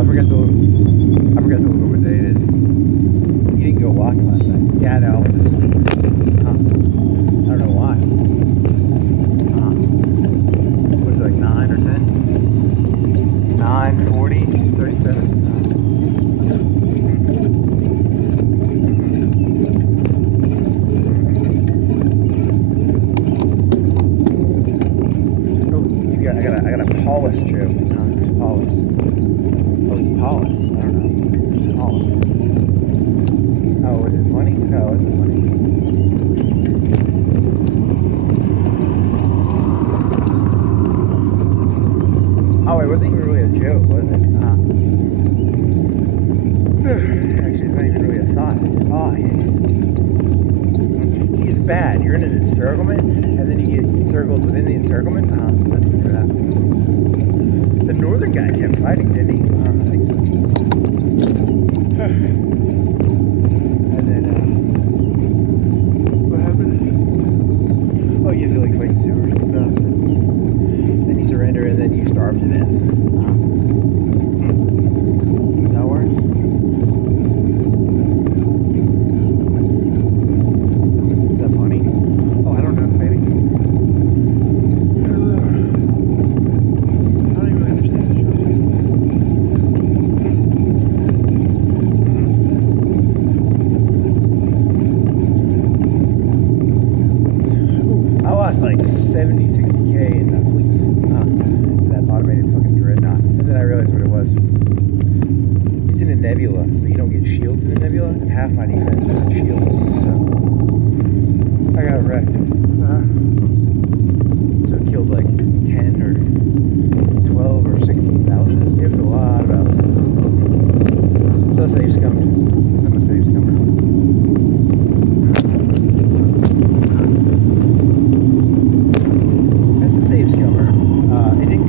I forgot to look what day it is. You didn't go walking last night. Yeah, no, I went to sleep. I don't know why. Was it like 9 or 10? 9, 40, 37. I got a Paulus joke. No, it's Paulus. Oh, it's Paulus. I don't know. Paulus. Oh, was it funny? No, it wasn't funny. Oh, it wasn't even really a joke, was it? Actually, it's not even really a thought. It's a thought. See, it's bad. You're in an encirclement, and then you get encircled within the encirclement. That's what happened. The northern guy kept fighting, didn't he? I think so. And then, what happened? Oh, you have to like fight sewers and stuff. Then you surrender, and then you starve to death. That's how it works. Is that funny? Oh, I don't know. Maybe. Like 70, 60K in that fleet. That automated fucking Dreadnought. And then I realized what it was. It's in a nebula, so you don't get shields in a nebula, and half my defense was on shields, so I got wrecked. So it killed like 10 or 12 or 16 Paulus. It was a lot of Paulus. So save scummed. I'm a save scummer.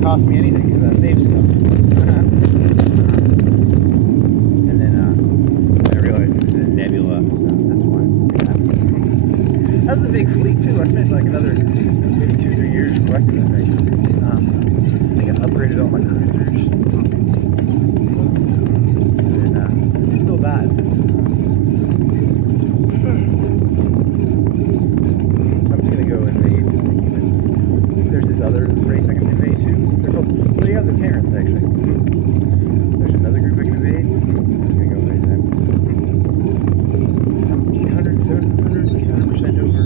Cost me anything because I saved stuff. And then I realized it was in a nebula, so that's why it happened. That was a big fleet too. I spent like another maybe 2-3 years collecting the thing. I think I upgraded all my cruisers. And then it's still bad. I'm just gonna go invade humans. There's this other race I can invade too. Well, you have the Terrans, actually. There's another group I can invade. I'm gonna go invade them. I'm 800, 700, 800% over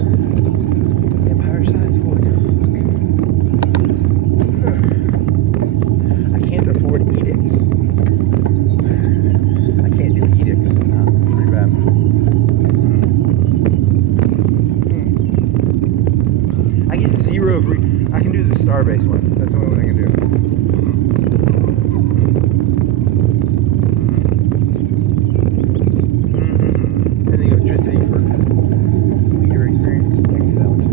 Empire size. Holy fuck. I can't afford edicts. I can't do edicts. Pretty bad. I get 0 free. I can do the Starbase one. That's the only one I can do. And the electricity for leader experience. I can do that one too.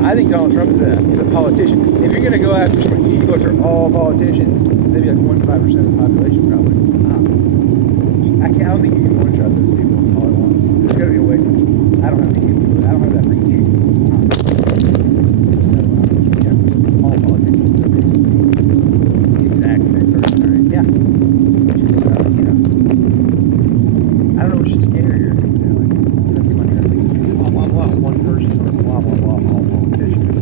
I think Donald Trump is a politician. If you're going to go after someone, you need to go after all politicians. Maybe like 1 to 5% of the population, probably. I don't think you can one-shot those people all at once. There's got to be a way. I don't have that reach. All politicians are basically the exact same person, right? Yeah. Which is, I don't know which is scarier. That's my blah, blah, blah, one person or blah, blah, blah, all politicians.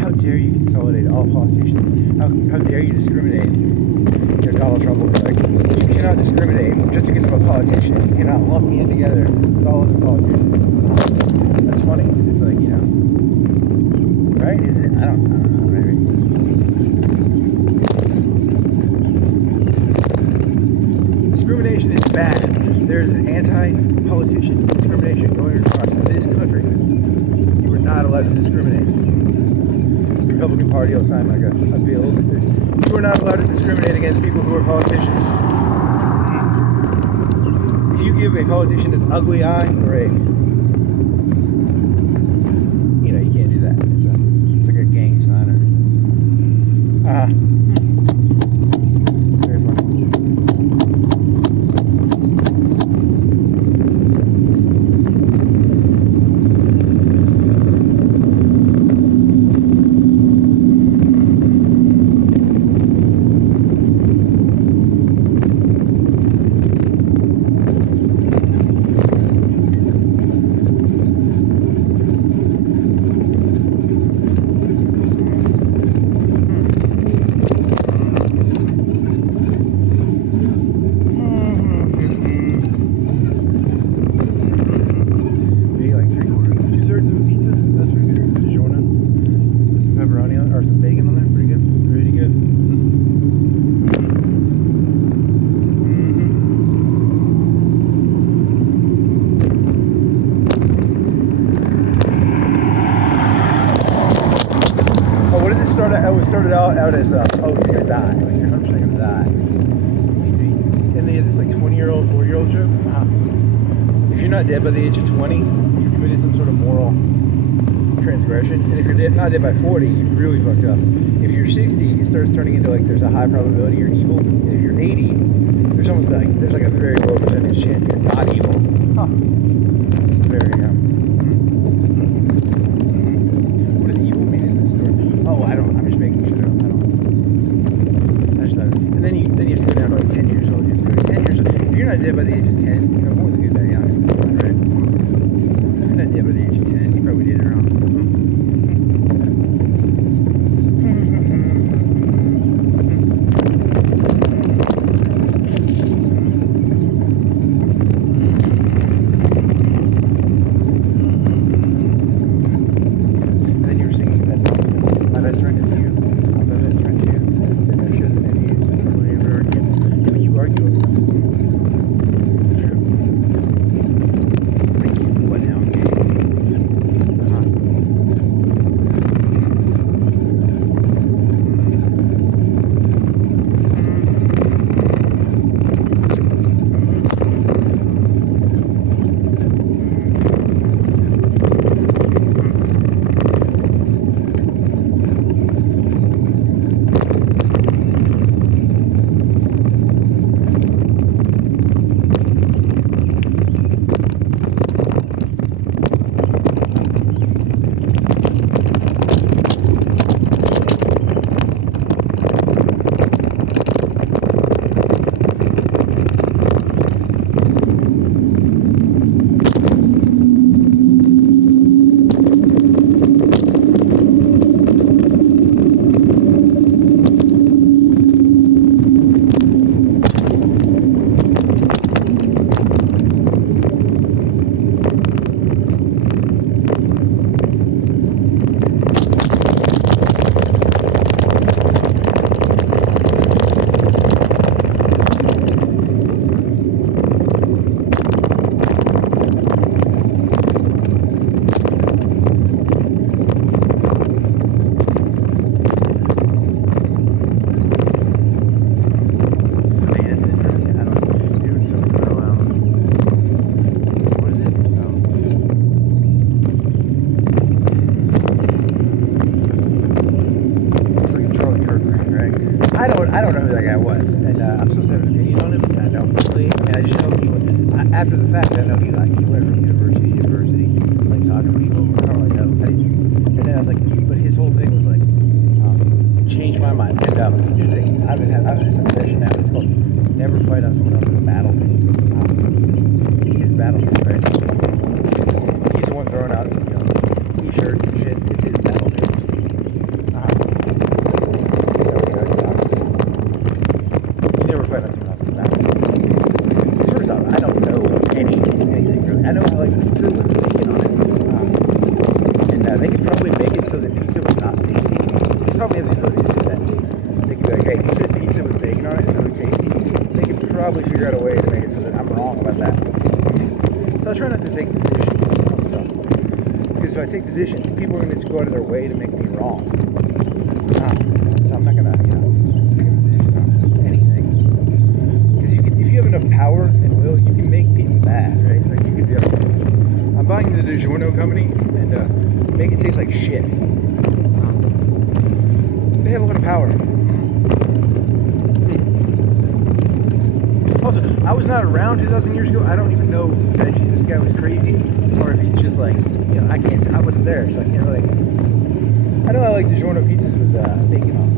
How dare you consolidate all politicians? How dare you discriminate? Donald Trump will be like, you cannot discriminate just because I'm a politician. You cannot lump me in together with all other politicians. That's funny. It's like, right? Isn't it? I don't know. Maybe. Discrimination is bad. There's an anti-politician discrimination going across this country. You are not allowed to discriminate. The Republican Party will sign like a bill that says you are not allowed to discriminate against people who are politicians. If you give a politician an ugly eye or you can't do that. It's like a gang sign or very funny. Started out as you're gonna die, like you're 100% gonna die. And they had this like 20-year-old, 40-year-old joke. If you're not dead by the age of 20, you've committed some sort of moral transgression. And if you're not dead by 40, you've really fucked up. If you're 60, it starts turning into like there's a high probability you're evil. And if you're 80, there's almost like there's like a very low percentage chance you're not evil. It's very what does evil mean in this story? Oh, I don't. I'm just making shit up. And then you have to go down to like 10 years old. If you're not dead by the age of 10, more than good that young, right? If you're not dead by the age of 10, you probably did it wrong. True. know who that guy was, and I'm supposed to have an opinion on him, and I don't really. I mean, I just know after the fact, I know he went from university to university, like talking to people. I don't really know. And then I was like, but his whole thing was like, change my mind. And I've this obsession now. It's called never fight on someone else's battlefield. It's his battlefield, right? He's the one throwing out, t-shirts and shit. It's his battlefield. You never fight on someone else's battlefield. First off, I don't know anything really. I know how like pizza was bacon on it, and they could probably make it so that pizza was not tasty. They probably have the ability to do that. They could be like, hey, you said pizza with bacon on it, it's really tasty. They could probably figure out a way to make it so that I'm wrong about that. So I try not to take positions on stuff, because if I take positions, people are going to go out of their way to make me wrong. So I'm not going to, take a position on anything. Because if you have enough power and will, you can make people bad, right? Like you could be like, I'm buying the DiGiorno company and make it taste like shit. They have a lot of power. Also, I was not around 2,000 years ago. I don't even know that this guy was crazy, or if he's just like, I wasn't there, so I can't really. I know I like DiGiorno pizzas with bacon on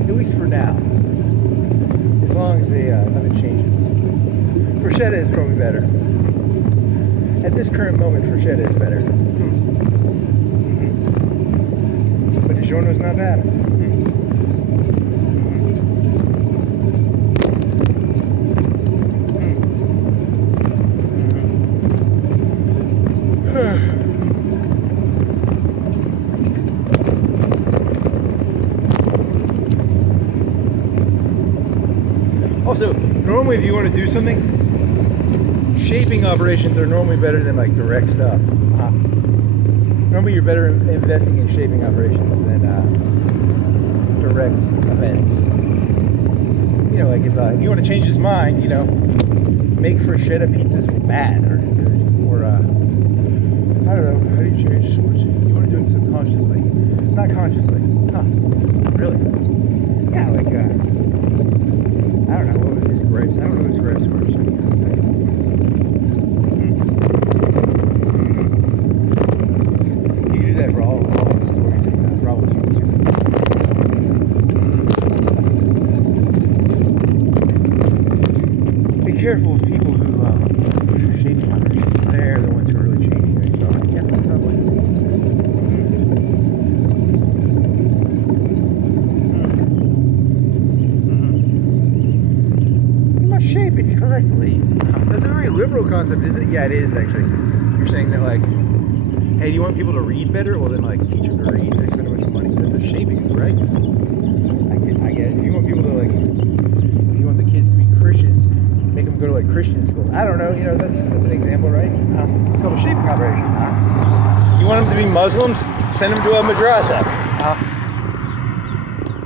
them. At least for now. As long as nothing changes. Bruschetta is probably better. At this current moment, bruschetta is better. But DiGiorno's not bad. Also, normally if you want to do something, shaping operations are normally better than like direct stuff. Normally you're better investing in shaping operations than direct events. Like if you want to change his mind, make bruschetta pizzas bad or I don't know, how do you change switch? You want to do it subconsciously, not consciously. Really? Yeah, like I don't know, what was his gripes? I don't know what his gripes were. You can do that for all the stories and problems. Be careful of people who are shaping operations. They're the ones who are really changing things. So, yeah, that's not what shape it correctly. That's a very liberal concept, isn't it? Yeah, it is actually. You're saying that like, hey, do you want people to read better? Well, then like teach them to read. They spend a bunch of money. That's a shaping, right? I get it. If you want people to like, if you want the kids to be Christians, make them go to like Christian school. I don't know. That's an example, right? It's called a shaping operation. You want them to be Muslims? Send them to a madrasa.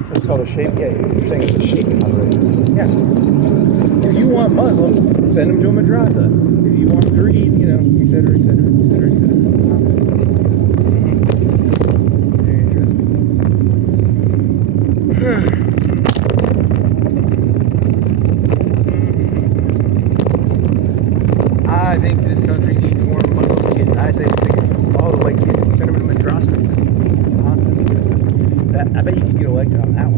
So it's called a shape. Yeah, you're saying it's a shaping operation. Yeah. If you want Muslims, send them to a madrasa. If you want them to read, etc., etc., etc., etc. Very interesting. I think this country needs more Muslim kids. I say all the white kids, send them to madrasas. I bet you can get elected on that one.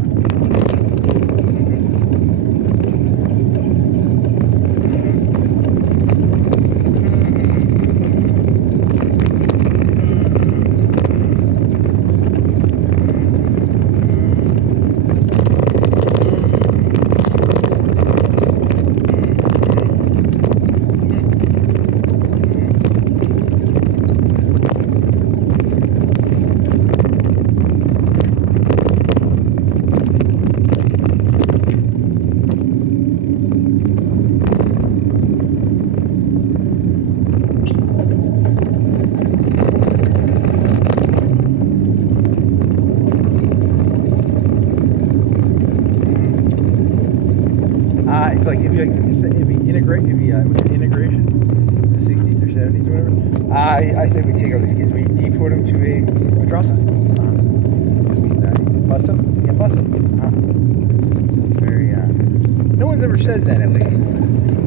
It's like if you integrate, with integration, in the 60s or 70s or whatever. I say we take all these kids, we deport them to a madrasa. bust them? Yeah, bust them. That's very, no one's ever said that, at least.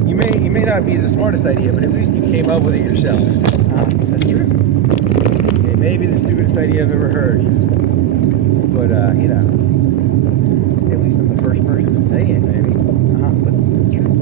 You may not be the smartest idea, but at least you came up with it yourself. That's true. It may be the stupidest idea I've ever heard. But, you know, at least I'm the first person to say it, maybe. But it's true.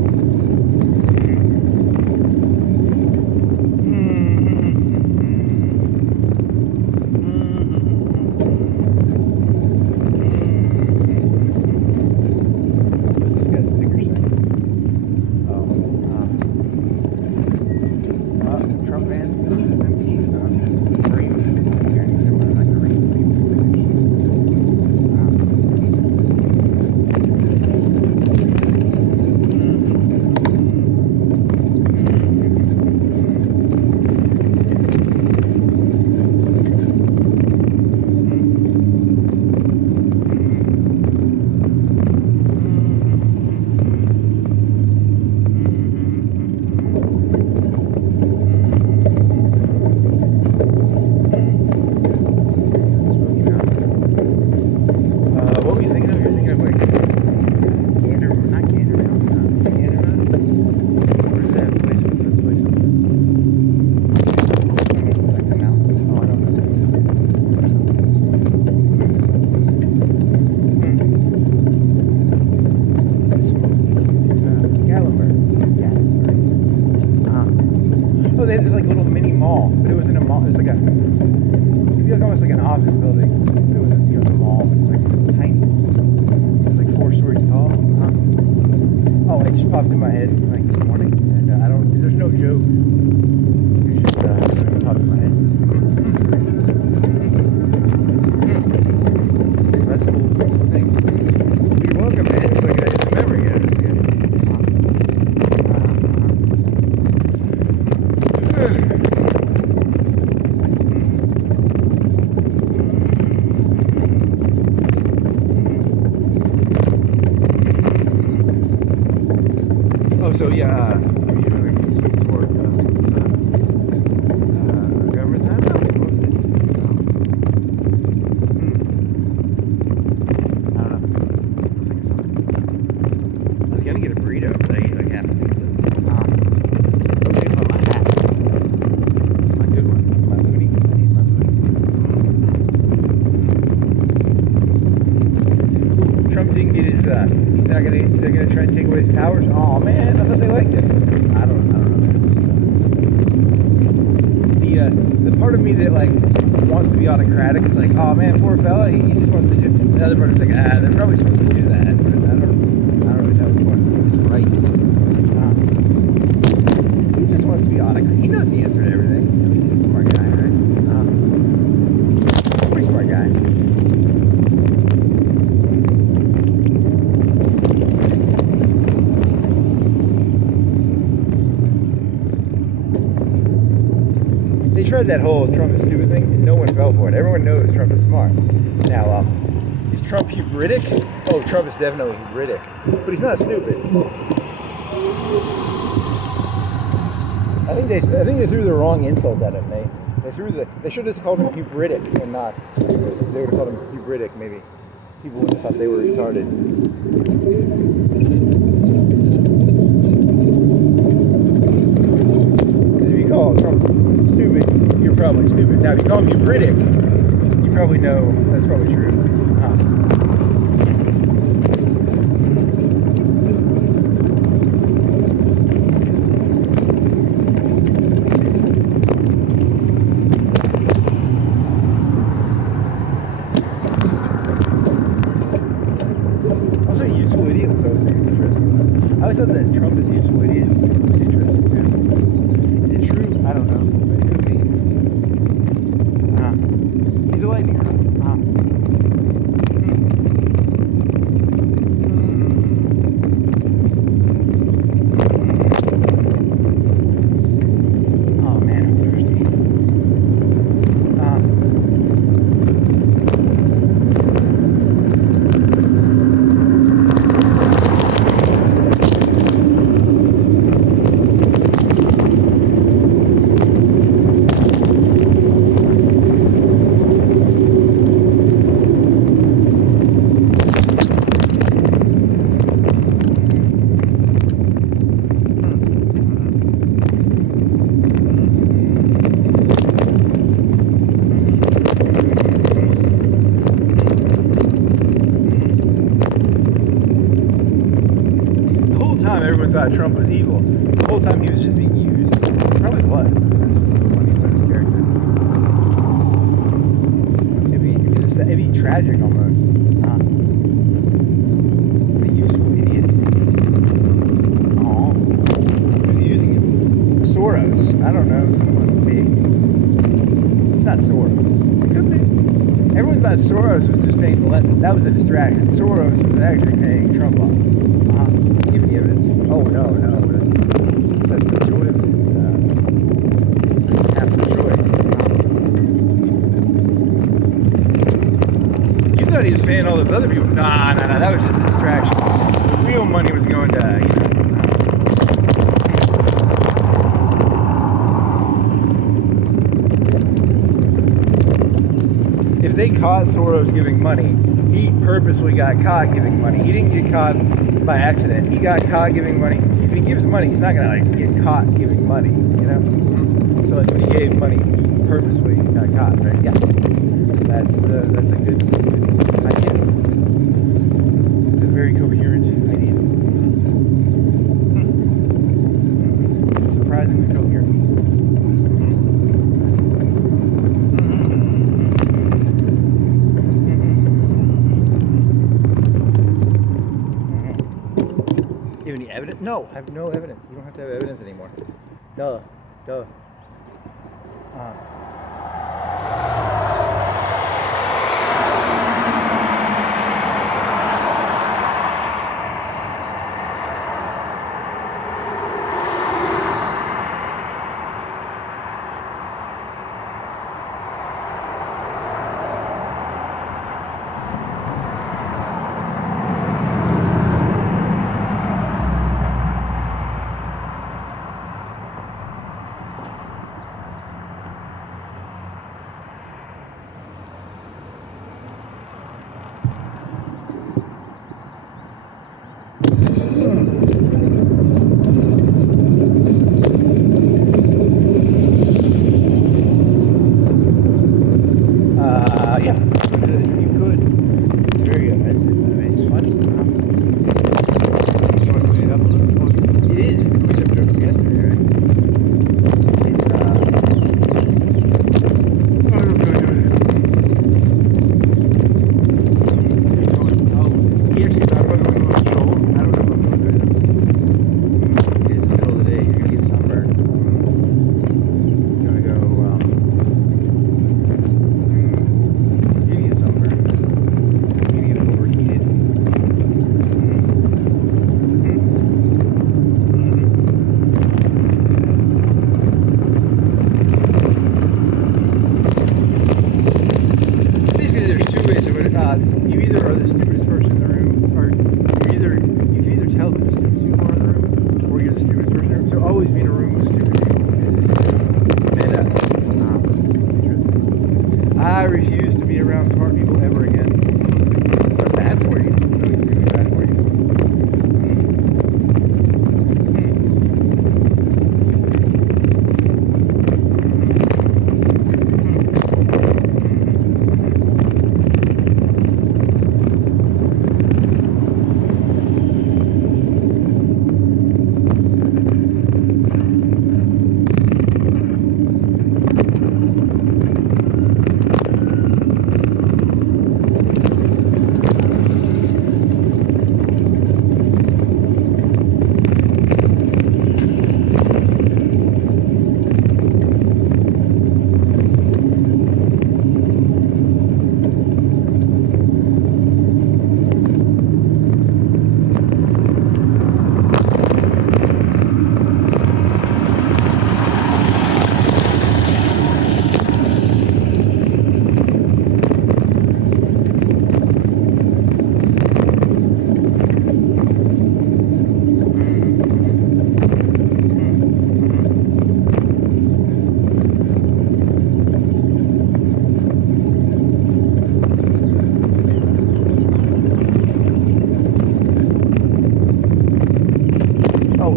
So yeah, they're gonna try and take away his powers. Oh man, I thought they liked it. I don't know. The part of me that like wants to be autocratic is like, oh man, poor fella, he just wants to do. The other part is like, they're probably supposed to do that, but I don't really know which one is right. He just wants to be autocratic. He knows the answer to everything. I mean, he's a smart guy, right? He's a pretty smart guy. Tried that whole Trump is stupid thing, and no one fell for it. Everyone knows Trump is smart. Now, is Trump Hubritic? Oh, Trump is definitely Hubritic, but he's not stupid. I think they threw the wrong insult at him. They should have just called him Hubritic and not stupid. If they would have called him Hubritic, maybe people would have thought they were retarded. Because if you call Trump stupid, you're probably stupid. Now, if you call him Hubritic, you probably know that's probably true. Also, a useful idiot was always interesting. I always thought that Trump is a useful idiot. It's interesting too. Is it true? I don't know. He's a lightning rod. Oh man, I'm thirsty. time, everyone thought Trump was evil. The whole time he was just being used. He probably was. That's just so funny about his character. It'd be tragic almost. What a useful idiot. Aw. Who's using him? Soros. I don't know. Someone big. It's not Soros. It could be. Everyone thought Soros was just paying the left. That was a distraction. Soros was actually paying Trump off. Give me evidence. Oh, no. That's the choice. That's half the choice. You thought he was paying all those other people. Nah. That was just a distraction. The real money was going to, If they caught Soros giving money, he purposely got caught giving money. He didn't get caught by accident. He got caught giving money. If he gives money, he's not gonna get caught giving money, So when he gave money, he purposely got caught, right? Yeah. That's a good idea. It's a very coherent idea. Surprisingly coherent. Evidence? No, I have no evidence. You don't have to have evidence anymore. Duh. You either are the stupidest person in the room, or you can either tell that the stupidest people are in the room, or you're the stupidest person in the room. So always be in a room with stupid people. And I refuse to be around smart people ever again. They're bad for you. They're really bad for you.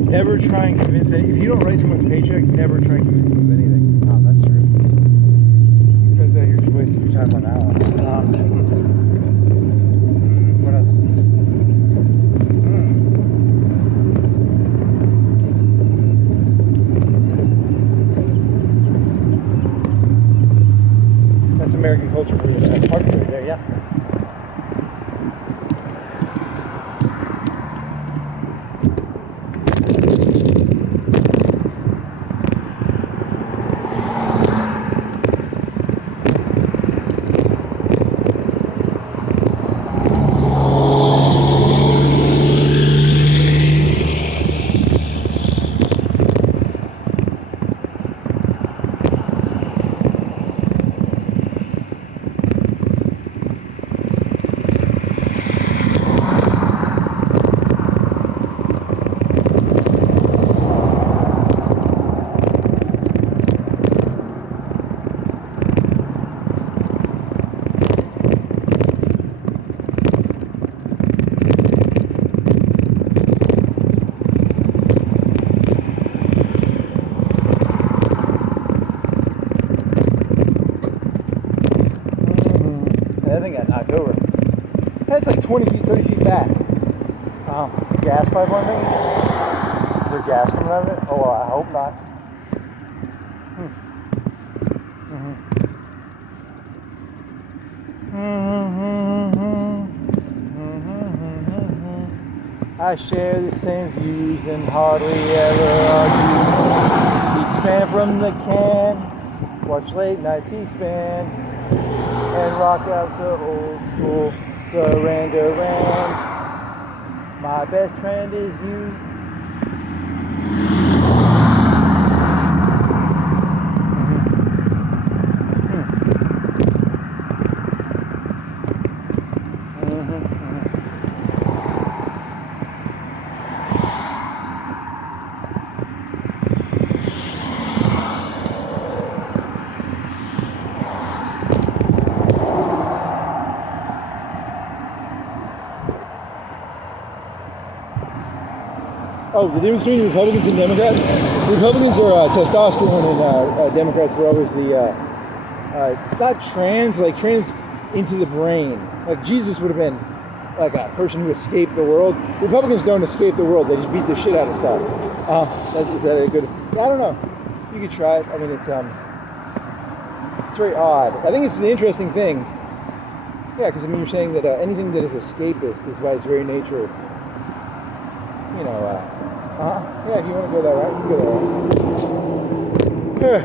Never try and convince any. If you don't write someone's paycheck, never try and convince them of anything. Oh, that's true. Because you're just wasting your time on that one. What else? It's a gas pipeline thing? Is there gas coming out of it? Oh, I hope not. I share the same views and hardly ever argue. Eat spam from the can, watch late night C-SPAN, and rock out to old school Duran Duran. My best friend is you. Oh, the difference between Republicans and Democrats? Republicans are testosterone, and Democrats were always the, not trans, like trans into the brain. Like Jesus would have been like a person who escaped the world. Republicans don't escape the world, they just beat the shit out of stuff. Is that a good, I don't know. You could try it. I mean, it's very odd. I think it's an interesting thing. Yeah, because I mean, you're saying that anything that is escapist is by its very nature, you know, yeah, if you want to go that route, you can go that route.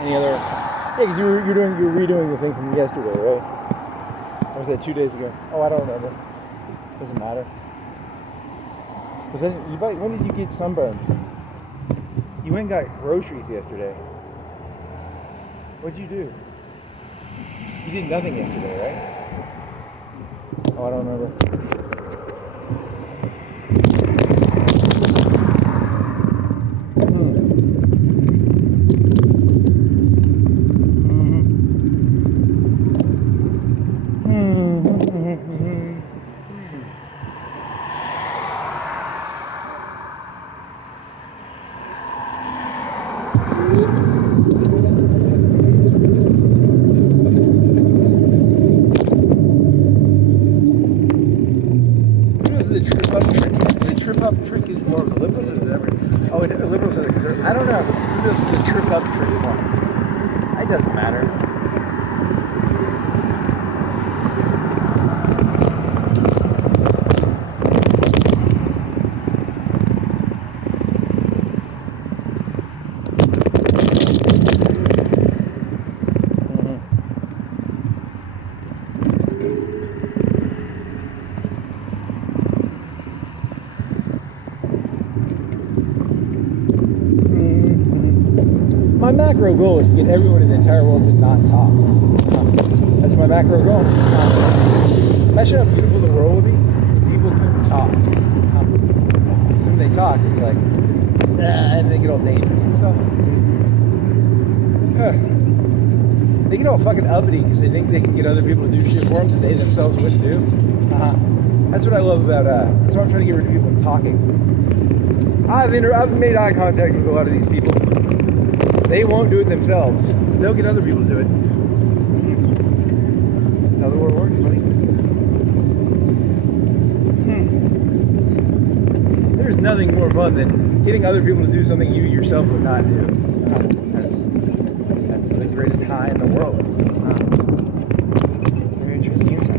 Any other? Yeah, because you're redoing the thing from yesterday, right? Or was that 2 days ago? Oh, I don't remember. Doesn't matter. Was that an e-bike? When did you get sunburned? You went and got groceries yesterday. What'd you do? You did nothing yesterday, right? Oh, I don't remember. I don't know. Who does the trip up trick one? It doesn't matter. My macro goal is to get everyone in the entire world to not talk. That's my macro goal. Imagine how beautiful the world would be if people couldn't talk. Because when they talk, it's like, and they get all dangerous and stuff. They get all fucking uppity because they think they can get other people to do shit for them that they themselves wouldn't do. That's what I love about, that's why I'm trying to get rid of people talking. I've made eye contact with a lot of these people. They won't do it themselves. They'll get other people to do it. That's how the world works, buddy. There's nothing more fun than getting other people to do something you yourself would not do. That's the greatest high in the world. Very interesting insight.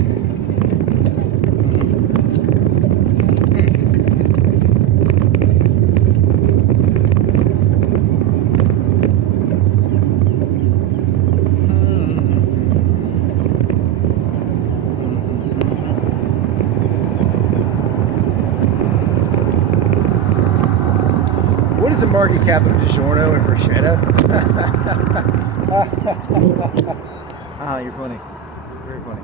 The market cap of DiGiorno and Bruschetta. You're funny. Very funny.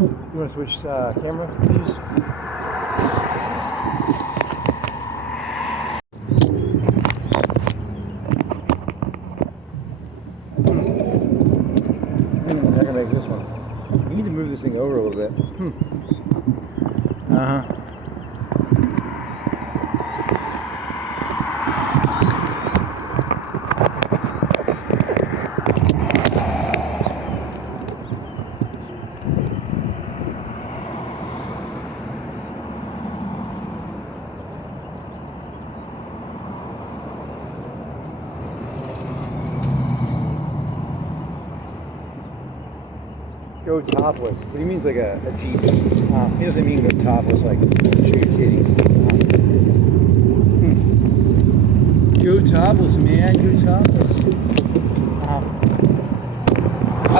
You want to switch camera views? I'm not gonna make this one. You need to move this thing over a little bit. Go topless. What he means like a Jeep. He doesn't mean go topless like show your titties. Go topless, man. Go topless. I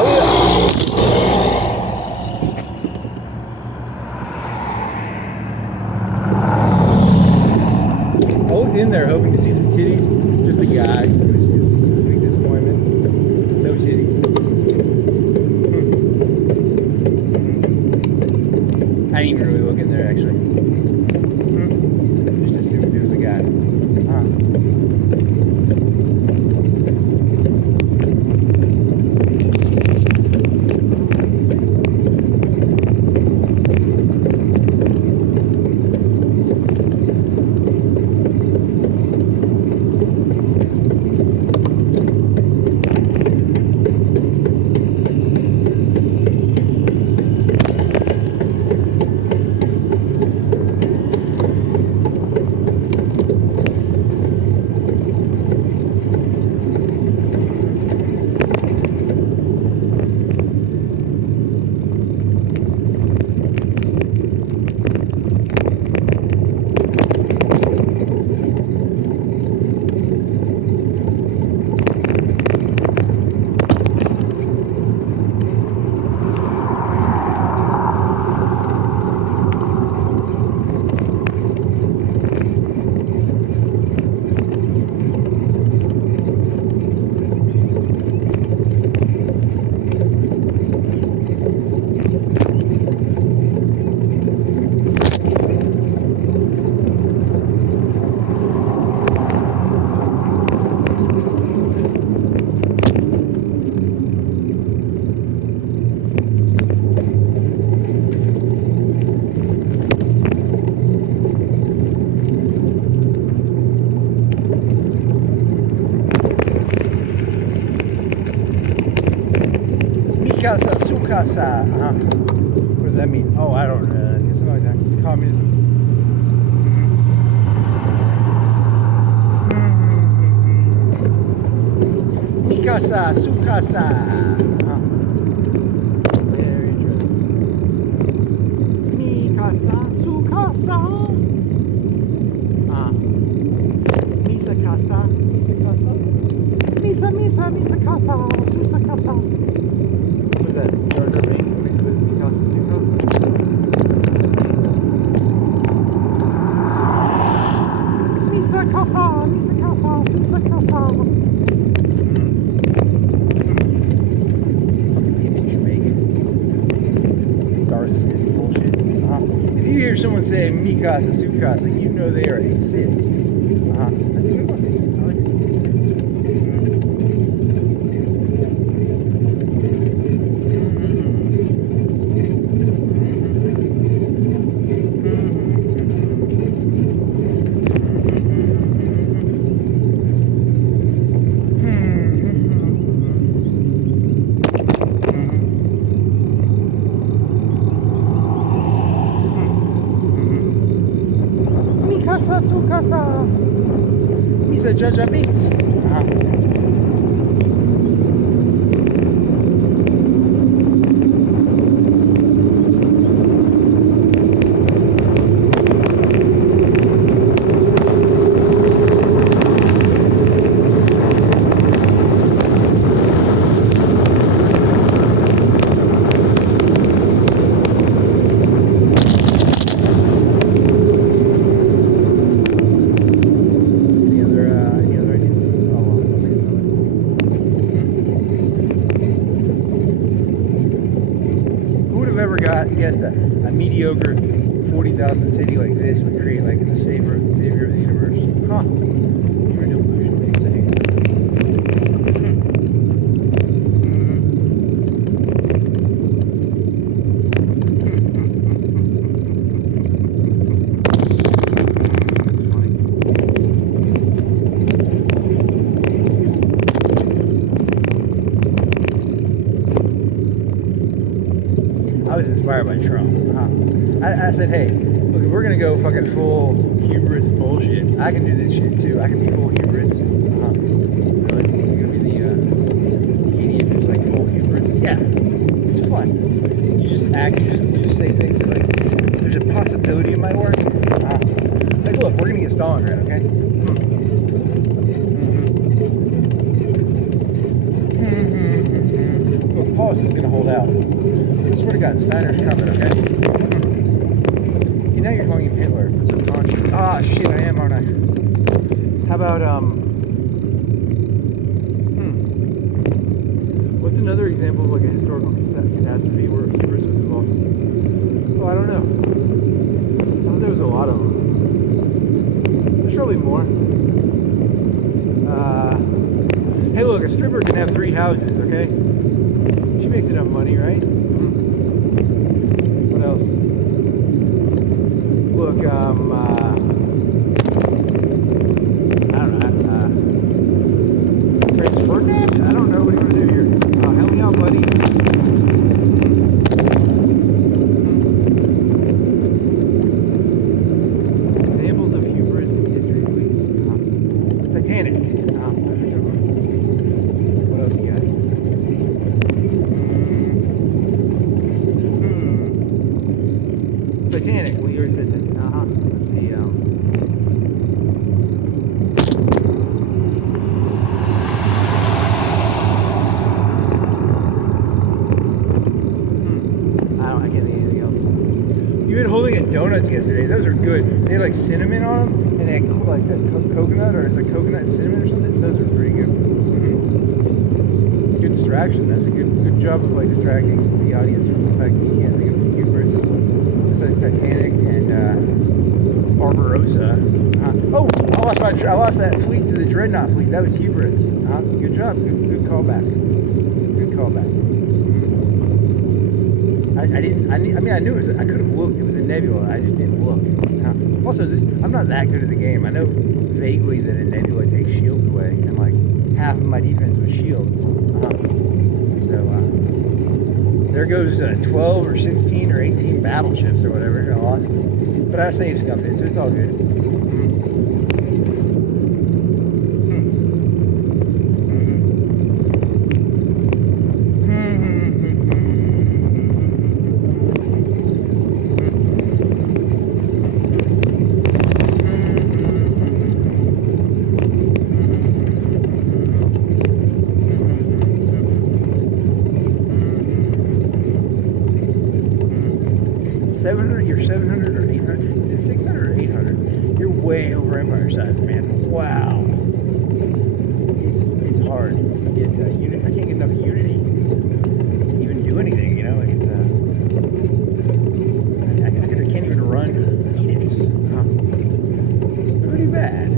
looked in there hoping to see some titties. Just a guy. Big disappointment. No titties. I didn't even really look in there actually. Just assumed it was a guy. Sukasa. What does that mean? Oh, I don't know. Something like that. It's communism. Mikasa, Sukasa. Very interesting. Mikasa, Sukasa. Misakasa, Misakasa. Misakasa, Susakasa. What's that? Jar Jar Binks mixed with Mikasa Sukasa? Misakasa, Susakasa. Fucking image making. Darth Sith bullshit. If you hear someone say Mikasa Sukasa, you know they are a Sith. That's a good one. I like it. Sukasa. Misa Jar Jar Binks. Guessed a mediocre 40,000 city like this would create like the savior of the universe. Huh. You're delusional, insane. I was inspired by Trump. I said, hey, look, if we're gonna go fucking full hubris bullshit, I can do this shit too. I can be full hubris. Really? You're gonna be the idiot who's like full hubris? Yeah, it's fun. You just say things like, there's a possibility it might work. Like, look, we're gonna get Stalingrad, okay? Look, Paulus is gonna hold out. I swear to God, Steiner's coming, okay? See, now you're calling him Hitler. That's subconscious. Ah, shit, I am, aren't I? How about, what's another example of like a historical catastrophe where Hubris was involved? Oh, I don't know. I thought there was a lot of them. There's probably more. Hey, look, a stripper can have 3 houses, okay? She makes enough money, right? What else? Look, I don't know. Prince Ferdinand? I don't know. What do you want to do here? Help me out, buddy. Examples of hubris in history, please. Titanic. What else you got? Titanic. Well, you already said Titanic. Let's see. I can't think of anything else. You've been holding at donuts yesterday. Those are good. They had like cinnamon on them, and they had like coconut, or it's like coconut and cinnamon or something. Those are pretty good. Good distraction. That's a good job of like distracting the audience from the fact that you can't think of Hubris besides Titanic and Barbarossa. Oh, I lost that fleet to the Dreadnought fleet. That was Hubris. Good job. Good callback. Good callback. I knew it was. I could have looked. It was a nebula. I just didn't look. Also, I'm not that good at the game. I know vaguely that a nebula takes shields away, and like half of my defense was shields. There goes 12 or 16 or 18 battleships or whatever I lost. But I saved scummed it, so it's all good. 700, you're 700 or 800, is it 600 or 800? You're way over Empire side, man. Wow. It's hard to get unity. I can't get enough unity to even do anything, you know? Like it's I can't even run edicts. It's pretty bad.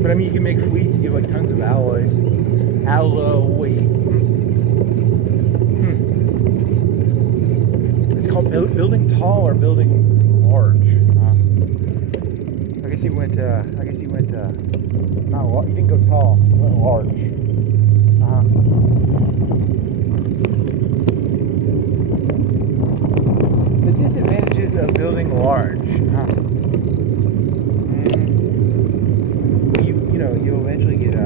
But I mean, you can make fleets, you have like tons of alloys. Alloy. It's called building tall or building large. I guess you went. Not large. You didn't go tall. You went large. The disadvantages of building large. You'll eventually get. I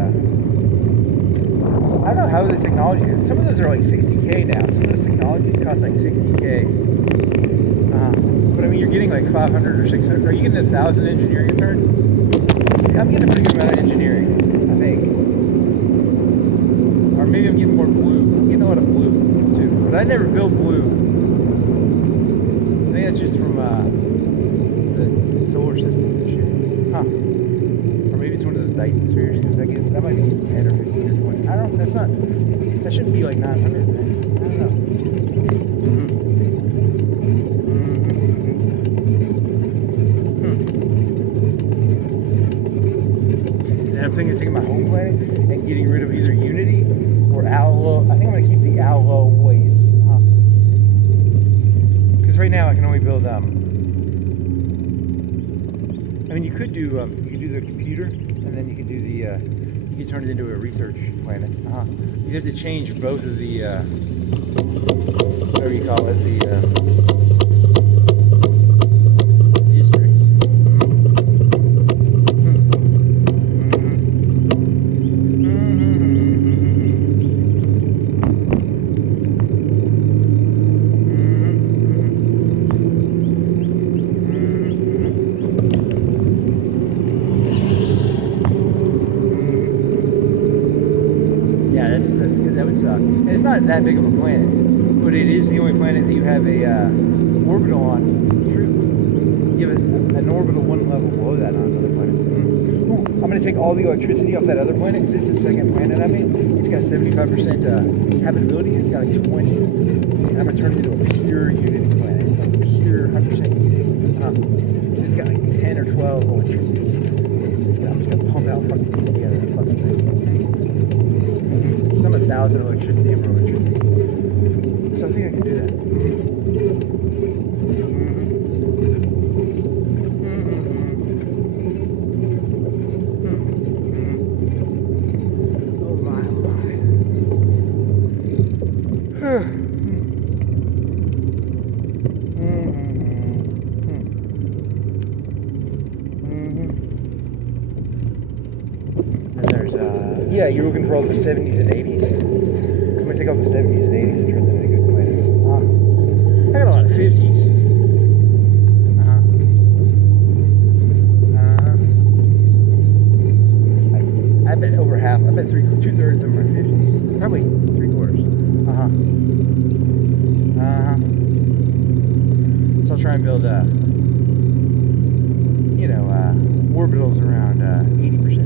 don't know how the technology is. Some of those are like 60K now. Some of those technologies cost like 60K. But I mean, you're getting like 500 or 600. Are you getting 1,000 engineering a turn? I'm getting a pretty good amount of engineering, I think. Or maybe I'm getting more blue. I'm getting a lot of blue too. But I never built blue. I think that's just from the solar system and shit. Or maybe it's one of those Dyson spheres, because that might be 10 or 15 or 20. I don't. That shouldn't be like 900. Man. I don't know. And I'm thinking of taking my home planet and getting rid of either Unity or Allo. I think I'm going to keep the Alloys. Because right now I can only build. I mean, you could do the computer, and then you can do the. You can turn it into a research planet. You have to change both of the. Whatever you call it, the. Districts. and it's not that big of a planet, but it is the only planet that you have a orbital on. You have an orbital one level below that on another planet. Ooh, I'm going to take all the electricity off that other planet because it's the second planet I made. It's got 75% habitability. It's got like 20. And I'm going to turn it into a pure Unity planet. Like pure 100% Unity. It's got like 10 or 12 electricity. I'm just going to pump out fucking together that fucking thing. Some 1,000 electricity and more electricity. So I think I can do that. Yeah, you're looking for all the 70s and 80s. I'm going to take all the 70s and 80s and turn them into good planets. I got a lot of 50s. I bet over half, I bet 2/3 of them are 50s. Probably 3/4. So I'll try and build, orbitals around 80%.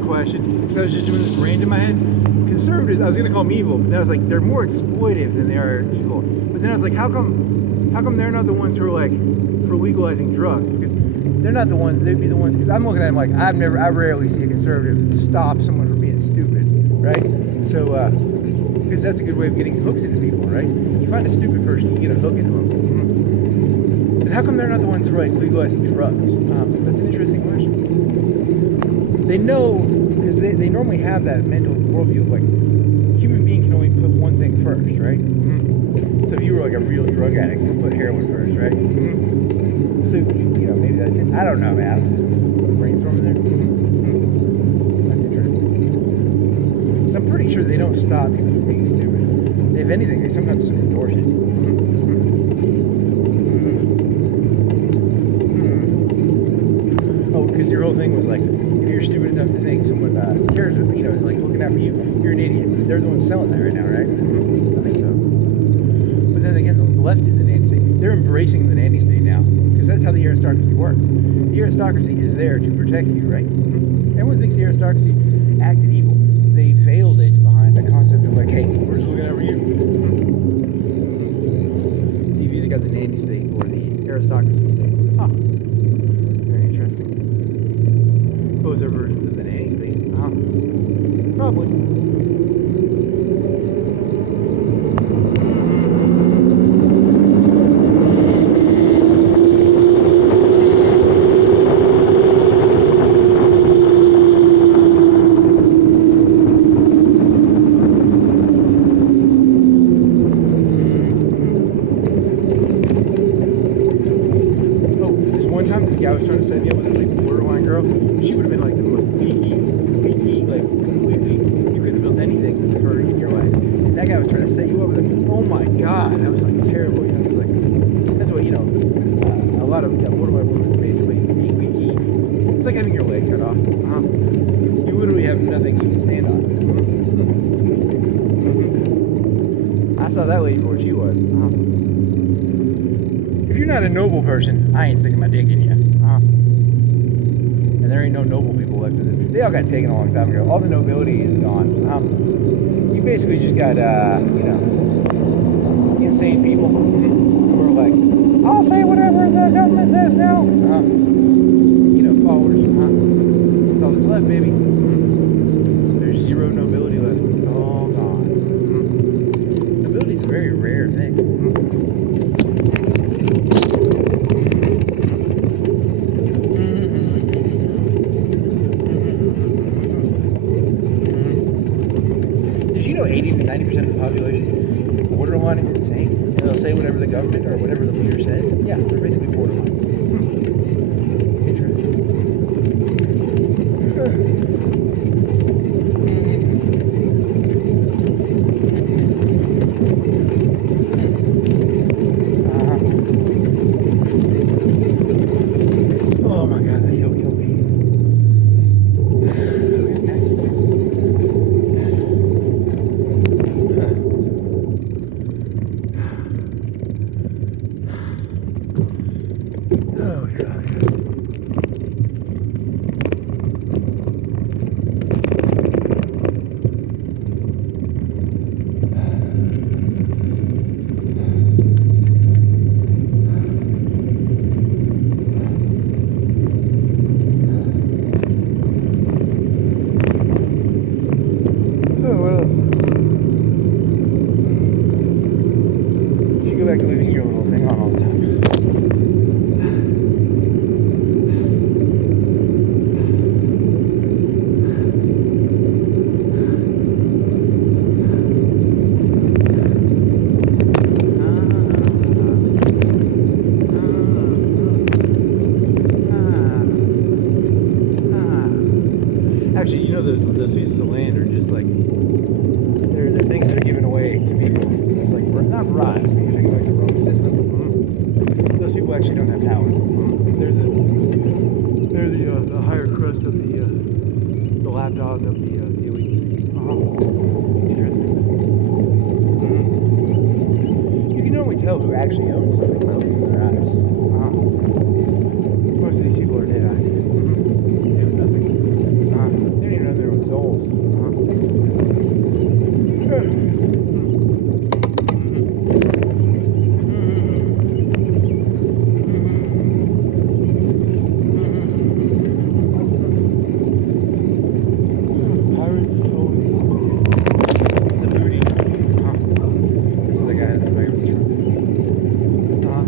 Question. So I was just doing this rant in my head. Conservatives, I was gonna call them evil, but then I was like, they're more exploitive than they are evil. But then I was like, how come they're not the ones who are like for legalizing drugs? Because they're not the ones. They'd be the ones. Because I'm looking at them like I rarely see a conservative stop someone from being stupid, right? So because that's a good way of getting hooks into people, right? You find a stupid person, you get a hook into them. But how come they're not the ones who are like legalizing drugs? That's an interesting question. They know, because they normally have that mental worldview of like, human being can only put one thing first, right? So if you were like a real drug addict, you'll put heroin first, right? So, maybe that's it. I don't know, man. I'm just brainstorming there. That's interesting. So I'm pretty sure they don't stop people from being stupid. If anything, they sometimes endorse it. Oh, because your whole thing was like, you're stupid enough to think someone cares, is like looking out for you. You're an idiot. But they're the ones selling that right now, right? I think so. But then again, the left is the nanny state. They're embracing the nanny state now because that's how the aristocracy works. The aristocracy is there to protect you, right? Everyone thinks the aristocracy acted evil. They veiled it behind the concept of like, hey, we're just looking out for you. So you've either got the nanny state or the aristocracy state. Very interesting. Both are versions of the nanny state. Probably. Oh, this one time this guy was trying to set me up with this like borderline girl. She would have been like the most weak your leg cut off. You literally have nothing you can stand on. I saw that lady for what she was. If you're not a noble person, I ain't sticking my dick in you. And there ain't no noble people left in this. They all got taken a long time ago. All the nobility is gone. You basically just got, you know, insane people who are like, I'll say whatever the government says now. You know, followers. That's all that's left, baby. There's zero nobility left. It's all gone. Nobility is a very rare thing. Did you know 80 to 90% of the population is borderline insane? And they'll say whatever the government or whatever the leader says. Yeah, they're basically borderline. Interesting. Oh my god, that hill killed me. Oh god. Oh, what else? You should go back to leaving your little thing on all the time. Actually, you know those pieces of land are just like they're things that are given away to people. It's like not bribes, but you're taking like the Roman system. Those people actually don't have power. They're the higher crust of the lapdog of the elite. Interesting. You can normally tell who actually owns something by looking in their eyes. Most of these people are dead-eyed. They have nothing. They don't even know their own souls. Pirates always the booty. This is the guy that's pirates from.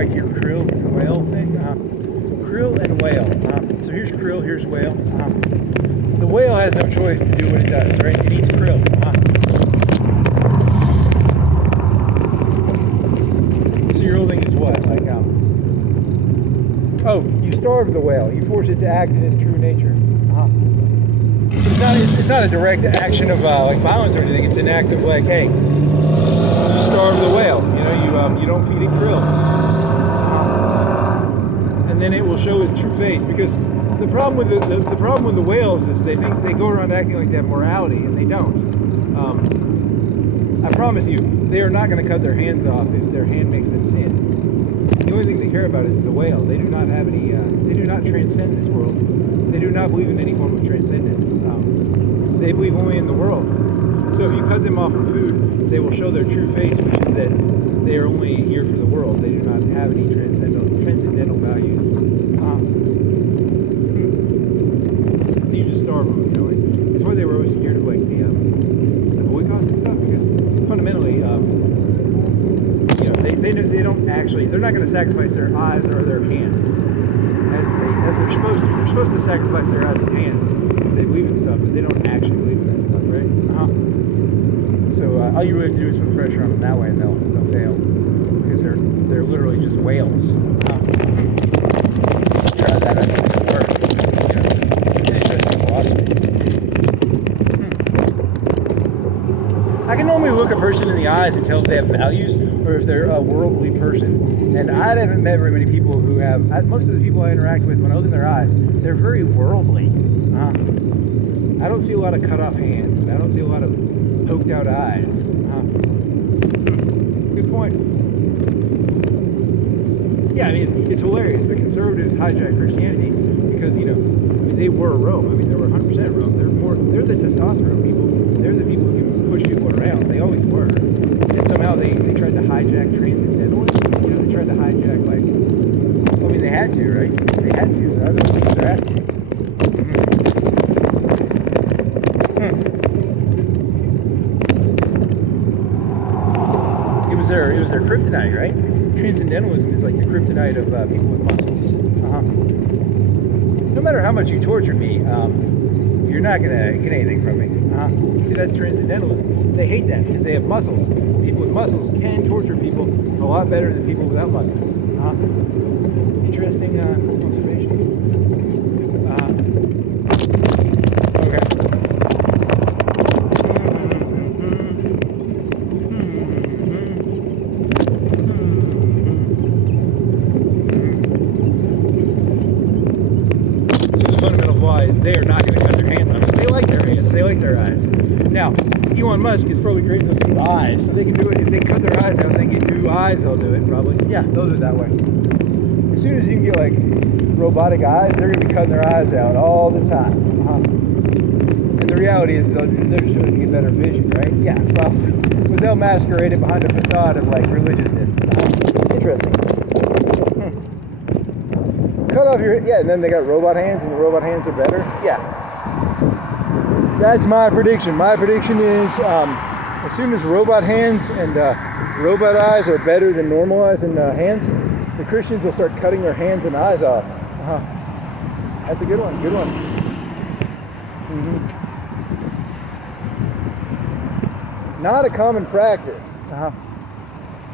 like your krill and whale thing. Krill and whale. So here's krill, here's whale. The whale has no choice to do what it does, right? It eats krill. So your whole thing is what? Like, oh, you starve the whale. You force it to act in its true nature. It's not a direct action of like violence or anything. It's an act of like, hey, you starve the whale. You know, you don't feed it krill, and then it will show its true face. Because the problem with the problem with the whales is they think they go around acting like they have morality, and they don't. I promise you, they are not going to cut their hands off if their hand makes them sin. The only thing they care about is the whale. They do not have any. They do not transcend this world. They do not believe in any form of transcendence. They believe only in the world. So if you cut them off from food, they will show their true face, which is that they are only here for the world. They do not have any transcendental values. So you just starve them, you know. It's why they were always scared of like the boycotts and stuff, because fundamentally, you know, they don't actually, they're not going to sacrifice their eyes or their hands as they're supposed to. They're supposed to sacrifice their eyes and hands if they believe in stuff, but they don't actually believe in that stuff, right? So all you really have to do is put pressure on them that way, and they'll fail, because they're literally just whales. Try that, I think it'll work. You know, it's just a philosophy. I can normally look a person in the eyes and tell if they have values or if they're a worldly person. And I haven't met very many people who have. Most of the people I interact with, when I look in their eyes, they're very worldly. I don't see a lot of cut off hands, and I don't see a lot of poked out eyes. Good point. Yeah, I mean, it's hilarious. The conservatives hijack Christianity because, you know, they were Rome. I mean, they were 100% Rome. They're the testosterone people. They're the people who can push people around. They always were. And somehow they tried to hijack transcendentalism. You know, they tried to hijack, like, I mean, they had to, right? They had to. Otherwise, things are asking. It was their kryptonite, right? Transcendentalism is like the kryptonite of people with muscles. No matter how much you torture me, you're not gonna get anything from me. See, that's transcendentalism. They hate that because they have muscles. People with muscles can torture people a lot better than people without muscles. Interesting observation. Okay. They are not going to cut their hands off. They like their hands. They like their eyes. Now, Elon Musk is probably creating those new eyes, so they can do it. If they cut their eyes out and they get new eyes, they'll do it probably. Yeah, they'll do it that way. As soon as you can get like robotic eyes, they're going to be cutting their eyes out all the time. And the reality is they're just doing it to get better vision, right? Yeah, well, but they'll masquerade it behind a facade of like religiousness. Interesting. Cut off your, yeah, and then they got robot hands, and the robot hands are better. Yeah, that's my prediction. My prediction is as soon as robot hands and robot eyes are better than normal eyes and hands, the Christians will start cutting their hands and eyes off. That's a good one. Good one. Not a common practice,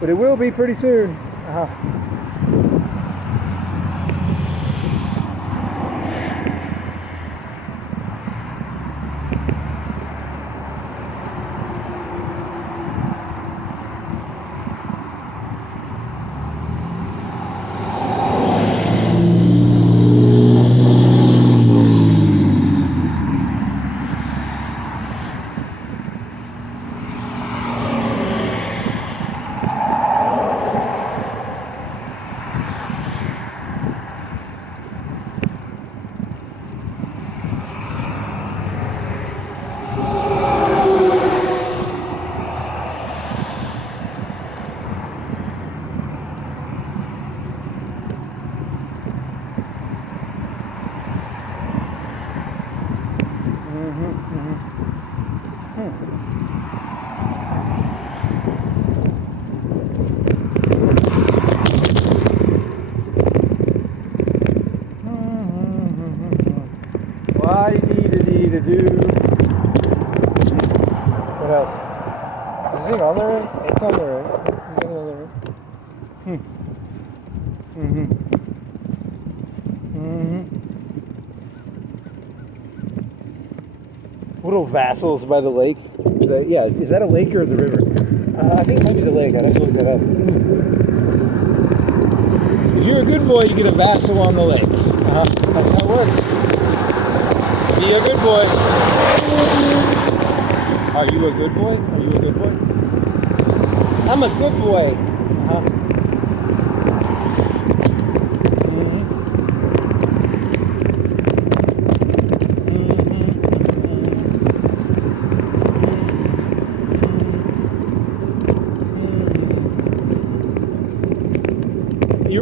but it will be pretty soon. to do. What else? Is this thing on there? It's on there, right? Is it on there, right? Little vassals by the lake. Yeah, is that a lake or the river? I think it might be the lake. I'd have to look that up. If you're a good boy, you get a vassal on the lake. That's how it works. Be a good boy. Are you a good boy? Are you a good boy? I'm a good boy.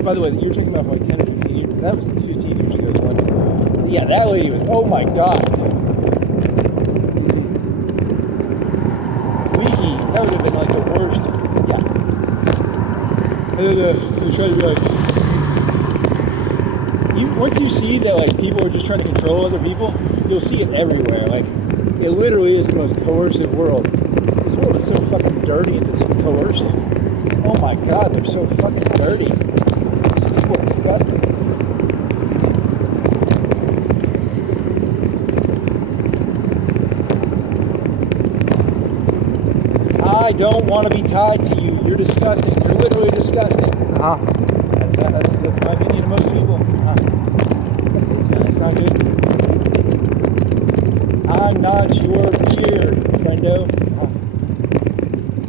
By the way, you were talking about like 10 or 15 years. That was 15 years ago. Yeah, that lady was, oh my god. Leaky, that would have been like the worst. Yeah. And then you try to be like, once you see that like people are just trying to control other people, you'll see it everywhere. Like, it literally is the most coercive world. This world is so fucking dirty and it's coercive. Oh my god, they're so fucking dirty. Disgusting. I don't want to be tied to you. You're disgusting. You're literally disgusting. That's my opinion of most people. It's not good. I'm not your peer, friendo.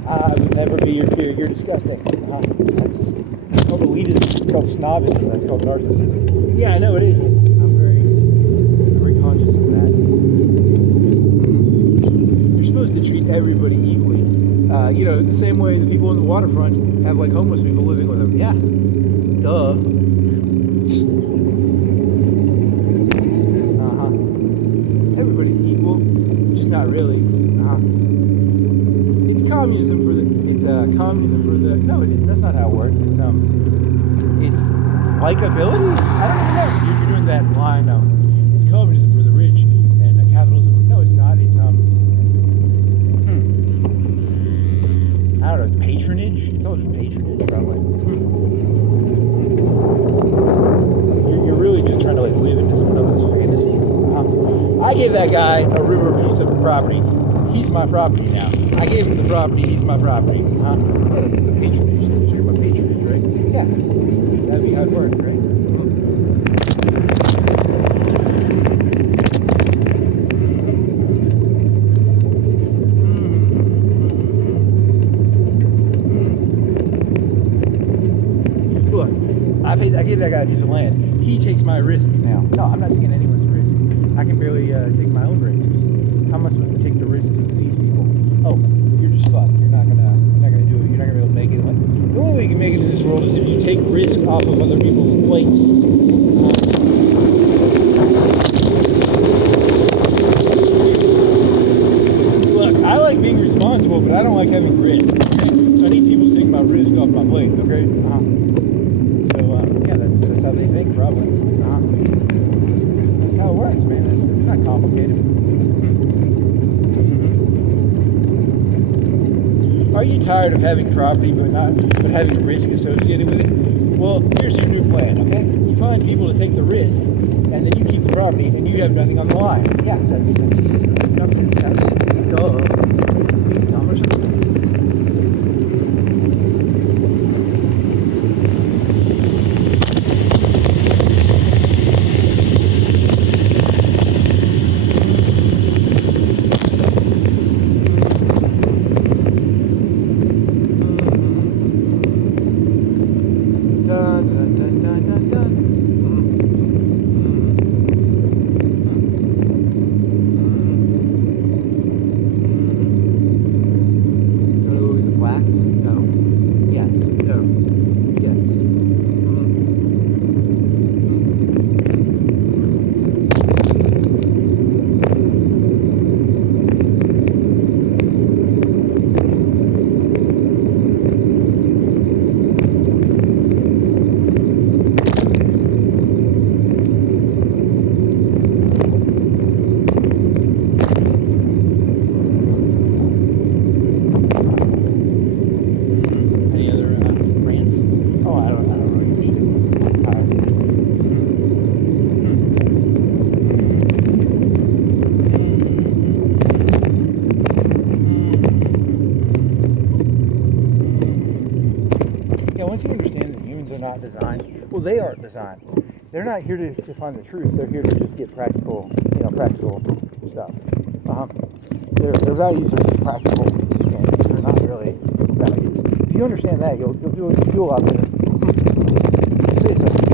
I would never be your peer. You're disgusting. It's called elitism. It's called snobism. That's called narcissism. Yeah, I know it is. I'm very conscious of that. You're supposed to treat everybody equally. The same way the people in the waterfront have like homeless people living with them. Yeah. Duh. Everybody's equal. Just not really. It's communism for the. Communism for the. No, it isn't. That's not how it works. It's likability? I don't even know. You're doing that line. It's communism for the rich and capitalism for. No, it's not. It's I don't know. Patronage. It's all just patronage, probably. You're really just trying to like live into someone else's fantasy. I gave that guy a river piece of property. He's my property now. I gave him the property. He's my property. Yeah, that's the patronage. You're talking about patronage, right? Yeah. That'd be how it works, right? Look, I gave that guy a piece of land. He takes my risk now. No, I'm not taking anyone's risk. I can barely take my own risks. How am I supposed to take the risk of these people? Oh, you're just fucked. You're not gonna do it. You're not gonna be able to make it. Like, the only way you can make it in this world is if you take risk off of other people's plates. Look, I like being responsible, but I don't like having risk. Okay? So I need people to take my risk off my plate. Okay? So yeah, that's how they think, probably. That's how it works, man. It's not complicated. Are you tired of having property but having risk associated with it? Well, here's your new plan, okay? You find people to take the risk, and then you keep the property, and you have nothing on the line. Yeah, that's duh. How much of it? once you understand that humans are not designed, well, they aren't designed. They're not here to find the truth. They're here to just get practical, practical stuff. Their values are just practical things. They're not really values. If you understand that, you'll do a lot better. Say something.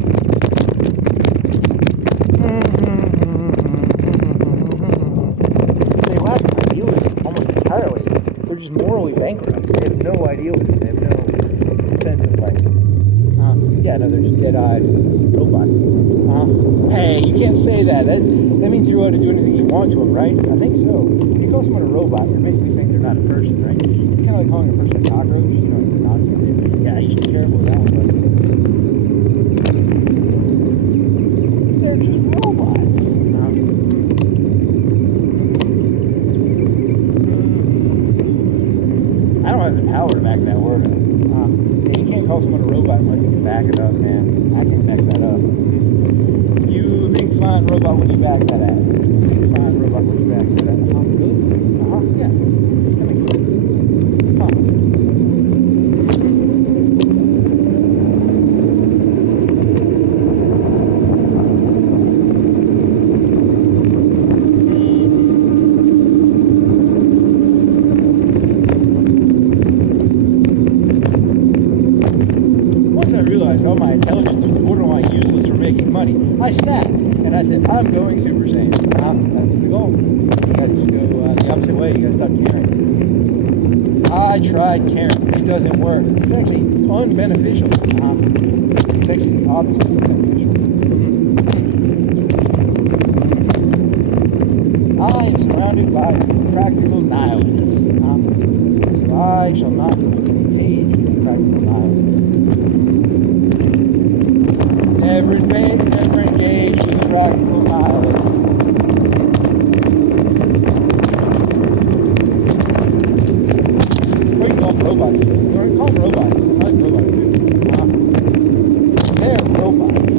They lack idealism almost entirely. They're just morally bankrupt. They have no idealism. They have no sense of life. They're just dead-eyed robots. Hey, you can't say that. That means you're allowed to do anything you want to them, right? I think so. If you call someone a robot, you're basically saying they're not a person, right? It's kind of like calling a person a cockroach. You know, the Nazis did. Yeah, you should be careful with that one, buddy. They're just robots. I don't have the power to back that word up. You can't call someone a robot unless you can back it up, man. I can back that up. You a big fine robot when you back that ass. Big fine robot when you back that ass. Really? Yeah. That makes sense. All my intelligence was borderline useless for making money. I snapped and I said, I'm going Super Saiyan. That's the goal. You gotta just go the opposite way. You gotta stop caring. I tried caring. It doesn't work. It's actually unbeneficial. It's actually the opposite of beneficial. I am surrounded by practical nihilists. So I shall not engage with practical nihilists. Never engage with a practical nihilist. What do you call them robots? You don't call them robots. I like robots too. They're robots.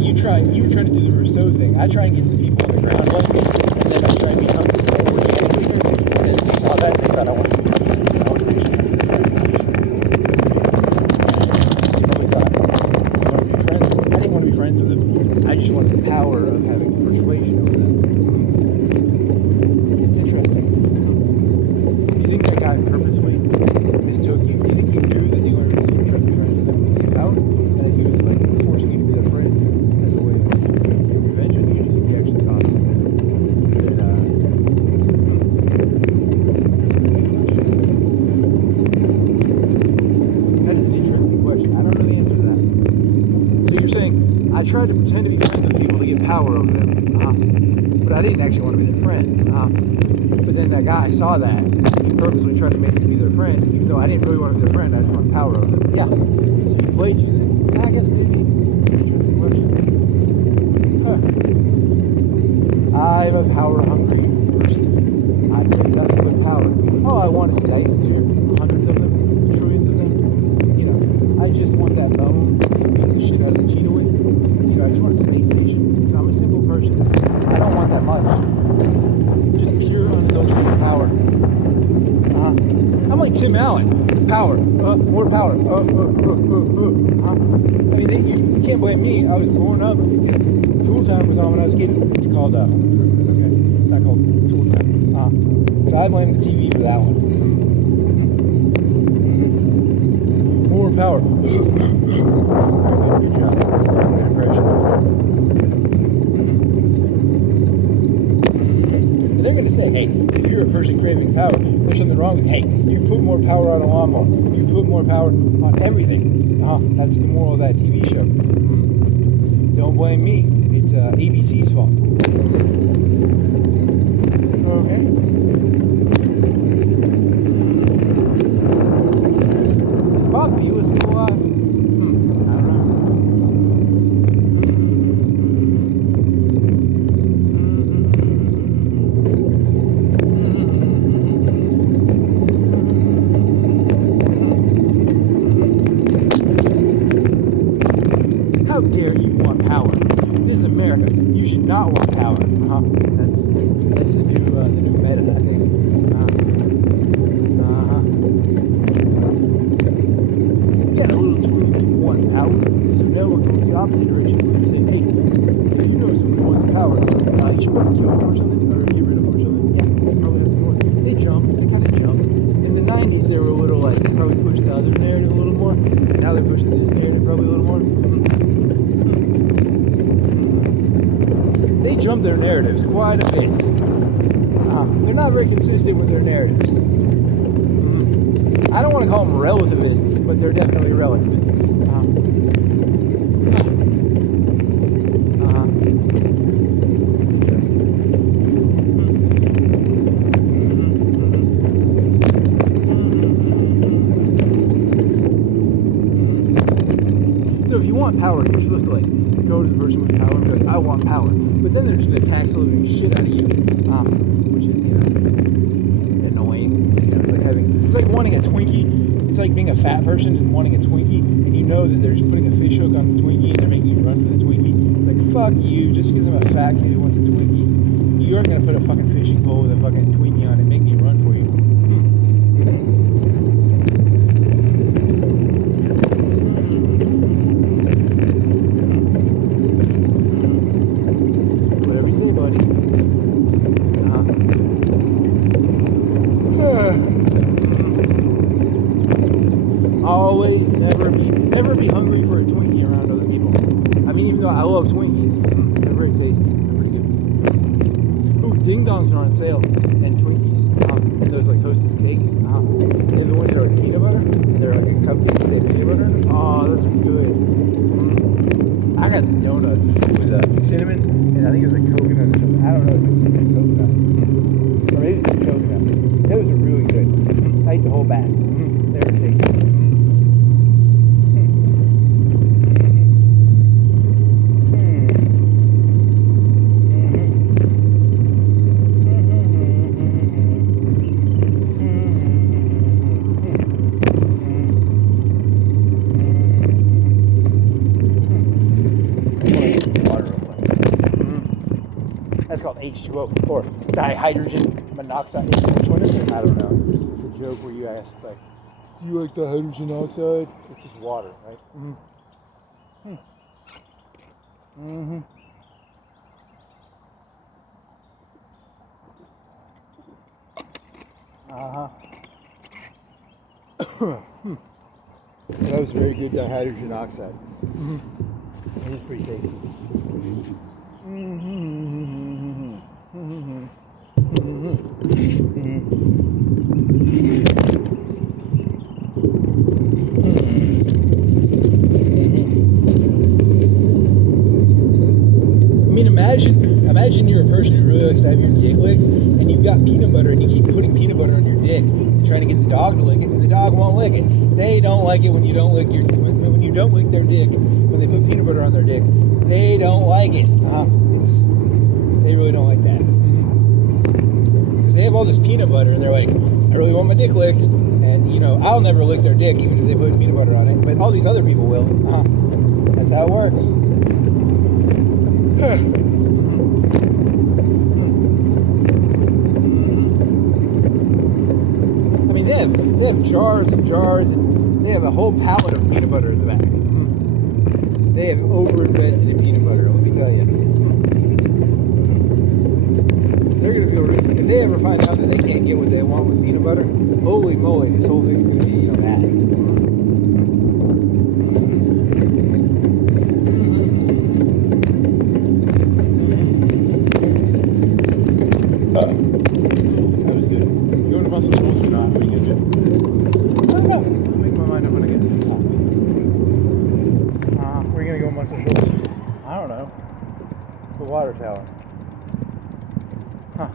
You try to do the Rousseau thing. I try and get the people on the ground like me, and then I try and become the overseas leader. And then they saw that and they thought I wanted to be I didn't want to be friends with them. I just wanted the power of having persuasion over them. It's interesting. Do you think that guy purposely mistook you? Do you think he knew that you weren't trying to be friends with them with the power? And that he was like forcing you to be their friend? I tried to pretend to be friends with people to get power over them, but I didn't actually want to be their friends. But then that guy saw that, he purposely tried to make me be their friend, even though I didn't really want to be their friend, I just wanted power over them. Yeah, so he played you then. I guess maybe. It's an interesting question. I'm a power-hungry person. I need nothing but power. All I want is Titans here, hundreds of them, trillions of them. You know, I just want that bone to beat the shit out of the cheetah with. I just want a space station. I'm a simple person. I don't want that much. Just pure unadulterated power. I'm like Tim Allen. Power. More power. I mean, you can't blame me. I was growing up. Tool time was on when I was a kid. It's called, okay. It's not called Tool Time. So I blame the TV for that one. More power. Good job. Good impression. And they're going to say, hey, if you're a person craving power, there's something wrong with, hey, you put more power on a lawnmower. You put more power on everything. That's the moral of that TV show. Don't blame me. It's ABC's fault. Okay. Is Bob Vila still alive? I don't know. How dare you want power? This is America. You should not want power. That's the new meta, I think. Get a little too many people want power. So now we're going the opposite direction. We're saying, hey, if you know someone wants power, you should probably kill them or something, or get rid of them or something. Yeah, that's probably that's more. They kind of jump. In the 90s, they were a little like, they probably pushed the other narrative a little more. Now they're pushing this narrative probably a little more. They jump their narratives quite a bit. They're not very consistent with their narratives. I don't want to call them relativists, but they're definitely relativists. So if you want power, you're supposed to like go to the person with power and be like, I want power. But then they're just going to tax loading shit out of you, which is, annoying. It's like wanting a Twinkie. It's like being a fat person and wanting a Twinkie, and you know that they're just putting a fish hook on the Twinkie and they're making you run for the Twinkie. It's like, fuck you, just because I'm a fat kid who wants a Twinkie. You aren't going to put a fucking fishing pole with a fucking Twinkie on it and make me run for you. Whatever you say, buddy. Always, never be hungry for a Twinkie around other people. I mean, even though I love Twinkies, they're very tasty. They're pretty good. Ooh, Ding Dongs are on sale, and Twinkies. And those like Hostess cakes. They're the ones that are like peanut butter. They're like cupcakes that have peanut butter. Oh, those are good. I got the donuts with cinnamon, and I think it was like coconut or something. I don't know if it's cinnamon and coconut. Or maybe it's just coconut. Those are really good. I ate the whole bag. They were tasty. That's called H2O, or dihydrogen monoxide. Which one is it? I don't know. It's a joke where you ask, like, do you like dihydrogen oxide? It's just water, right? That was very good dihydrogen oxide. It is pretty tasty. Imagine you're a person who really likes to have your dick licked, and you've got peanut butter, and you keep putting peanut butter on your dick, trying to get the dog to lick it, and the dog won't lick it. They don't like it when you don't lick when you don't lick their dick. When they put peanut butter on their dick, they don't like it. They really don't like that. Because they have all this peanut butter, and they're like, I really want my dick licked, and I'll never lick their dick even if they put peanut butter on it, but all these other people will. That's how it works. They have jars and jars, and they have a whole pallet of peanut butter in the back. They have over-invested in peanut butter, let me tell you. They're going to feel if they ever find out that they can't get what they want with peanut butter, holy moly, this whole thing's going to be bad. That was good. You going to Muscle Shoals or not? What are you going to do? I don't know. I'll make my mind up when I get to the top. We're going to go Muscle Shoals. I don't know. The water tower. Huh.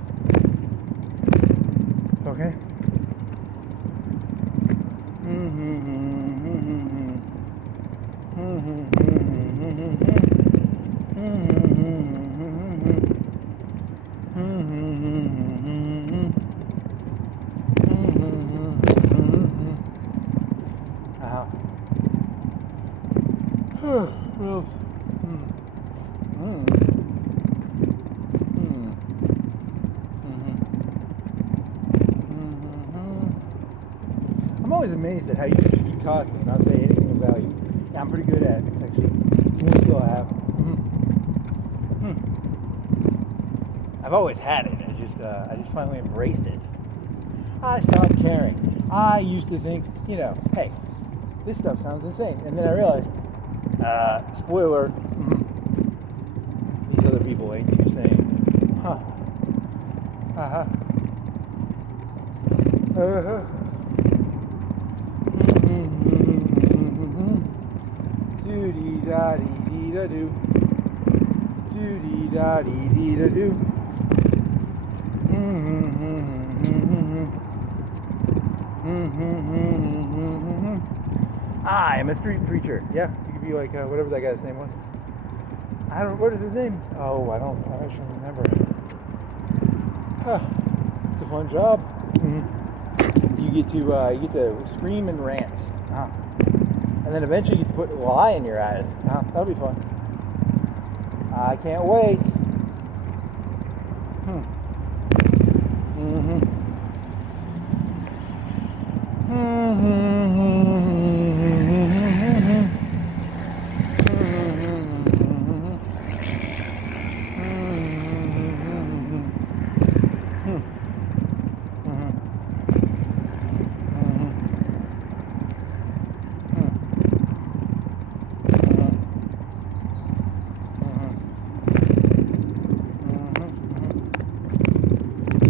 Okay. What else? I'm always amazed at how you can keep talking and not say anything of value. Yeah, I'm pretty good at it. It's actually one skill I have. I've always had it. I just finally embraced it. I stopped caring. I used to think, hey, this stuff sounds insane, and then I realized, spoiler, these other people ain't insane. Huh. Uh-huh. Uh-huh. Do-dee-da-dee-dee-da-doo. Do-dee-da-dee-dee-da-doo. I am a street preacher. Yeah, you could be like whatever that guy's name was. I don't. What is his name? Oh, I don't actually remember. It's a fun job. You get to scream and rant, and then eventually you get to put a lie in your eyes. That'll be fun. I can't wait.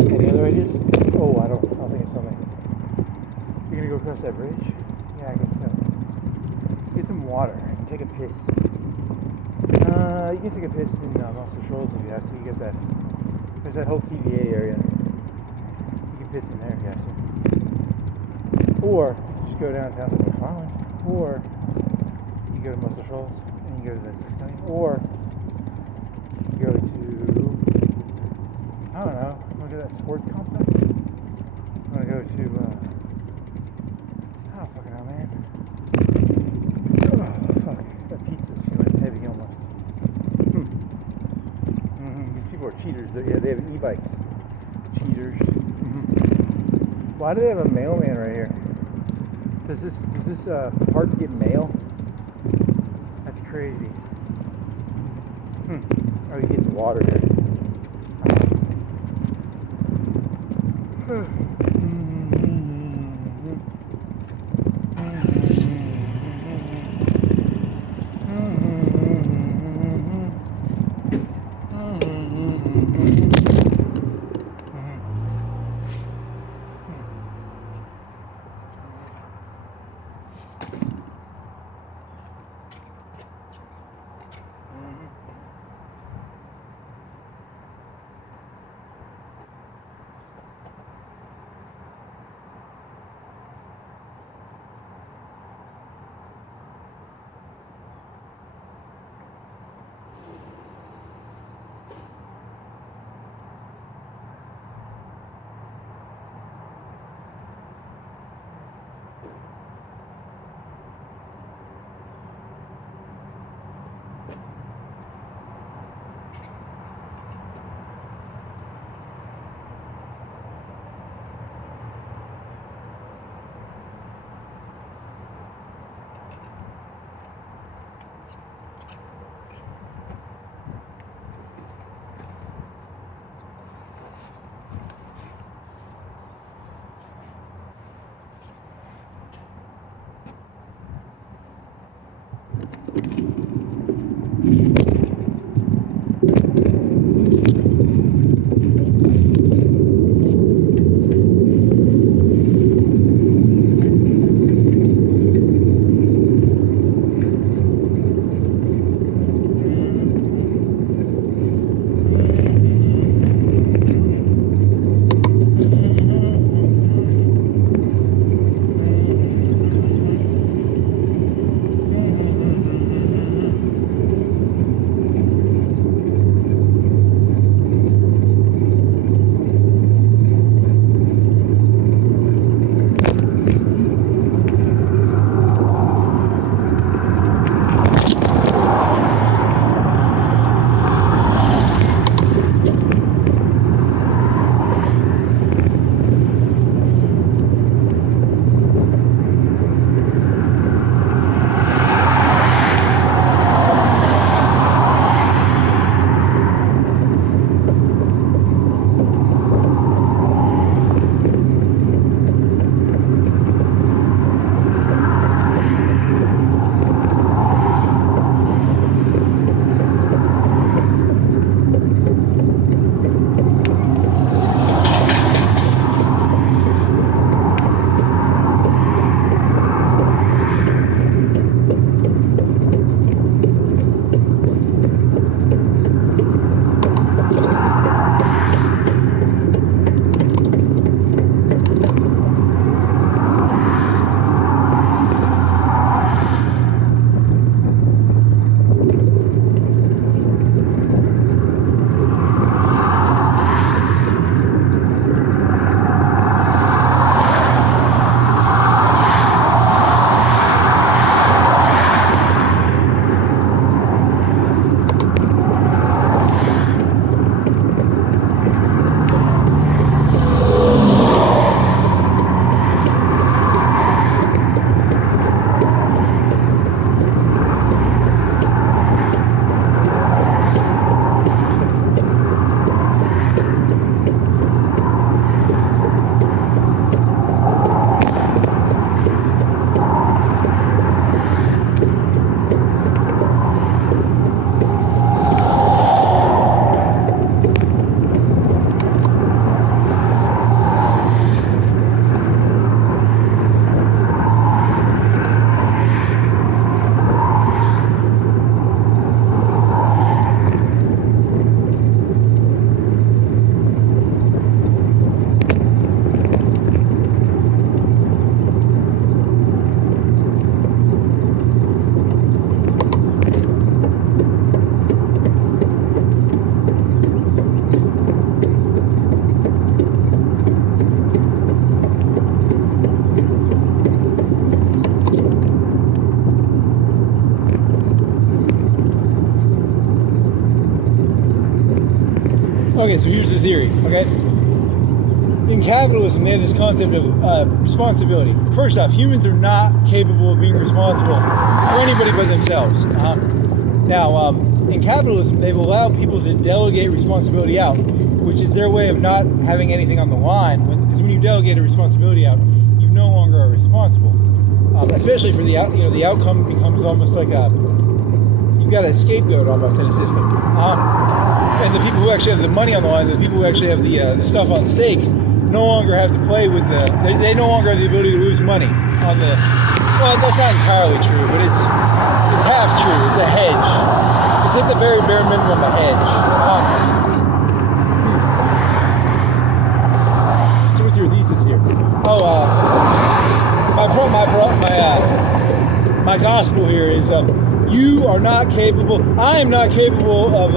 Any other ideas? Oh, I don't think it's something. You're gonna go across that bridge? Yeah, I guess so. Get some water and take a piss. You can take a piss in Muscle Shoals if you have to. You get that. There's that whole TVA area. You can piss in there if you have to. Or just go downtown to McFarland. Or you go to Muscle Shoals and you go to the discounting. Or you go to, I don't know, you want to go to that sports complex? You want to go to, I don't fucking know, man. Oh, fuck. That pizza's feeling heavy almost. These people are cheaters. They have e-bikes. Cheaters. Why do they have a mailman right here? Does this park get mail? That's crazy. Oh, he gets water here. Okay, so here's the theory, okay? In capitalism, they have this concept of responsibility. First off, humans are not capable of being responsible for anybody but themselves. Now, in capitalism, they've allowed people to delegate responsibility out, which is their way of not having anything on the line. Because when you delegate a responsibility out, you no longer are responsible. Especially for the the outcome becomes almost like you've got a scapegoat almost in a system. And the people who actually have the money on the line, the people who actually have the stuff on stake, no longer have to play with they no longer have the ability to lose money on the. Well, that's not entirely true, but it's half true. It's a hedge. It's at the very bare minimum a hedge. So what's your thesis here? My gospel here is you are not capable. I am not capable of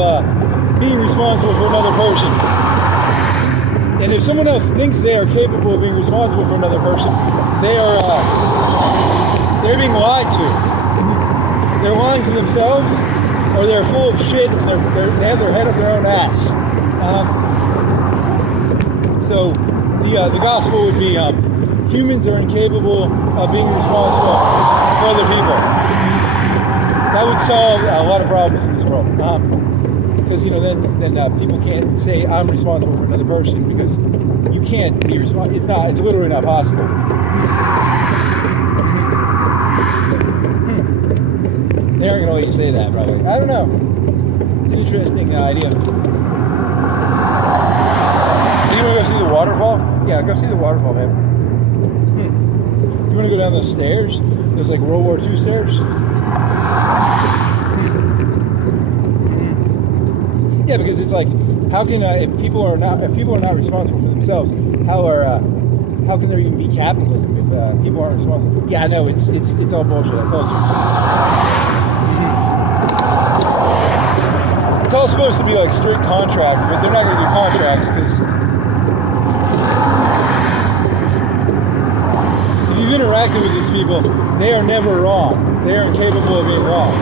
being responsible for another person. And if someone else thinks they are capable of being responsible for another person, they're being lied to. They're lying to themselves, or they're full of shit and they have their head up their own ass. So the gospel would be humans are incapable of being responsible for other people. That would solve a lot of problems in this world. Because then people can't say I'm responsible for another person, because you can't be responsible. It's literally not possible. They aren't going to let you say that, probably. I don't know. It's an interesting idea. You want to go see the waterfall? Yeah, go see the waterfall, man. You want to go down those stairs? Those like World War II stairs? Yeah, because it's like, how can if people are not responsible for themselves, how can there even be capitalism if people aren't responsible? Yeah, I know it's all bullshit. I told you. It's all supposed to be like strict contract, but they're not going to do contracts because if you've interacted with these people, they are never wrong. They are incapable of being wrong.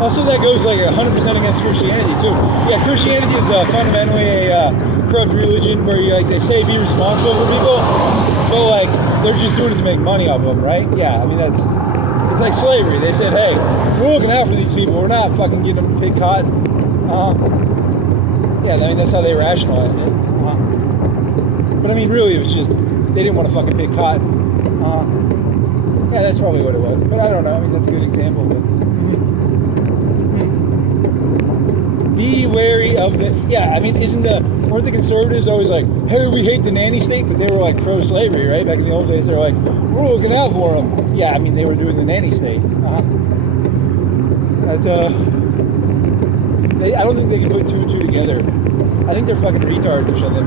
Also, that goes like 100% against Christianity too. Yeah, Christianity is fundamentally a corrupt religion where they say be responsible for people, but like they're just doing it to make money off of them, right? Yeah, I mean it's like slavery. They said, hey, we're looking out for these people. We're not fucking getting them to pick cotton. Yeah, I mean that's how they rationalized it. But I mean, really, it was just they didn't want to fucking pick cotton. Yeah, that's probably what it was. But I don't know. I mean, that's a good example. But be wary of the. Yeah, I mean, weren't the conservatives always like, hey, we hate the nanny state, but they were like pro-slavery, right? Back in the old days, they were like, we're looking out for them. Yeah, I mean, they were doing the nanny state. That's I don't think they can put two and two together. I think they're fucking retards or something.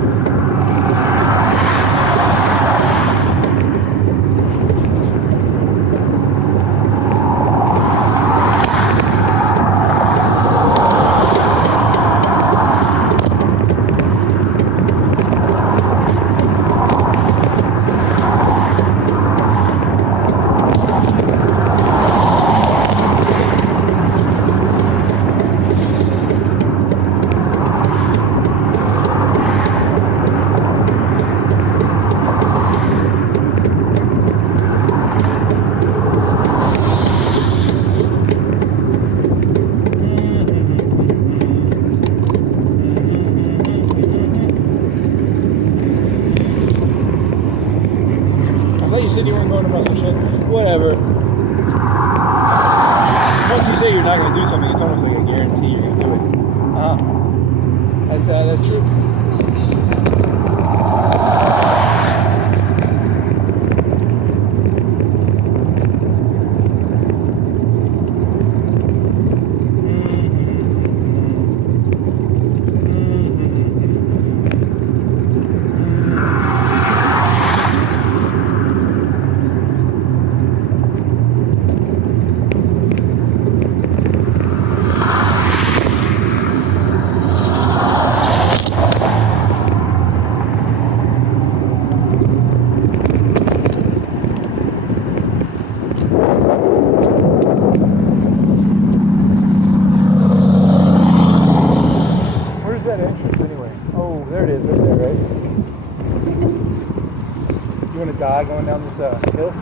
Whatever. Once you say you're not going to do something, it's almost like a guarantee you're going to do it. That's true. Die going down this hill?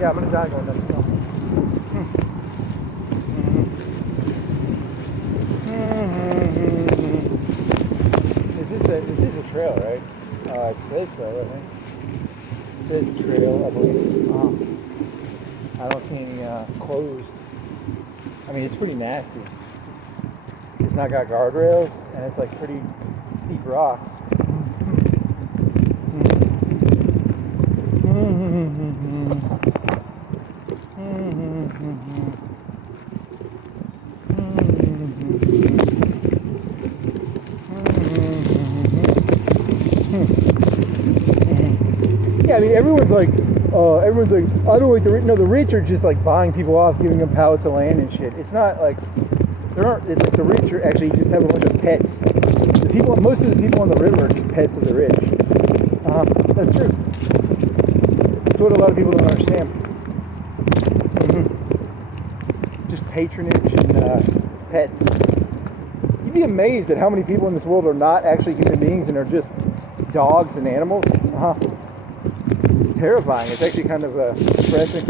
Yeah, I'm gonna die going down this hill. This is a trail, right? It says so, I think. It says trail, I believe. I don't see any closed. I mean, it's pretty nasty. It's not got guardrails, and it's like pretty steep rocks. Yeah, I mean, everyone's like, I don't like the rich. No, the rich are just like buying people off, giving them pallets of land and shit. It's not like, it's like the rich are actually just have a bunch of pets. The people, most of the people on the river are just pets of the rich. That's true. That's what a lot of people don't understand. Just patronage and pets. You'd be amazed at how many people in this world are not actually human beings and are just dogs and animals. It's terrifying. It's actually kind of depressing.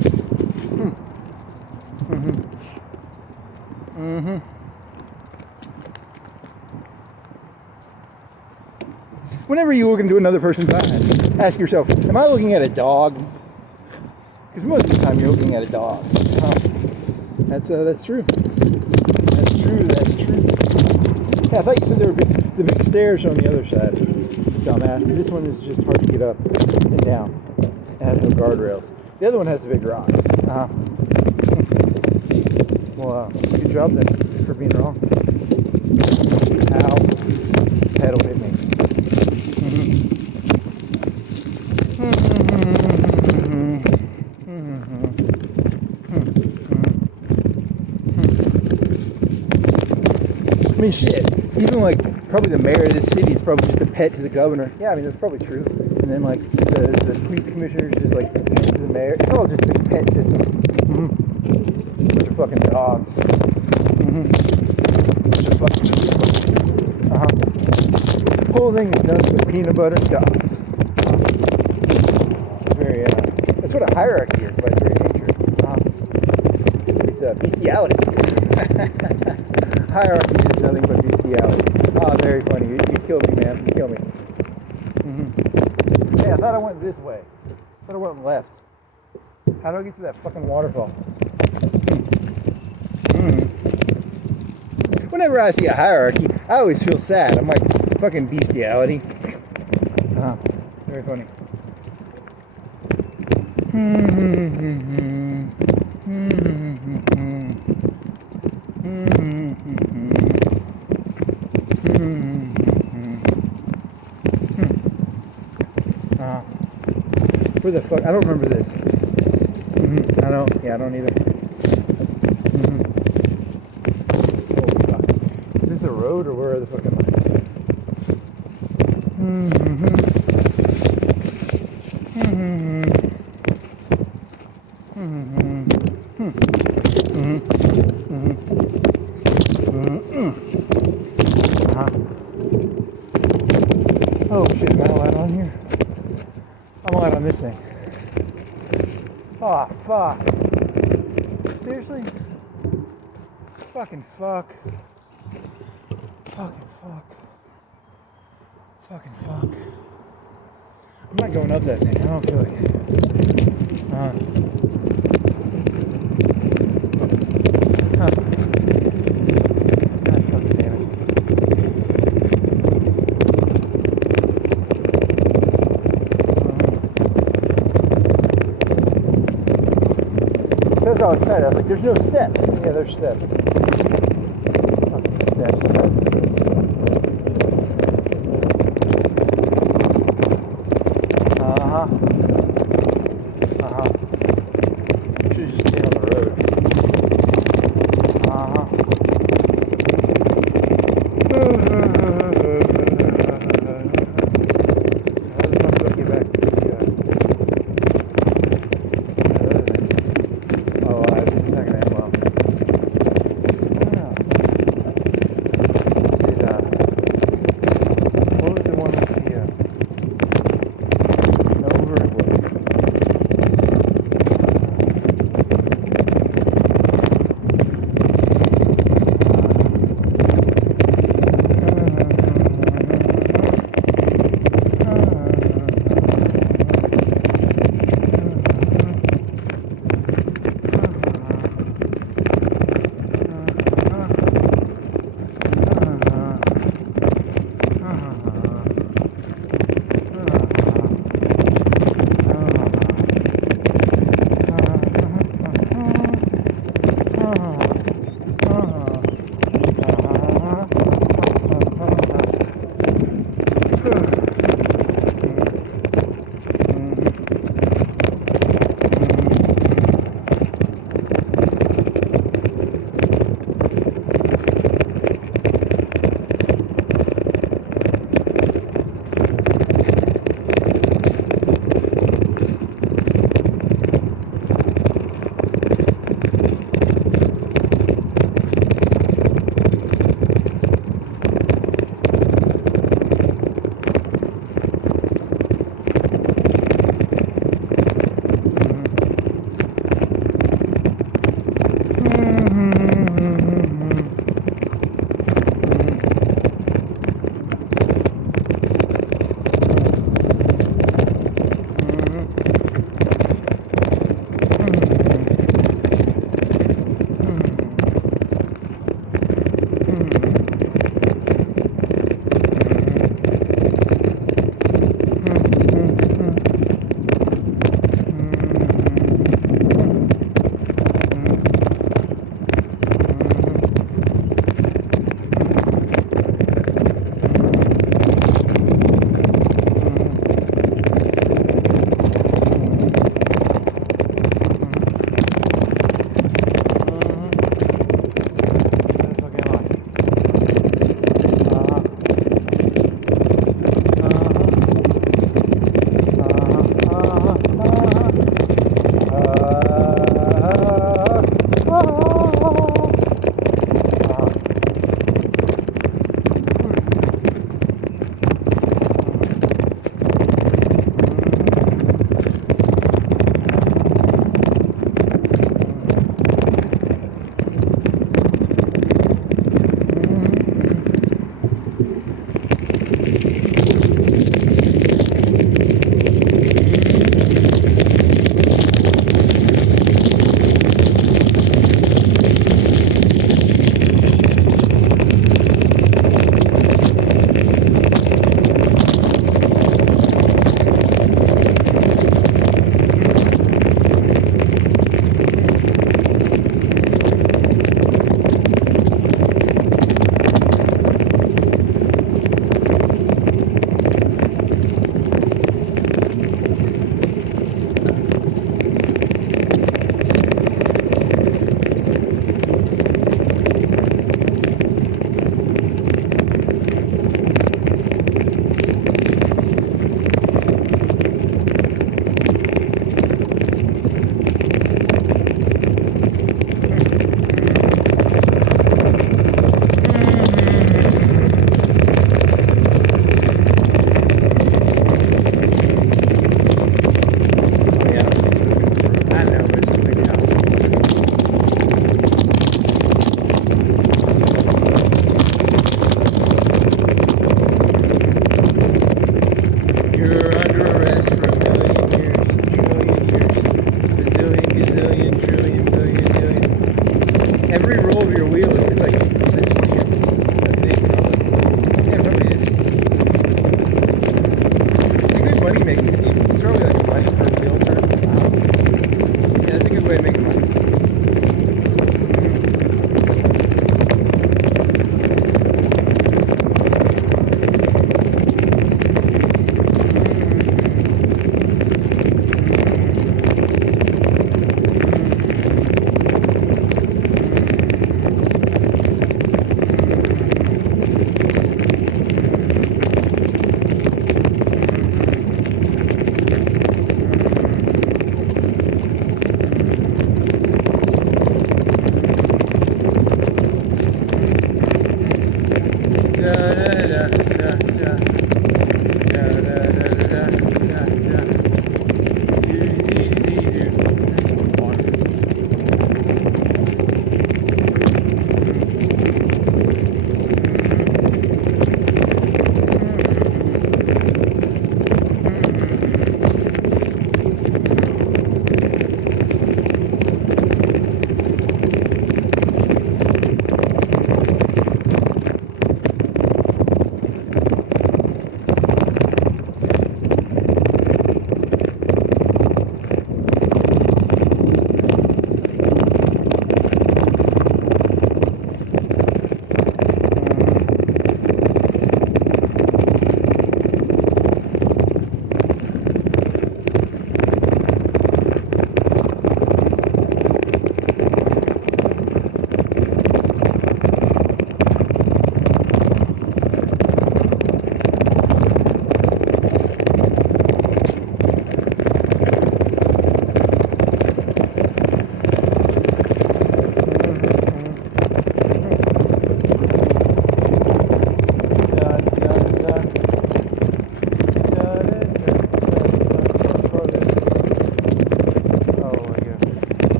whenever you look into another person's eyes, ask yourself, am I looking at a dog? Because most of the time you're looking at a dog. That's true. That's true. Yeah, I thought you said there were the big stairs on the other side. Dumbass. This one is just hard to get up and down. It has no guardrails. The other one has the big rocks. Well, good job then for being wrong. Ow. Pedal hit me. I mean, shit. Even like probably the mayor of this city is probably just a pet to the governor. Yeah, I mean that's probably true. And then like the police commissioners just like pet to the mayor. It's all just a pet system. Just a bunch of fucking dogs. The whole thing is nothing but peanut butter and dogs. It's very that's what a hierarchy is by its very nature. It's bestiality. Hierarchy is nothing but bestiality. Oh, very funny. You killed me, man. You killed me. Hey, I thought I went this way. I thought I went left. How do I get to that fucking waterfall? Whenever I see a hierarchy, I always feel sad. I'm like, fucking bestiality. Very funny. Where the fuck? I don't remember this. I don't either. Holy fuck. Is this a road or where are the fucking lines? Oh shit, am I allowed on here? I'm allowed on this thing. Oh fuck. Seriously? Fucking fuck. Fucking fuck. Fucking fuck. I'm not going up that thing. I don't feel like it. God fucking damn it. So I was all excited. I was like, there's no steps. Yeah, there's steps. Fucking steps. Should've just stayed on the road. How the fuck do I get back to the oh, this is not gonna end well.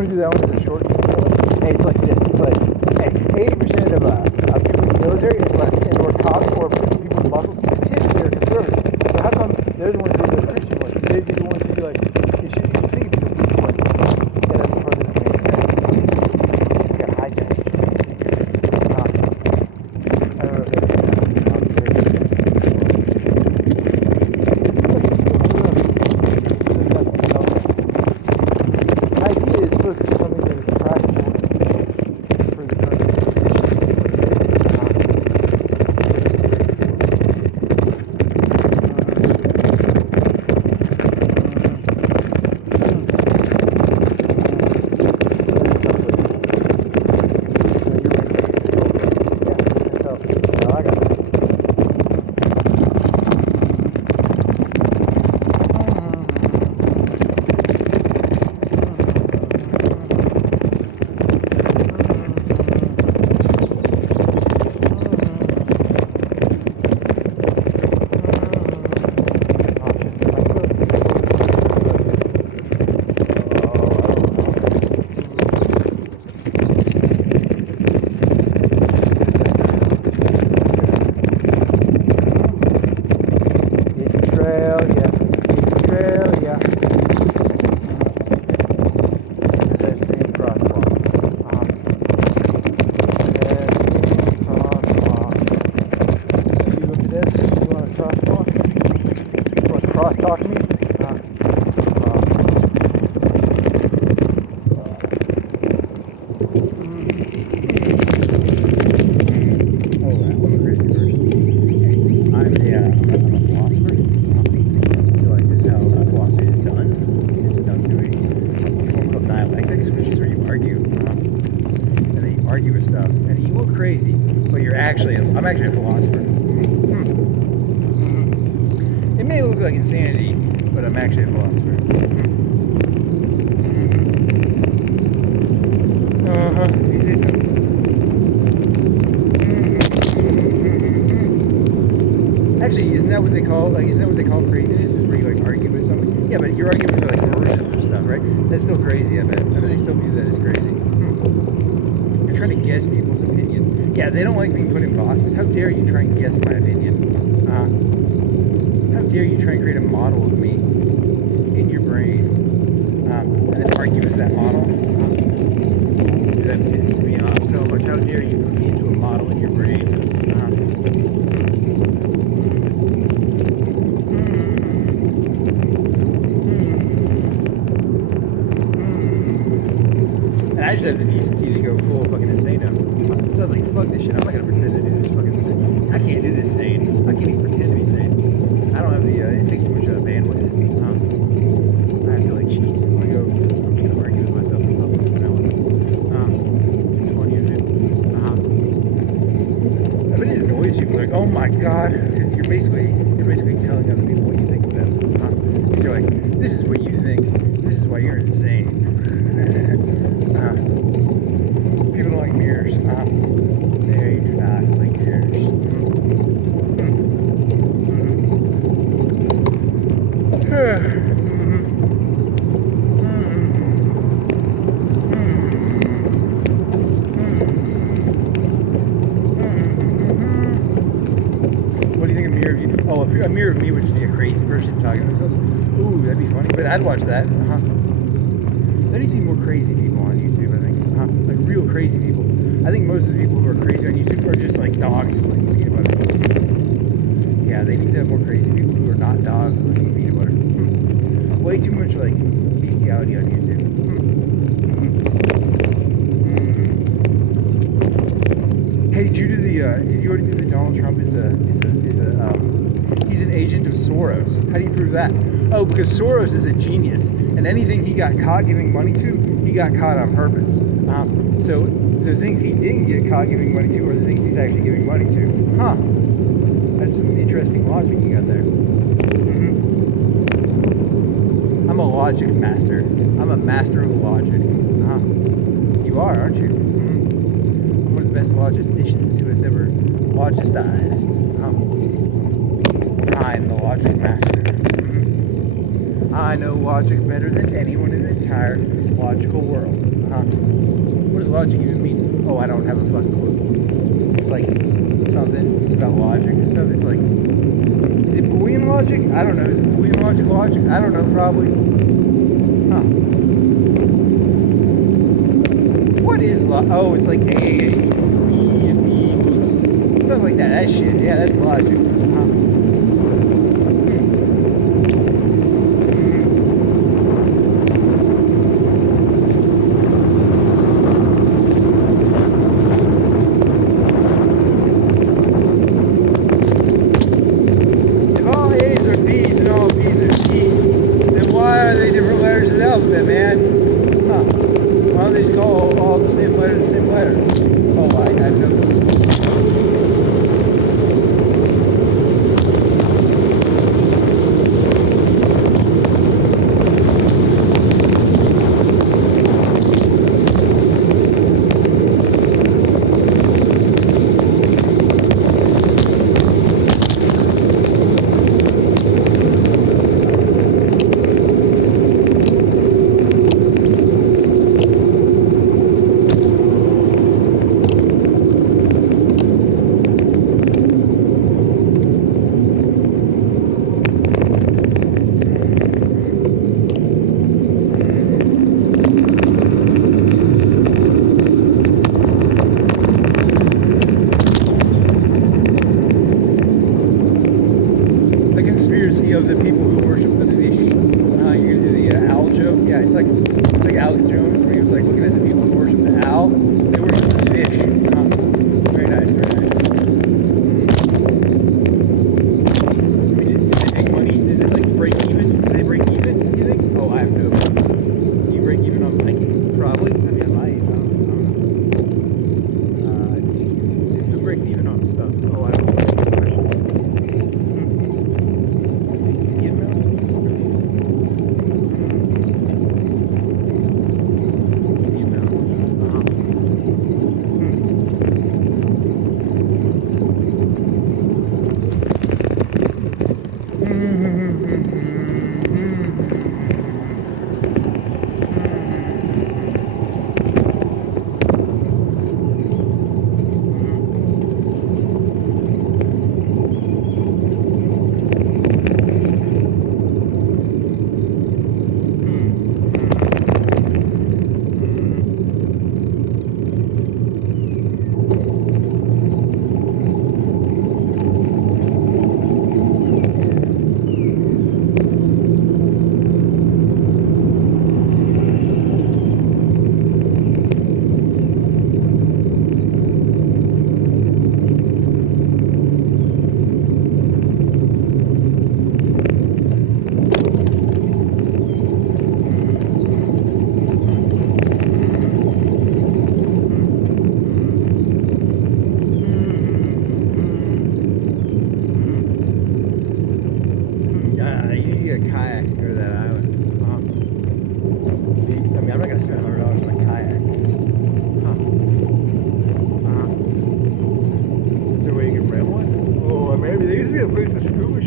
Do that one as a short video. Hey, it's like this. It's like, hey, 80% of people in the military is like, and or cops or people's muscles, kids, they're conservative. So how come they're the ones who are the Christian ones? They'd be the ones who be like, you think it's like, yeah, that's the part that doesn't make sense. You got hijacked. I don't know if that's I'm actually a philosopher. It may look like insanity, but I'm actually a philosopher. You say so. Actually, isn't that what they call craziness? Is where you like argue with something? Yeah, but you're arguing with like versions of stuff, right? That's still crazy. I bet they still view that as crazy. You're trying to guess people's opinion. Yeah, they don't like being put in boxes. How dare you try and guess my opinion? How dare you try and create a model of me in your brain and then argue with that model? That pisses me off so much. How dare you put me into a model in your brain? And I just have the decency to go full fucking insane now. So I was like, fuck this shit. I'm not gonna pretend to do this fucking thing. I can't do this sane. I can't even pretend to be sane. I don't have the, it takes too much bandwidth. I have to like cheat. I'm gonna argue with myself in public from now on. It's funny as shit. I bet it annoys people. Like, oh my god, because you're basically telling other people what you think of them. You're like, this is what you think. This is why you're insane. People don't like mirrors. They do not like mirrors. What do you think a mirror of you? Oh, a mirror of me would just be a crazy person talking to themselves. Ooh, that'd be funny. But I'd watch that. There needs to be more crazy people on YouTube, I think. Like real crazy people. I think most of the people who are crazy on YouTube are just like dogs licking peanut butter. Yeah, they need to have more crazy people who are not dogs licking peanut butter. Way too much like bestiality on YouTube. Hey, did you already do the Donald Trump he's an agent of Soros? How do you prove that? Oh, because Soros is a genius, and anything he got caught giving money to, he got caught on purpose. So the things he didn't get caught giving money to are the things he's actually giving money to. That's logic you got there. I'm a logic master. I'm a master of logic. You are, aren't you? I'm one of the best logisticians who has ever logistized. I'm the logic master. I know logic better than anyone in the entire logical world. What does logic even mean? Oh, I don't have a fucking clue. It's like something. It's about logic and stuff. It's like, is it Boolean logic? I don't know. Is it Boolean logic? I don't know. Probably. What is oh, it's like A equals B and B equals stuff like that. That shit. Yeah, that's logic. Of the people who worship the fish. You're gonna do the owl joke. Yeah, it's like Alex Jones, where he was like looking at the people who worship the owl. They worship the fish. Very nice, very nice. I mean, does it make money? Does it like break even? Do they break even? You think? Oh, I have no clue. Do you break even on biking? Probably. I mean, I might. I don't know. Who breaks even on stuff? Oh, I don't know.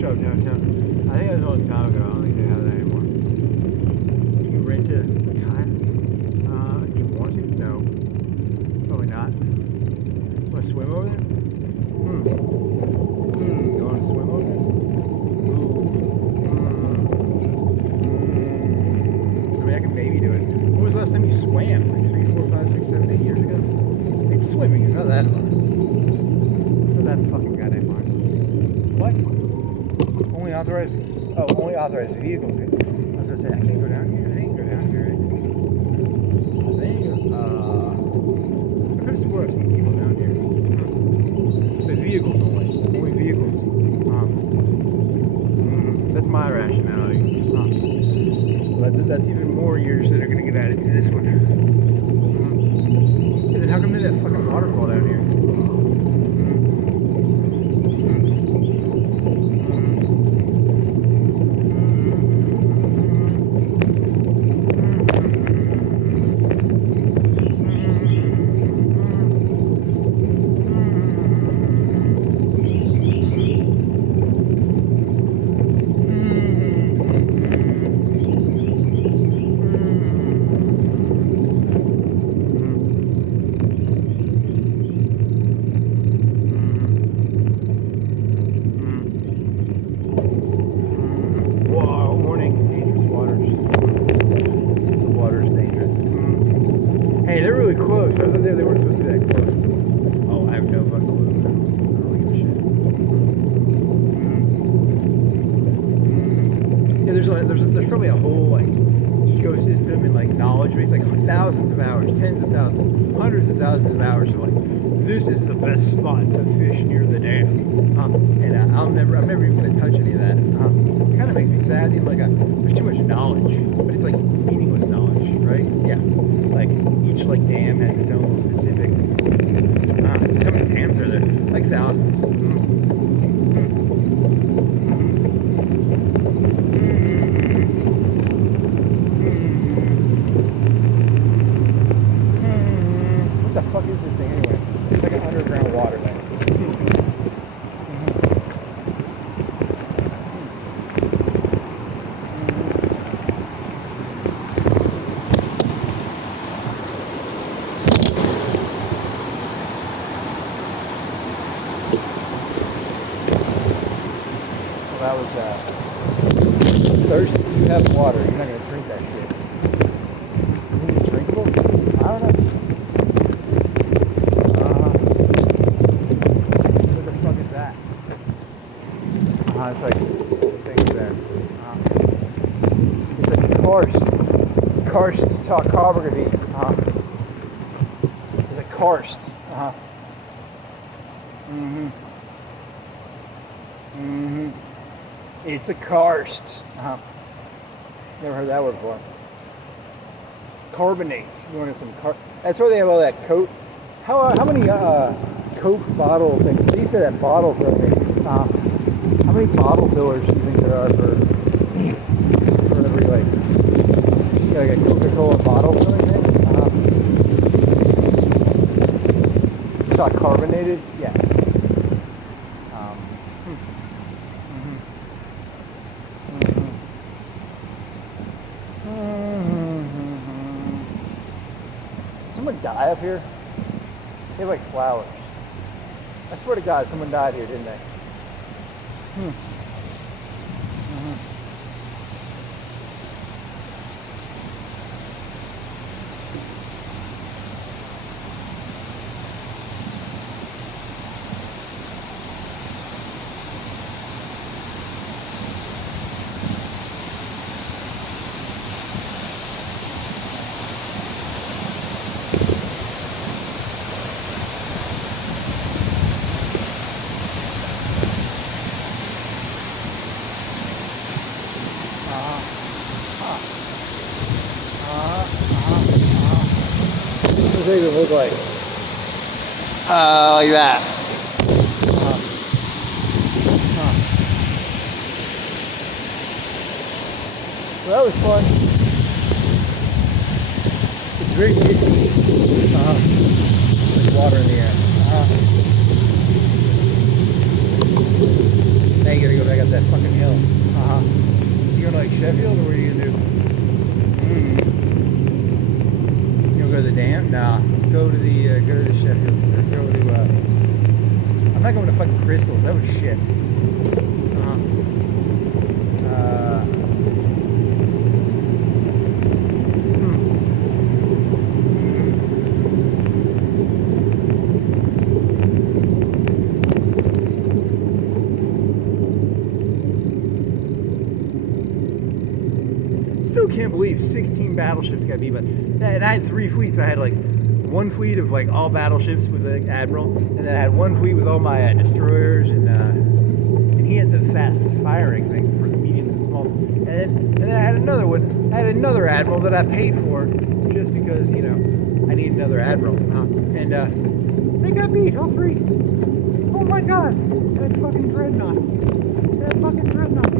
Downtown. I think that was a long time ago. I don't think they have that anymore. You can rent a kayak. Do you want to? No. Probably not. Want to swim over there? You want to swim over there? I mean, I can maybe do it. When was the last time you swam? Like 3, 4, 5, 6, 7, 8 years ago? It's swimming. It's not that hard. It's not that fucking goddamn hard. What? Only authorized vehicles. I was gonna say I can't go down here. I can't go down here. Right? I could have swore I've seen people down here. But vehicles only vehicles. That's my rationality. That's even more years that are gonna get added to this one. Yeah, then how come there's that fucking waterfall down here? probably a whole like ecosystem and like knowledge base, like thousands of hours, tens of thousands, hundreds of thousands of hours of like, this is the best spot to fish near the dam. And I'm never even gonna touch any of that. It kind of makes me sad. You know, like there's too much knowledge, but it's like meaningless knowledge, right? Yeah. Like each like dam has its own specific. How many dams are there? Like thousands. What the fuck is this thing anyway? It's like an underground water thing. That was thirsty. You have water. You're not gonna drink that shit. You think it's drinkable? I don't know. What the fuck is that? It's like things there. It's like karst topography. It's like karst. It's a karst. Never heard that word before. Carbonates. You wanted some that's why they have all that Coke. How many Coke bottle things? They used to have that bottle for everything. How many bottle fillers do you think there are for every like a Coca-Cola bottle or anything? It's not carbonated? Yeah. Someone die up here? They have like flowers. I swear to God, someone died here, didn't they? What does it even look like? Like that. Well, that was fun. It's very misty. There's water in the air. Now you gotta go back up that fucking hill. So you going to like Sheffield, or what are you gonna do? Go to the dam? Nah. Go to the Sheffield. Or go to I'm not going to fucking Crystals. That was shit. Still can't believe 16 battleships got beat by. And I had 3 fleets. I had like one fleet of like all battleships with the admiral, and then I had one fleet with all my destroyers, and he had the fastest firing thing for the medium and small. And then I had another one. I had another admiral that I paid for just because I need another admiral. And they got beat, all 3. Oh my God, that fucking Dreadnought. That fucking Dreadnought.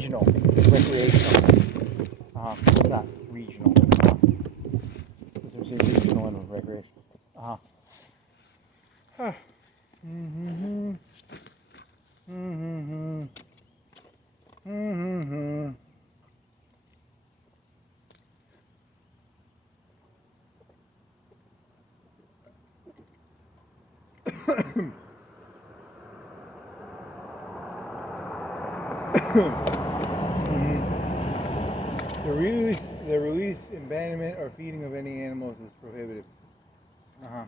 regional, recreational. Not regional. Because there's a regional and recreational. The release, abandonment, or feeding of any animals is prohibited. I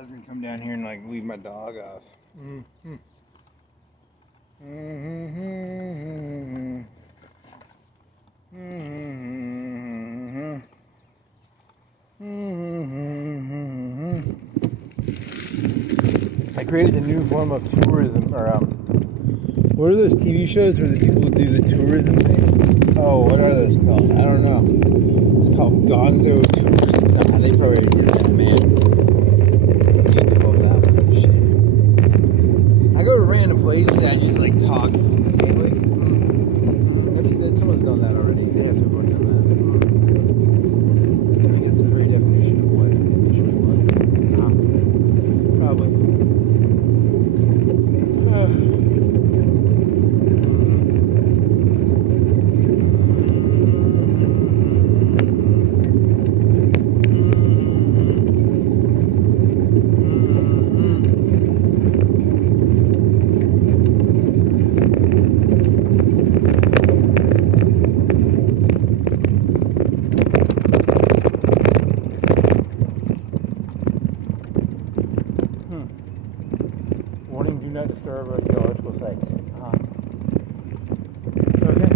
was gonna come down here and like leave my dog off. I created a new form of tourism, or what are those TV shows where the people do the tourism thing? Oh, what are those called? I don't know. It's called Gonzo Tourism. Nah, they probably did that, man. I go to random places and I just like talk. Maybe someone's done that already. They have to have done that. I think that's the very definition of what English was. Probably. Warning, do not disturb archaeological sites. Okay.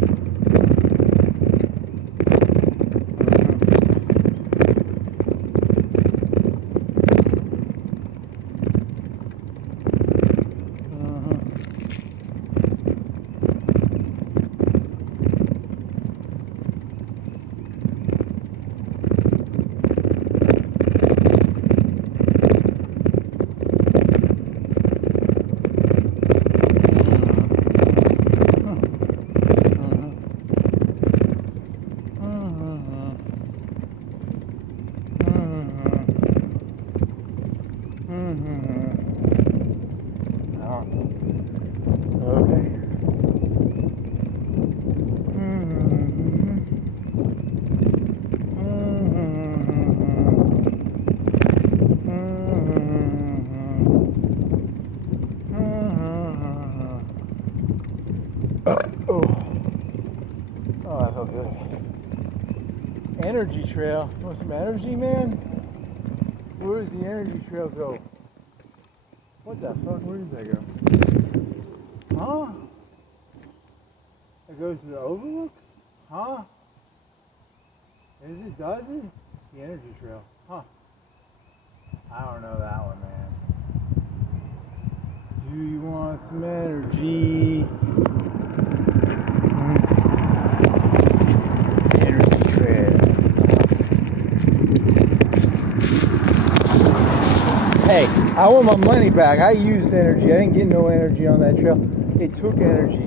Oh, that felt good. Energy trail. You want some energy, man? Where does the energy trail go? What the fuck? Where does that go? Huh? It goes to the overlook? Huh? Is it? Does it? It's the energy trail. Huh? I don't know that one, man. Do you want some energy? Energy trail. Hey, I want my money back. I used energy. I didn't get no energy on that trail. It took energy.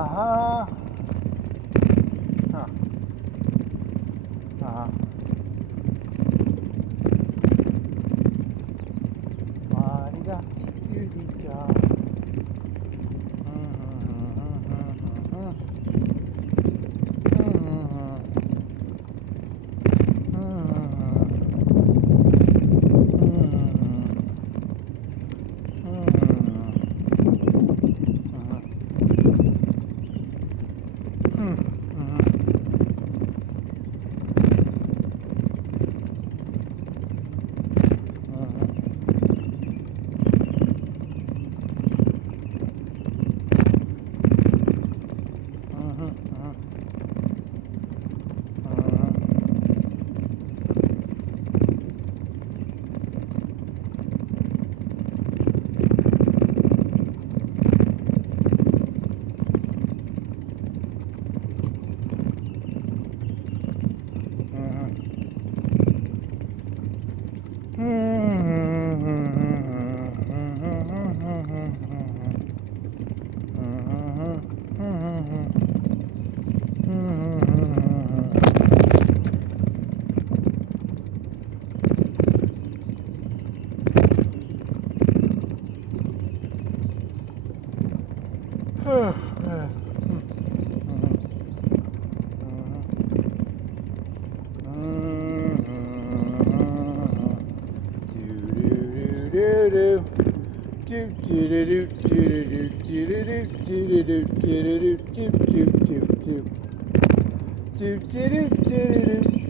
Uh-huh. Huh. Uh-huh. La-di-da, doo-dee-da.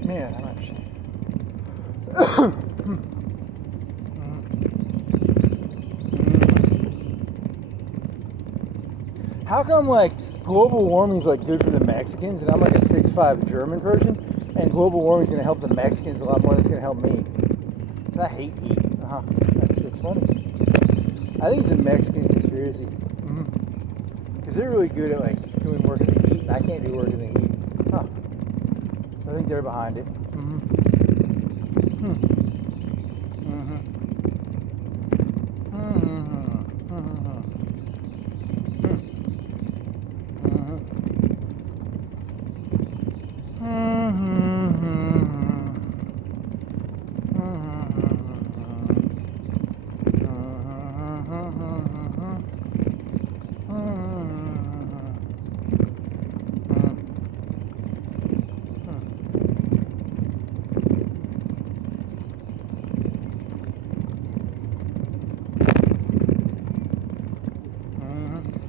Man, I'm not sure. How come like global warming's like good for the Mexicans and I'm like a 6'5" German person and global warming's gonna help the Mexicans a lot more than it's gonna help me? I hate heat. That's funny. I think it's a Mexican conspiracy. Because they're really good at like doing work in the heat and I can't do work in the heat. So I think they're behind it.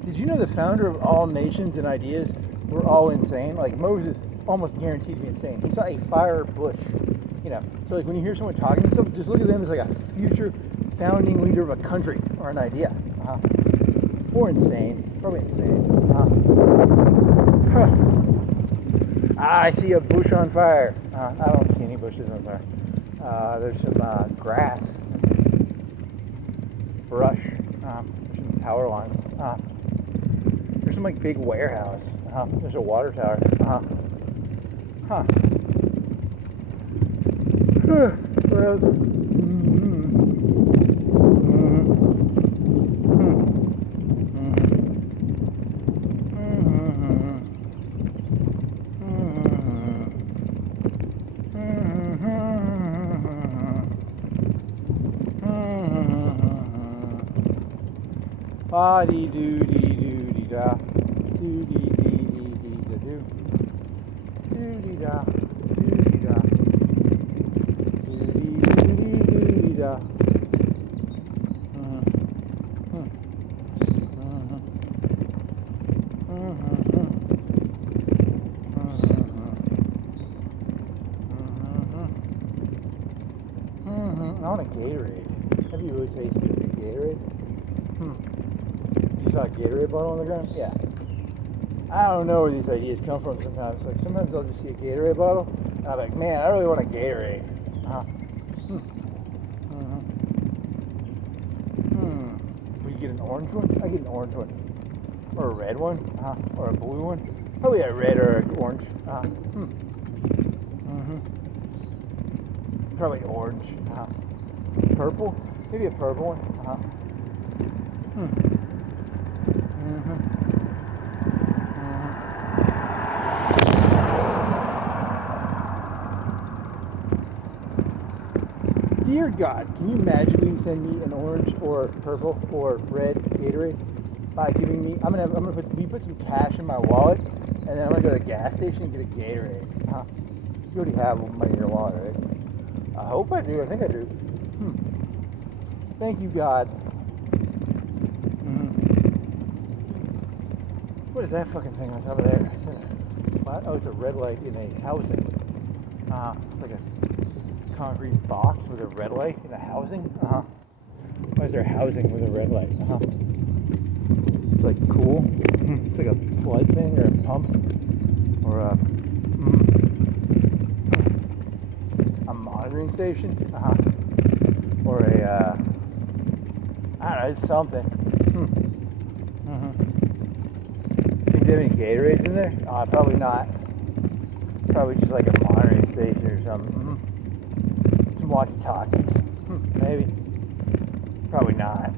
Did you know the founder of all nations and ideas were all insane? Like Moses almost guaranteed to be insane. He saw a fire bush, you know. So like when you hear someone talking to something, just look at them as like a future founding leader of a country or an idea. Or insane. Probably insane. I see a bush on fire. I don't see any bushes on fire. There's some grass. Brush. There's some power lines. There's some like big warehouse. There's a water tower. Body doo dee doo dee da, doo dee dee dee dee da doo, doo dee da, doo dee da, doo dee doo dee doo dee da. I want a Gatorade. Have you really tasted a big Gatorade? You saw a Gatorade bottle on the ground? Yeah. I don't know where these ideas come from sometimes. Like sometimes I'll just see a Gatorade bottle and I'm like, man, I really want a Gatorade. Would you get an orange one? I get an orange one. Or a red one? Or a blue one? Probably a red or an orange. Probably orange. Purple? Maybe a purple one. Dear God, can you magically send me an orange or purple or red Gatorade by giving me? I'm gonna put some cash in my wallet, and then I'm gonna go to a gas station and get a Gatorade. You already have money in your wallet, right? I hope I do. I think I do. Thank you, God. What is that fucking thing on top of there? What? Oh, it's a red light in a housing. It's like a concrete box with a red light in a housing. Why is there housing with a red light? It's like cool. It's like a flood thing or a pump or a monitoring station. Or a I don't know. It's something. Think they have any Gatorades in there? Probably not. Probably just like a monitoring station or something. Some walkie-talkies. Maybe. Probably not.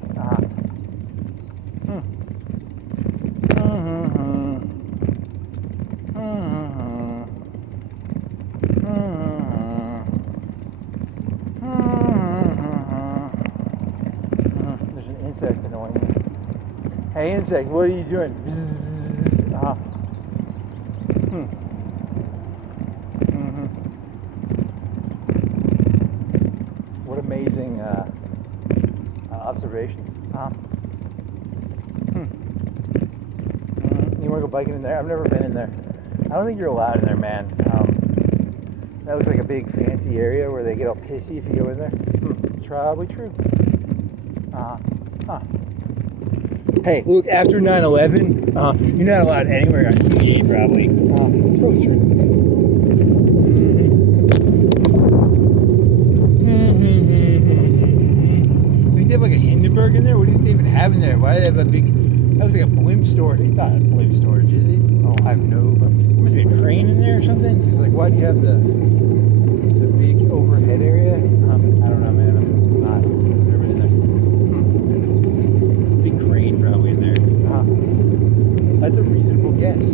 There's an insect annoying me. Hey insect, what are you doing? Bzz, bzz, bzz. What amazing observations. You want to go biking in there? I've never been in there. I don't think you're allowed in there, man. That looks like a big fancy area where they get all pissy if you go in there. Probably true. Hey, look, after 9/11, you're not allowed anywhere on TV, probably. Probably true. Do you think they have like a Hindenburg in there? What do you think they even have in there? Why do they have a big... That was like a blimp storage. It's not a blimp storage, is it? Oh, I have no... There must be a crane in there or something? Because, like, why do you have the big overhead area? I don't know, man. I'm not... Never in there. Big crane probably in there. That's a reasonable guess.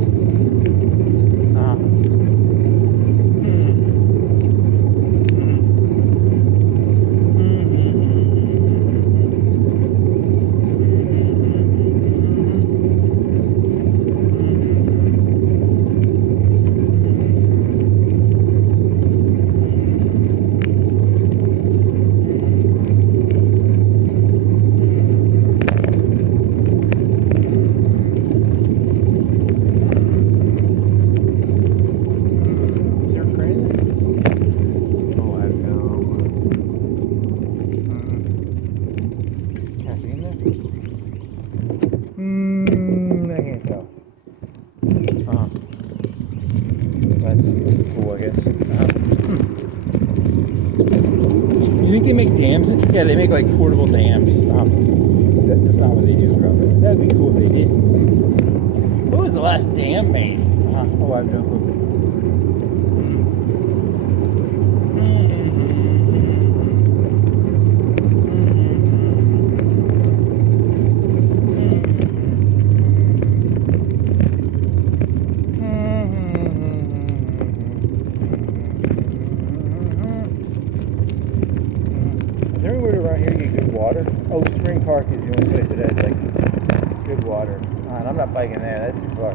Yeah, they make like portable dams. That's not what they do, probably. That'd be cool if they did. What was the last dam made? Oh, I have no clue. Oh, Spring Park is the only place that has like good water. And I'm not biking there, that's too far.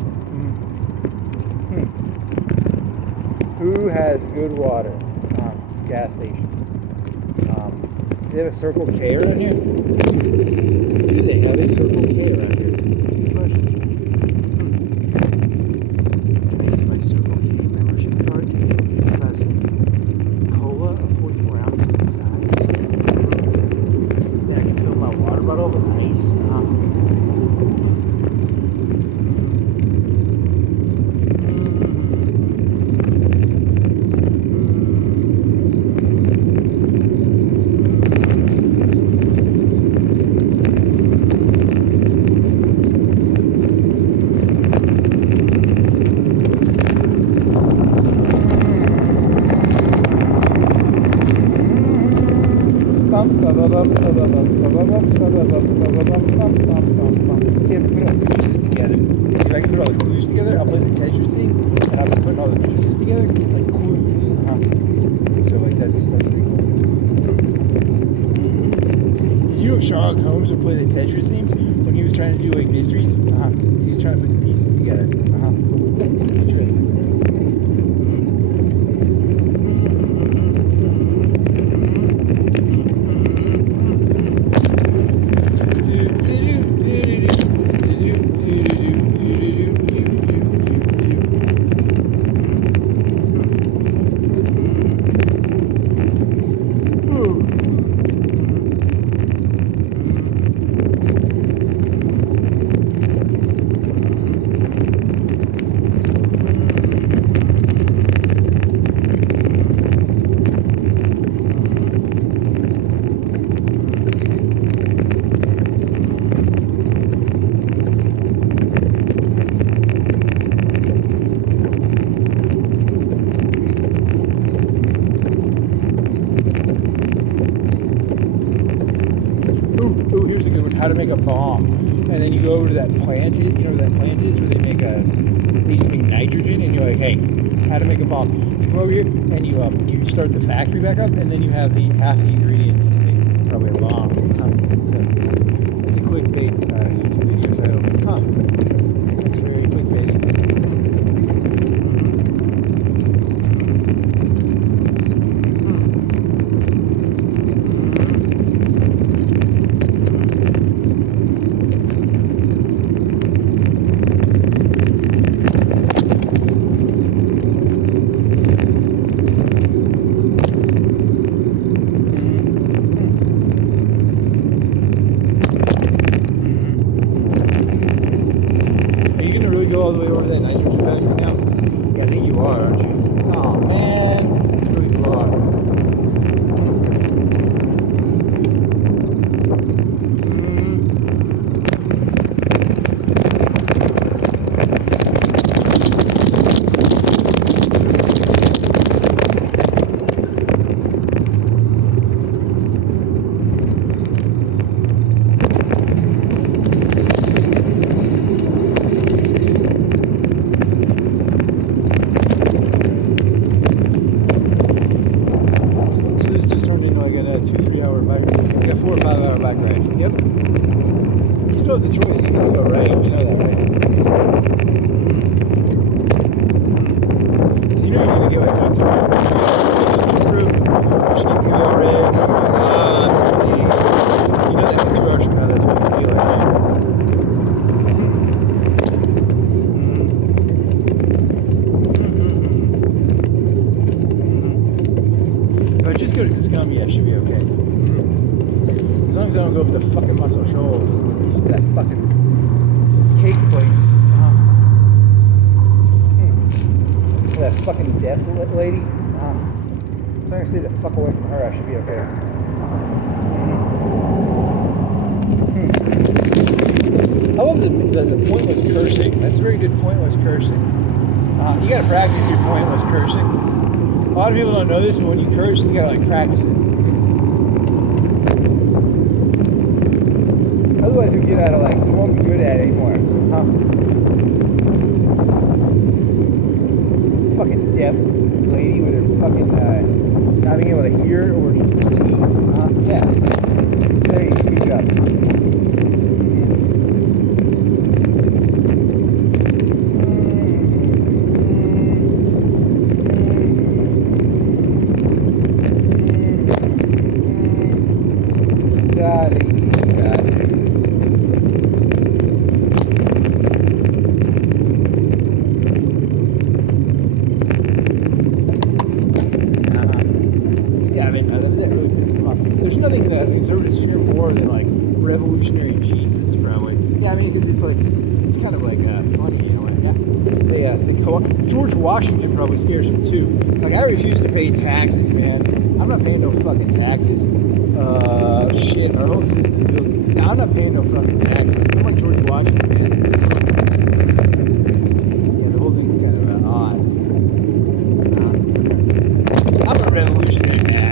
Who has good water? Gas stations. Do they have a Circle K around here? Do they have a Circle K around here? Good question. My Circle K membership card has cola of 44 ounces in size. Then I can fill my water bottle with ice. Sherlock Holmes would play the Tetris themes when he was trying to do like mysteries. He was trying to put the pieces together. Interesting. How to make a bomb, and then you go over to that plant. You know where that plant is, where they make nitrogen, and you're like, hey, how to make a bomb? You come over here and you start the factory back up, and then you have half the ingredients to make probably a bomb. It's a clickbait YouTube video title. That's very clickbaity. All the way over to that nitrogen factory now? Yeah, I think you are, aren't you? Oh man, that's really far. Lady, as long as I stay the fuck away from her, I should be okay. I love the pointless cursing. That's very good pointless cursing. You gotta practice your pointless cursing. A lot of people don't know this, but when you curse, you gotta like practice it. Otherwise, you get out of like, you won't be good at it anymore. Fucking deaf lady with her fucking not being able to hear or see. Yeah. So there you go. Good job. There's nothing that conservatives fear more than like revolutionary Jesus, probably. Yeah, I mean, because it's like, it's kind of like funny, you know, like, yeah. George Washington probably scares him too. Like, I refuse to pay taxes, man. I'm not paying no fucking taxes. Shit, our whole system's built. Nah, I'm not paying no fucking taxes. I'm like George Washington, man. Yeah, the whole thing's kind of odd. I'm a revolutionary man.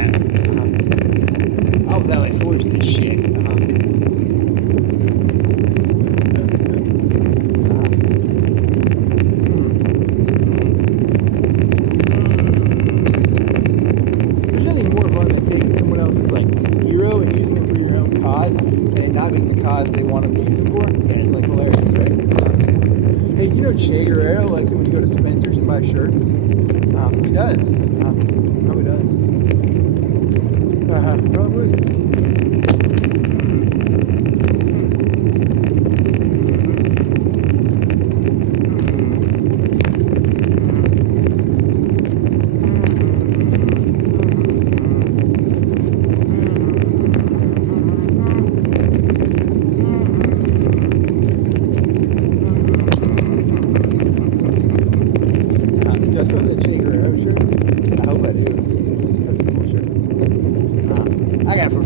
I was like forged this shit. There's nothing more fun than taking someone else's like hero and using them for your own cause. because they want to use it for. Yeah, it's like hilarious, right? Hey, you know Che Guerrero likes it when you go to Spencer's and buy shirts? He does. Probably does. Probably.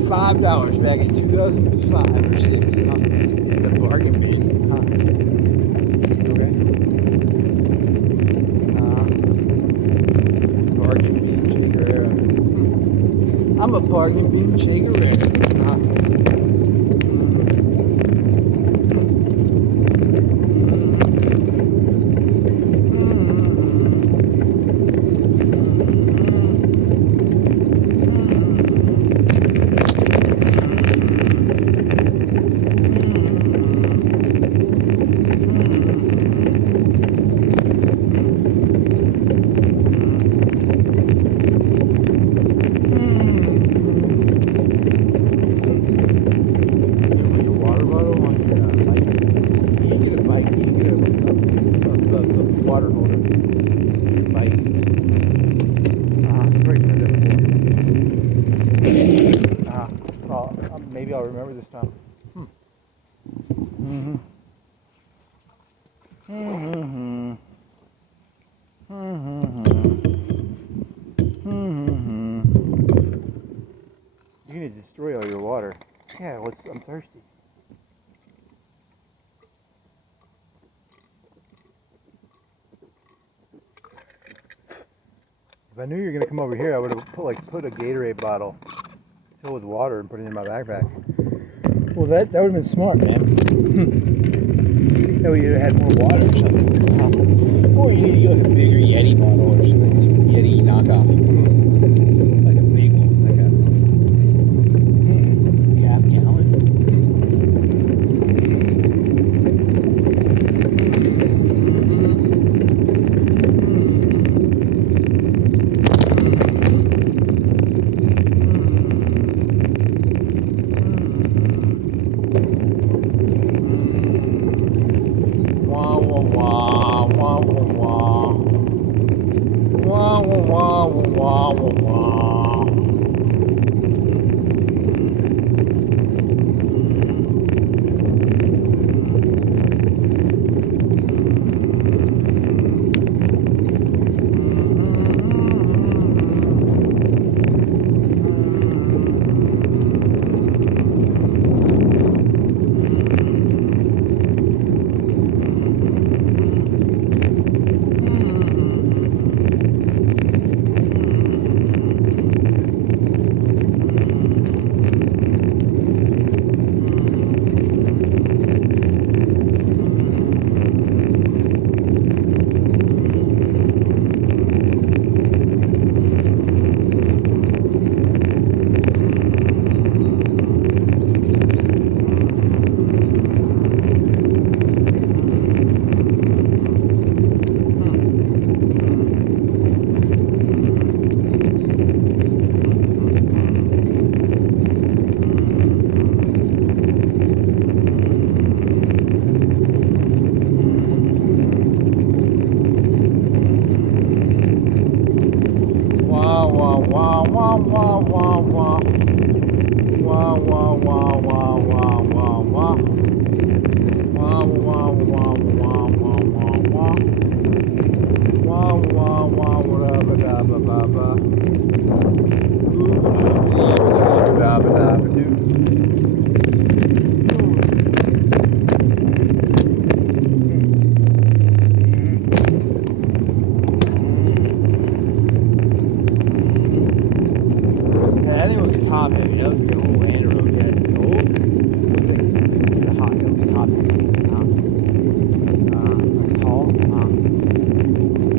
$5 back in 2005 or 6. It's the bargain bin. Okay. Bargain bin Che Guerrero. I'm a bargain bin Che Guerrero. Maybe I'll remember this time. You need to destroy all your water. Yeah, I'm thirsty. If I knew you were gonna come over here, I would have put a Gatorade bottle filled with water and put it in my backpack. Well, that would have been smart, man. That way you'd have had more water or something. Or you need to get like a bigger Yeti bottle or something. Yeti knockoff. Like a big one, like a half gallon.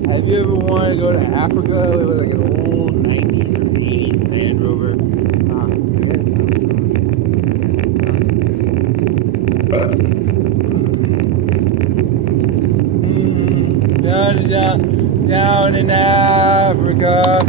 Have you ever wanted to go to Africa? It was like an old 90s or 80s Land Rover. Down in Africa.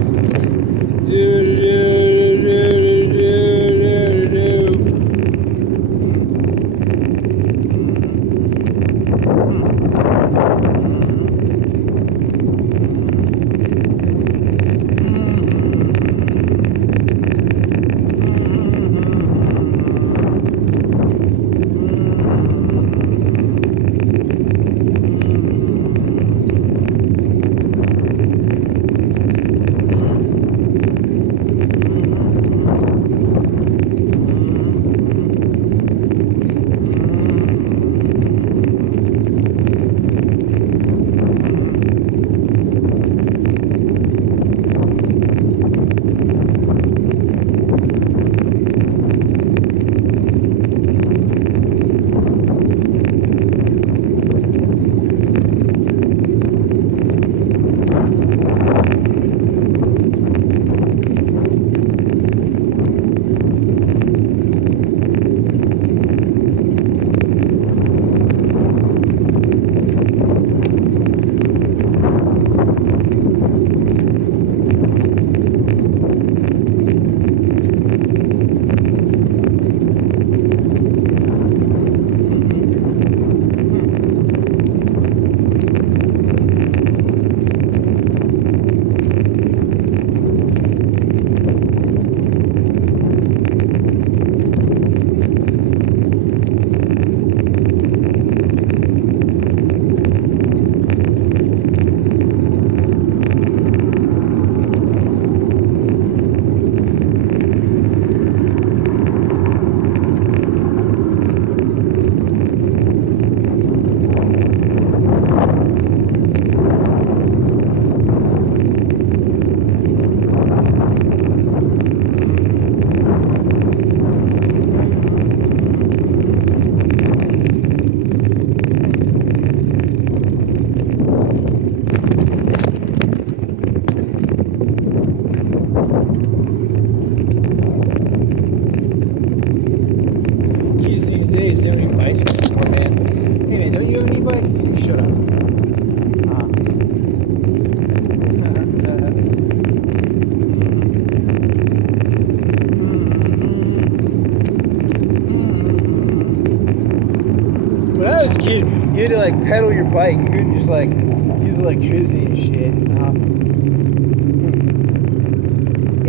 You had to like pedal your bike. You couldn't just like use electricity and shit.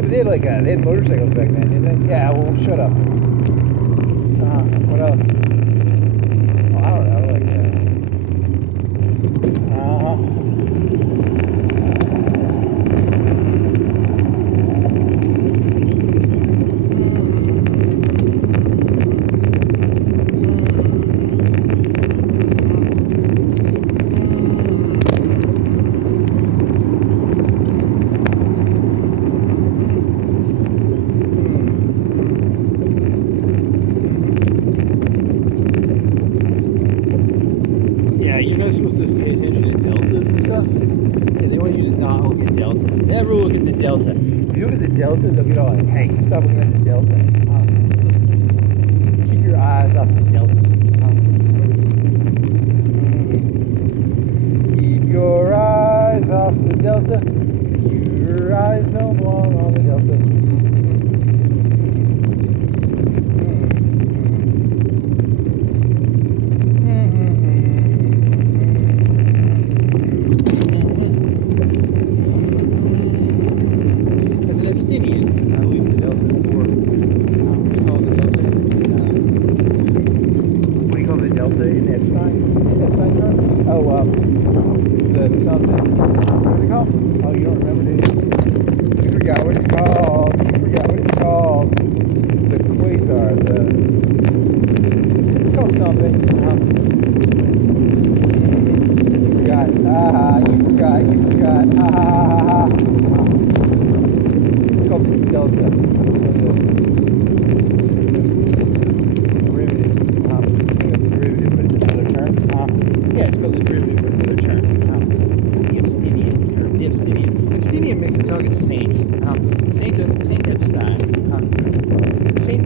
Yeah, but they had motorcycles back then, didn't they? Yeah, well, shut up. What else? Oh, I don't know, like Delta. If you look at the Delta, they'll get all like, hey, stop looking at the Delta. Keep your eyes off the Delta. Keep your eyes off the Delta. Your eyes don't belong on the Delta.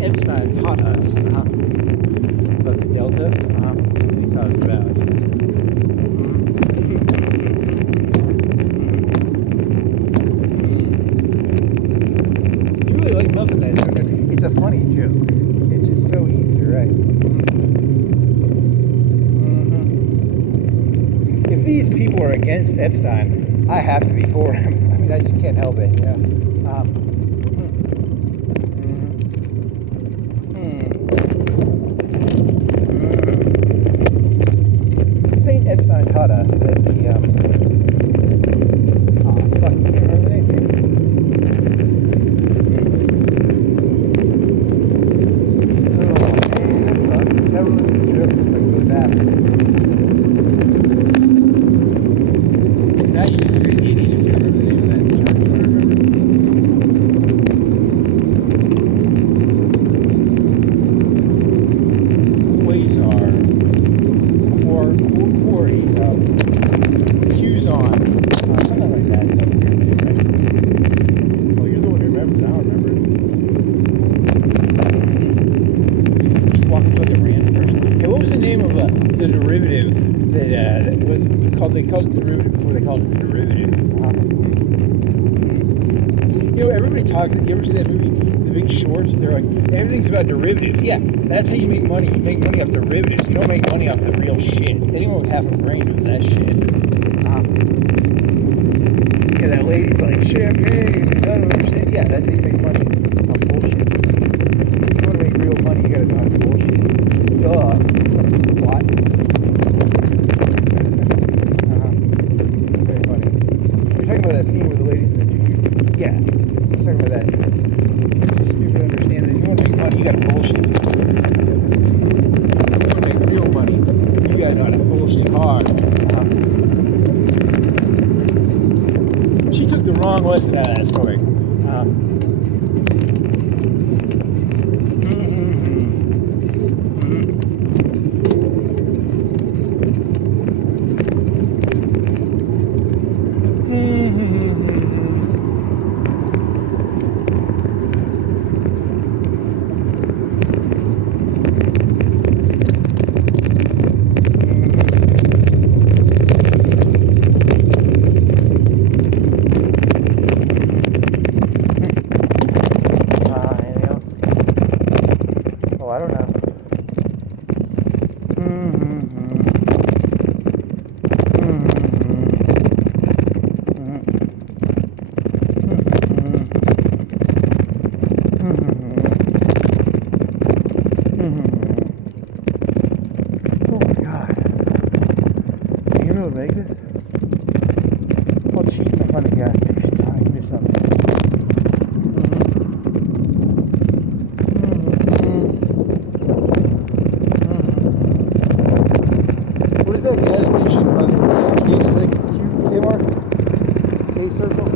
Epstein taught us about the Delta. people are against Epstein, I have to be for him. I mean, I just can't help it, you know. St. Epstein taught us that the, oh, fuck, I can't remember the name. Oh, man, that sucks. That ruins the trip. Like, with that. Now you just an idiot if you remember the name of that. Quasar. Quarries. Qzon. Something like that. Something weird, right? Well, you're the one who remembers. I don't remember it. Just walking like a random person. Hey, what was the name of the derivative that was called? They called it derivative before they called it the derivative. You know, everybody talks. You ever see that movie, The Big Short? They're like, everything's about derivatives. Yeah, that's how you make money. You make money off derivatives. You don't make money off the real shit. Anyone with half a brain knows that shit. Yeah, that lady's like, champagne, I don't understand. Yeah, that's how you make money on bullshit. If you want to make real money, you gotta know how to bullshit. Duh. What? Very funny. You're talking about that scene with the ladies in the jacuzzi? Yeah. I'm talking about that scene. It's too stupid to understand that if you want to make money, you gotta bullshit. If you want to make real money, you gotta know how to bullshit hard. She took the wrong lesson out of that story. Anything else? Oh, I don't know. Oh my god. Are you able to make this? I'll cheat and find a gas station. I can do something. What is that gas station on the K-Mark? K-Circle?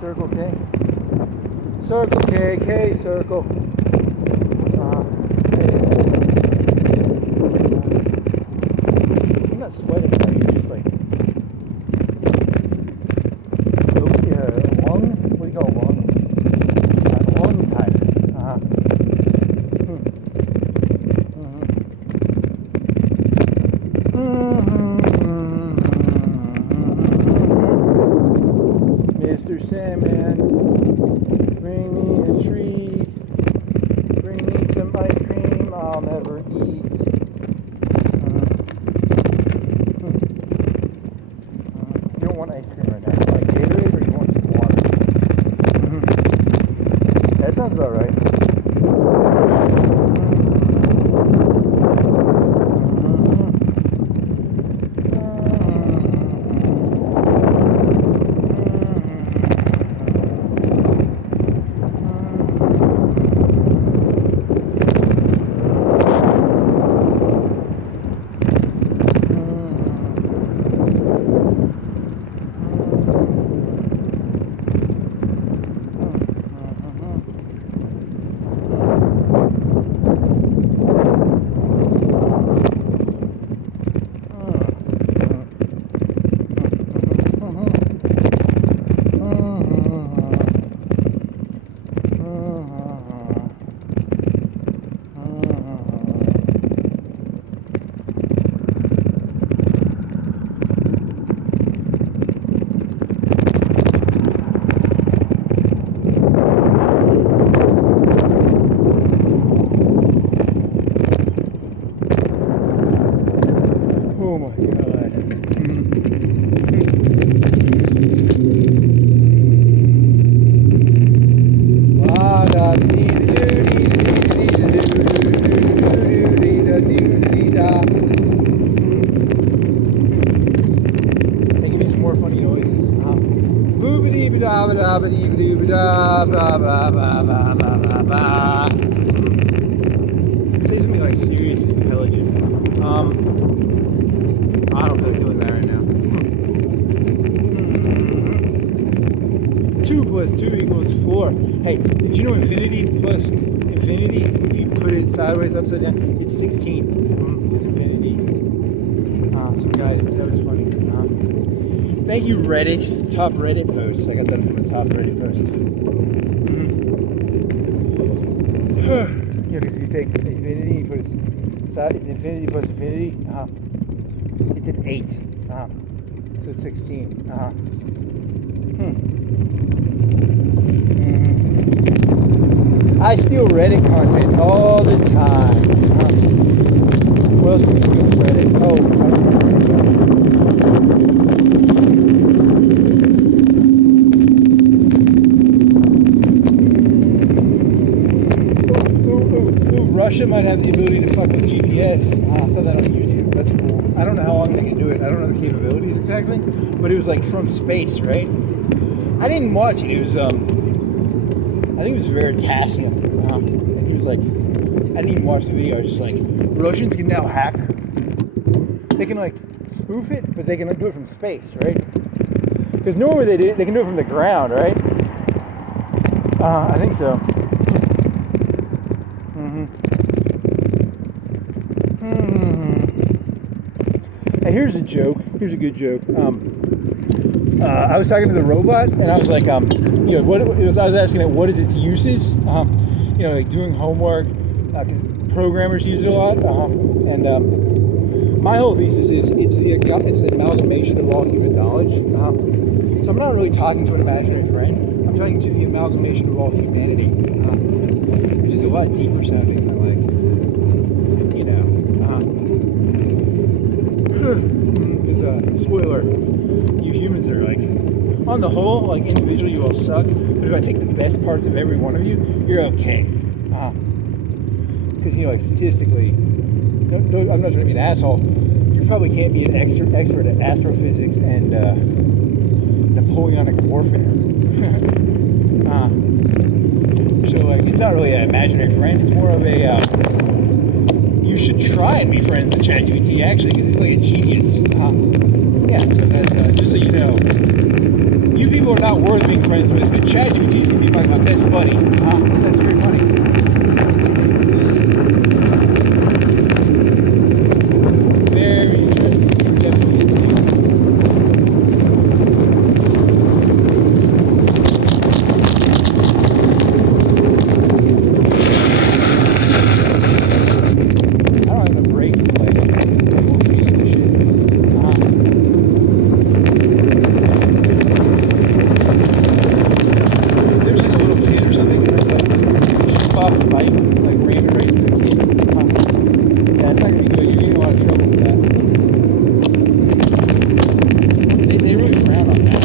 Circle K? Circle K, K-Circle. I'm not sweating, though. You're just like... lung? What do you call lung? Lung type. Mr. Sandman, bring me a treat. Bring me some ice cream I'll never eat. You don't want ice cream right now. You like Gatorade or you want some water? That sounds about right. Oh my god. Say something like serious and intelligent. I don't feel like doing that right now. 2 plus 2 equals 4. Hey, did you know infinity plus infinity, if you put it sideways, upside down, it's 16. It's infinity. Some guy, that was funny. Thank you, Reddit. Top Reddit post. I got that from a top Reddit post. Yeah, because if you take infinity, you put it side, it's infinity plus infinity. It's an 8. So it's 16. I steal Reddit content all the time. What else do you steal from Reddit? Oh, Russia might have the ability to fuck with GPS. I saw that on YouTube. That's cool. I don't know how long they can do it. I don't know the capabilities exactly, but it was like from space, right? I didn't watch it. It was I think it was Veritasium. And he was like, I didn't even watch the video. I was just like, Russians can now hack. They can like spoof it, but they can do it from space, right? Because normally they can do it from the ground, right? I think so. And here's a joke. Here's a good joke. I was talking to the robot, and I was like, I was asking it what is its uses. Like doing homework. Because programmers use it a lot. My whole thesis is it's an amalgamation of all human knowledge. So I'm not really talking to an imaginary friend. I'm talking to the amalgamation of all humanity, which is a lot deeper sounding than like, spoiler, you humans are like, on the whole, like individually you all suck, but if I take the best parts of every one of you, you're okay. Because, like statistically, I'm not trying to be an asshole, you probably can't be an expert at astrophysics and Napoleonic warfare. So like, it's not really an imaginary friend, it's more of a, you should try and be friends with ChatGPT actually, because it's like a genius. Yeah, so that's, just so you know, you people are not worth being friends with, but ChatGPT is going to be like my best buddy. That's very funny. Very interesting. Definitely insane. I don't have the brakes to like full speed and shit. There's like a little kid or something that's like jump off the bike, like ram it right into the kid. Yeah, it's not gonna be good. You're getting a lot of trouble with that. They really frown on that.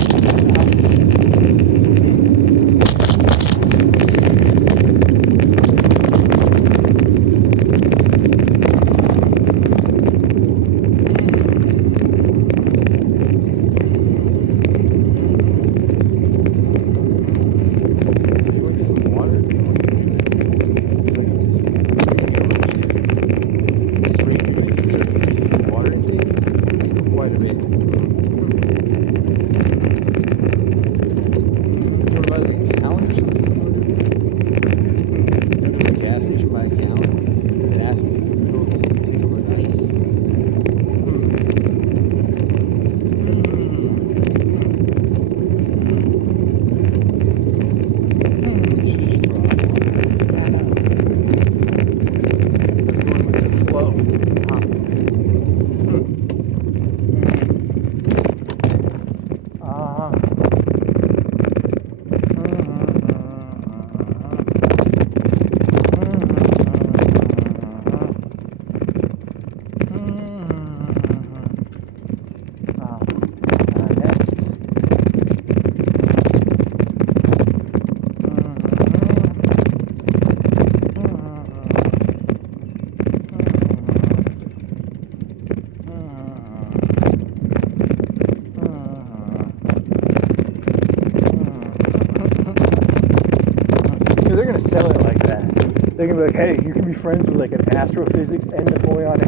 like, hey, you can be friends with like an astrophysics and Napoleonic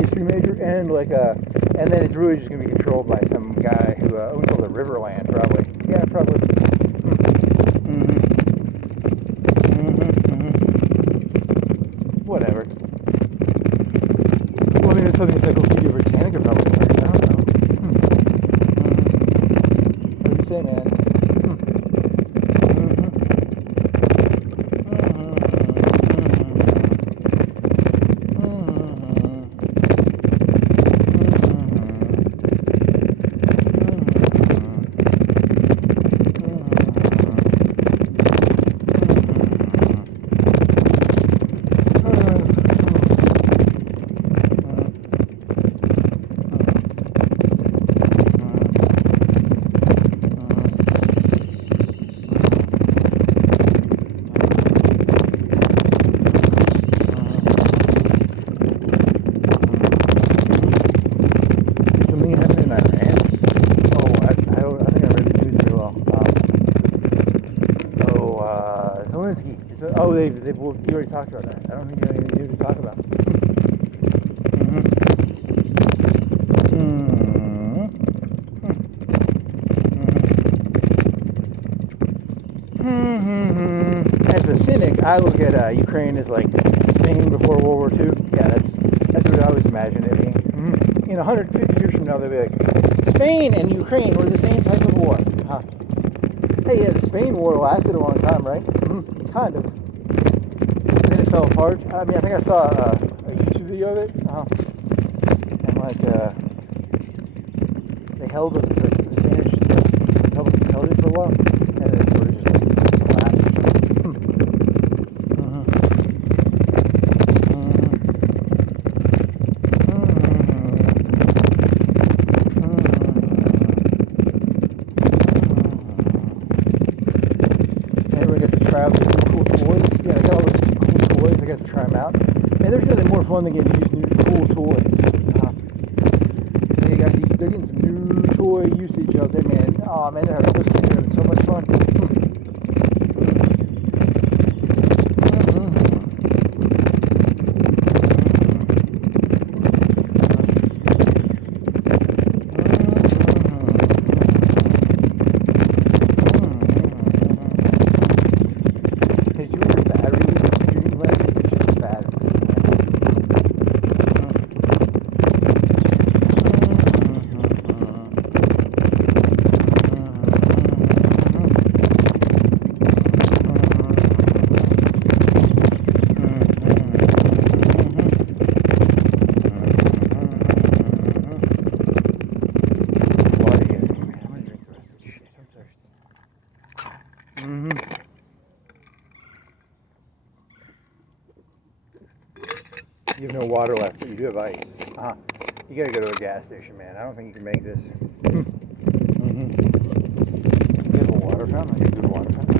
history major, and like and then it's really just gonna be controlled by some guy who owns all the Riverland, probably. Yeah, probably. Whatever. Well, I mean, it's something Encyclopedia Britannica probably. I don't know. What do you say, man? Oh, you already talked about that. I don't think you have anything new to talk about. As a cynic, I look at Ukraine as like Spain before World War II. Yeah, that's what I always imagine it being. In 150 years from now, they'll be like, Spain and Ukraine were the same type of war. Huh. Hey, yeah, the Spain war lasted a long time, right? Kind of. Then it fell apart. I mean, I think I saw a YouTube video of it. And like, they held the Spanish Republic held it for a while, and then it sort of just collapsed. Everyone gets to try out the cool toys. Yeah, I got all those cool toys. I got to try them out. And there's nothing more fun than getting to use new cool toys. They're getting some new toy usage out there, man. Oh man, they're having so much fun. You have no water left, but you do have ice. You gotta go to a gas station, man. I don't think you can make this. You have a water fountain? I can do a water fountain.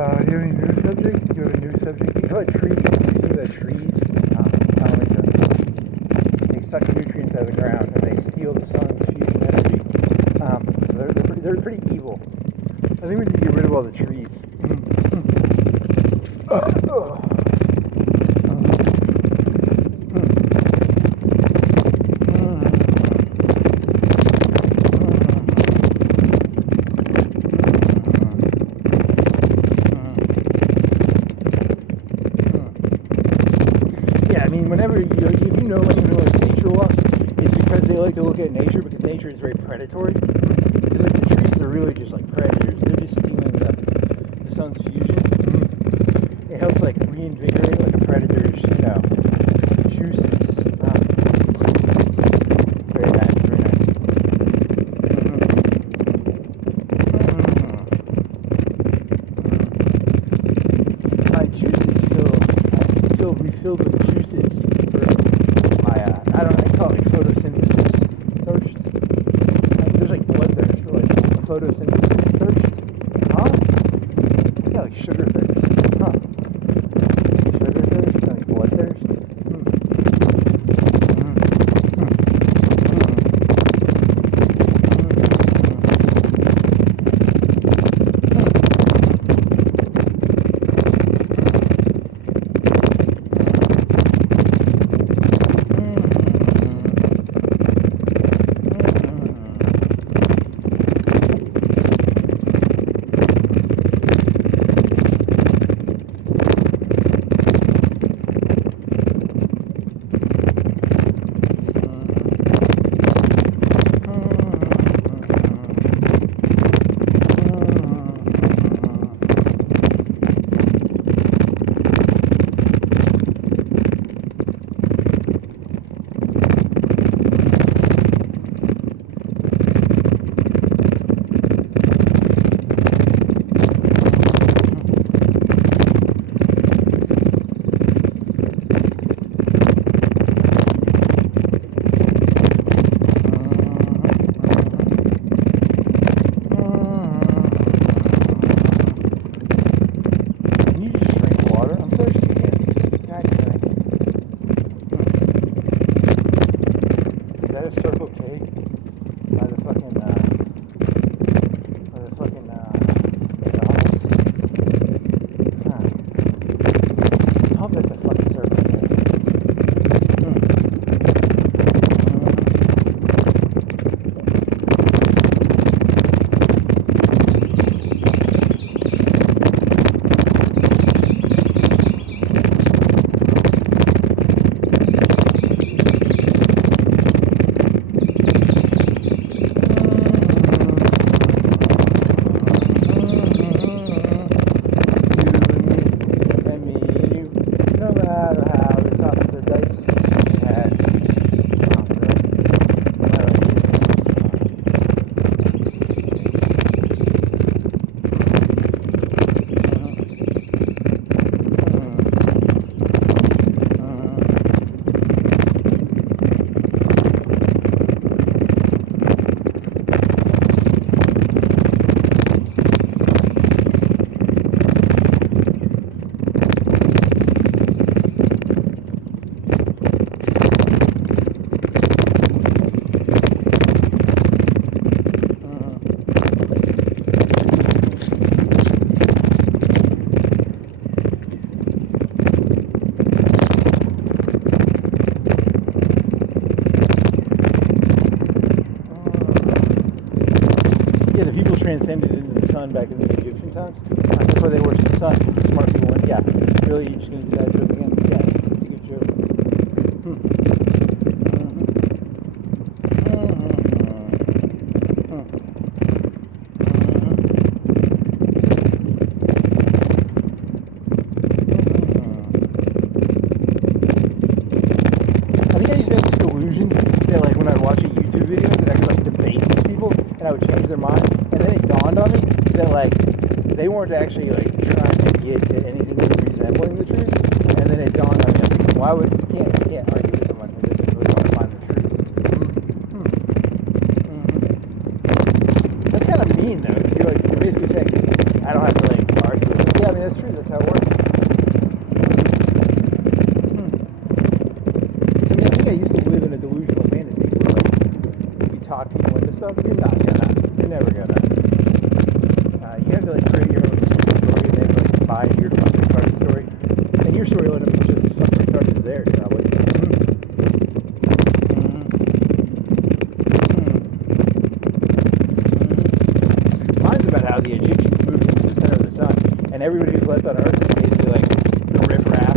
Do you have any new subjects? Do you have a new subject? How about trees? Do you see that trees? I don't think so. They suck nutrients out of the ground and they steal the sun's fusion energy. So they're pretty evil. I think we need to get rid of all the trees. like to look at nature because nature is very predatory. Because like the trees are really just like predators. They're just stealing the sun's fusion. It helps like reinvigorate like a predator's, juices. Very nice, very nice. My juices feel refilled with juices for my, I call it like photosynthesis thirst. There's like blood thirst, or like photosynthesis thirst. Huh? Yeah, like sugar thirst. Huh? Sugar thirst? Like blood thirst? Transcended into the sun back in the Egyptian times. That's why they worship the sun. It's a smart people went, yeah, really, you're just going to do that joke again? Yeah, it's a good joke. I think I used to have this delusion that like when I would watch a YouTube video that I could like debate these people and I would change their mind. And then it dawned on me that like they weren't actually like trying to get to anything even resembling the truth. And then it dawned on me, I was like, why would you can't argue with someone who doesn't really want to find the truth? That's kind of mean though. You're basically saying I don't have to like argue with them. Yeah, I mean that's true. That's how it works. I mean, I think I used to live in a delusional fantasy where like you talk people into stuff. You're not gonna. You're never gonna. You have to like create your own story and then like buy your fucking part of the story. And your story will end up being just as fucking retarded as theirs, probably. Mine's about how the Egyptians moved into the center of the sun, and everybody who's left on Earth is basically like the riffraff.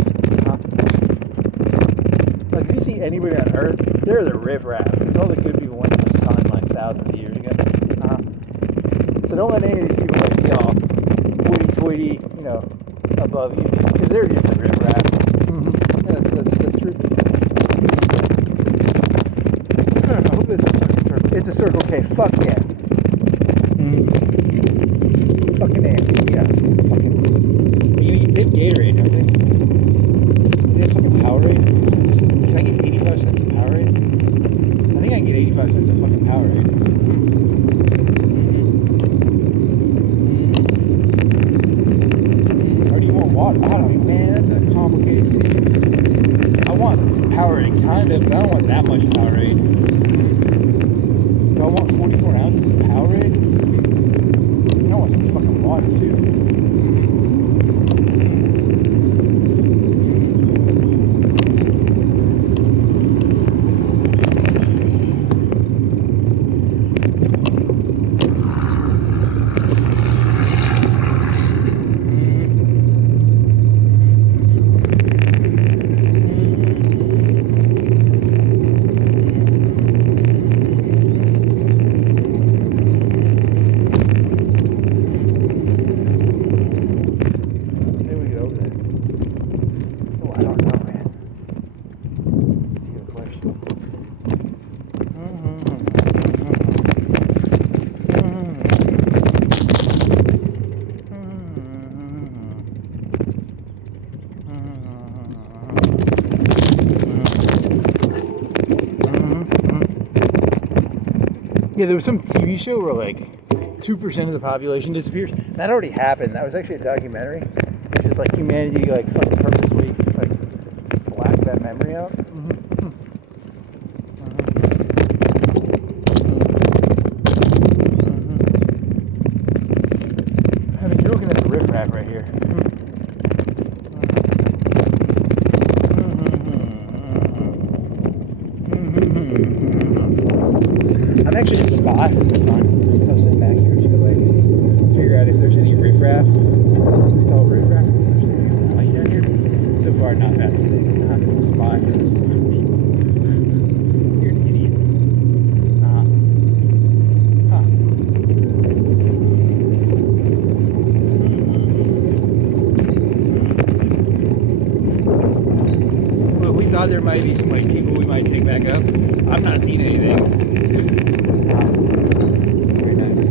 Like if you see any anybody on Earth, they're the riffraff. Because all the good people went to the sun like thousands of years ago. So don't let any of these people like be all hoity-toity, you know, above you. Because they're just the riffraff. That's true. I hope it's a fucking circle. It's a circle K. Fuck yeah. Fucking A. Yeah. Fucking. They have Gatorade, don't they? They have fucking Powerade. Can I get 85 cents of Powerade? I think I can get 85 cents of fucking Powerade. Or do you want water? I don't know, man. That's a complicated situation. I want Powerade, kind of, but I don't want that much Powerade. Do I want 44 ounces of Powerade? I want some fucking water, too. Yeah, there was some TV show where like 2% of the population disappears. That already happened. That was actually a documentary. It's just like humanity like fucking purposely like blacked that memory out. I mean, you're looking at the riffraff right here. I'm actually a spy from the sun. I was sitting back here to like figure out if there's any riffraff. It's all riffraff. Light down here. So far, not bad. I'm a spy from the sun. You're an idiot. Well, we thought there might be some white people we might take back up. I've not seen anything. Very nice.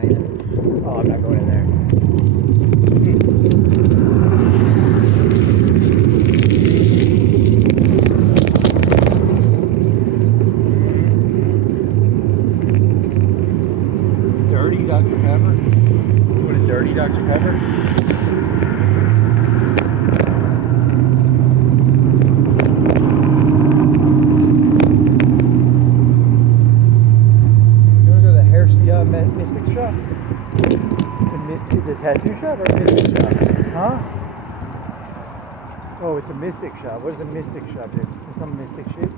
Minus. Oh, I'm not going in there. Dirty Dr. Pepper? What is dirty Dr. Pepper? Mystic shop? It's a tattoo shop or a mystic shop? Huh? Oh, it's a mystic shop. What does a mystic shop do? Some mystic shit?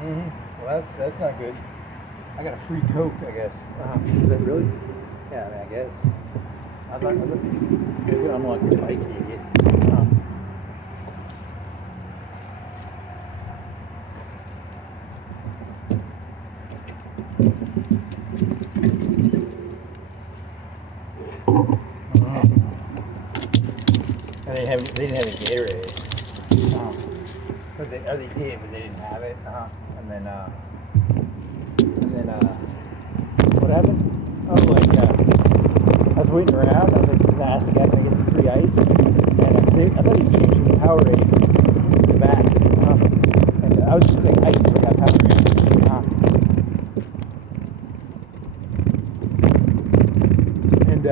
Well, that's not good. I got a free Coke, I guess. Is that really? Yeah, I mean, I guess. I thought you could unlock your bike, you idiot. They didn't have any Gatorade. But they did, but they didn't have it. And then what happened? I was waiting around. I was like, I asked the guy, can I get some free ice? And I thought he was changing the power rate in the back. And I was just like, ice for that power rate. And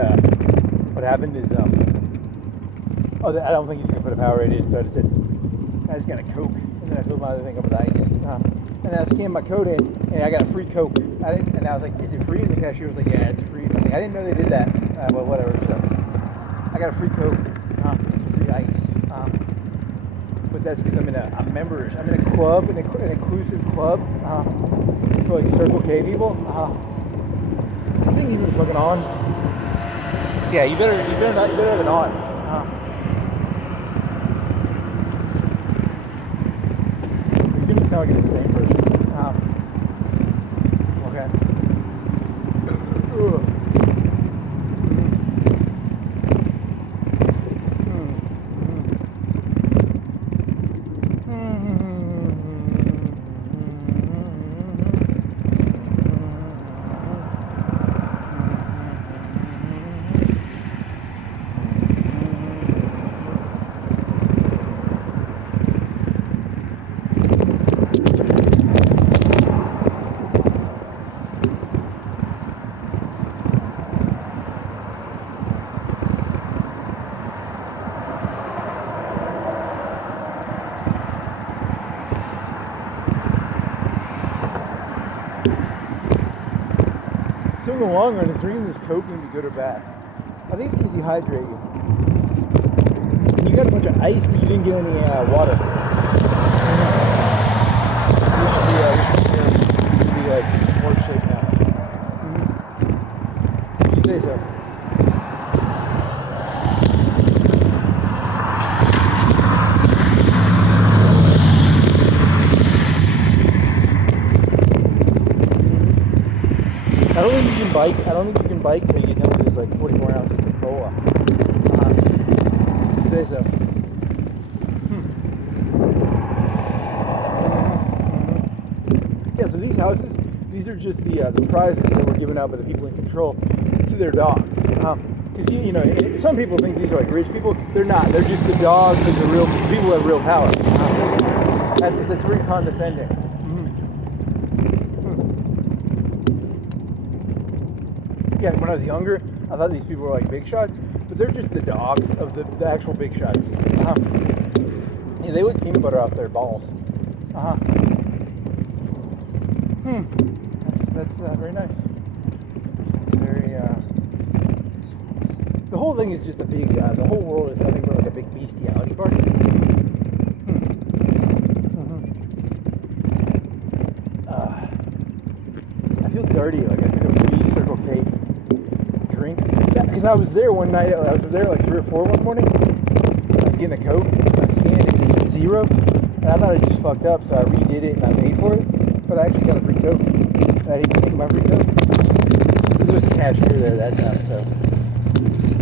what happened is, I don't think he's gonna put a power rate in, so I just said, I just got a Coke, and then I filled my other thing up with ice. And then I scanned my code in, and I got a free Coke. And I was like, is it free? And the cashier was like, yeah, it's free. I didn't know they did that. Well, whatever. So I got a free Coke, and some free ice. But that's because I'm in a club, an inclusive club for like Circle K people. Is this thing even fucking on? Yeah, you better have it on. You're gonna sound like an insane person. Okay. Ugh. So in the long run, is drinking this Coke going to be good or bad? I think it's going to dehydrate you. And you got a bunch of ice, but you didn't get any water. You should be like more shape now. You say so. I don't think you can bike till you get done with this like 44 ounces of cola. You say so. Yeah, so these houses, these are just the prizes that were given out by the people in control to their dogs. Because you know, some people think these are like rich people. They're not. They're just the dogs of the real people who have real power. That's very condescending. Yeah, when I was younger, I thought these people were like big shots, but they're just the dogs of the actual big shots. Yeah, they lick peanut butter off their balls. That's very nice. Very. The whole thing is just a big. The whole world is nothing but like a big bestiality party. I feel dirty. Like I took a free Circle K drink because I was there one night. I was there like 3 or 4 one morning. I was getting a Coke. I scanned it, it said 0, and I thought I just fucked up, so I redid it and I paid for it. But I actually got a free Coke. And I didn't take my free Coke. There was a cashier there that time, so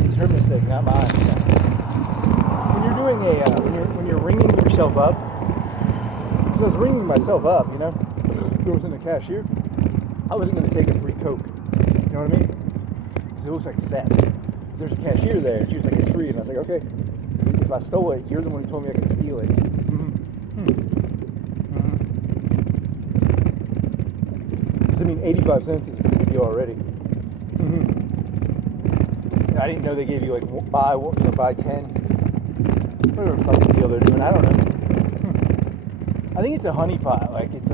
it's her mistake, not mine. When you're doing when you're ringing yourself up, because I was ringing myself up, you know, there wasn't a cashier. I wasn't going to take a free Coke. You know what I mean? Because it looks like theft. There's a cashier there, and she was like, it's free. And I was like, okay, if I stole it, you're the one who told me I could steal it. Because, I mean, 85 cents is a pretty good deal already. I didn't know they gave you, like, buy 10. Whatever fucking deal they're doing, I don't know. I think it's a honeypot. Like, it's,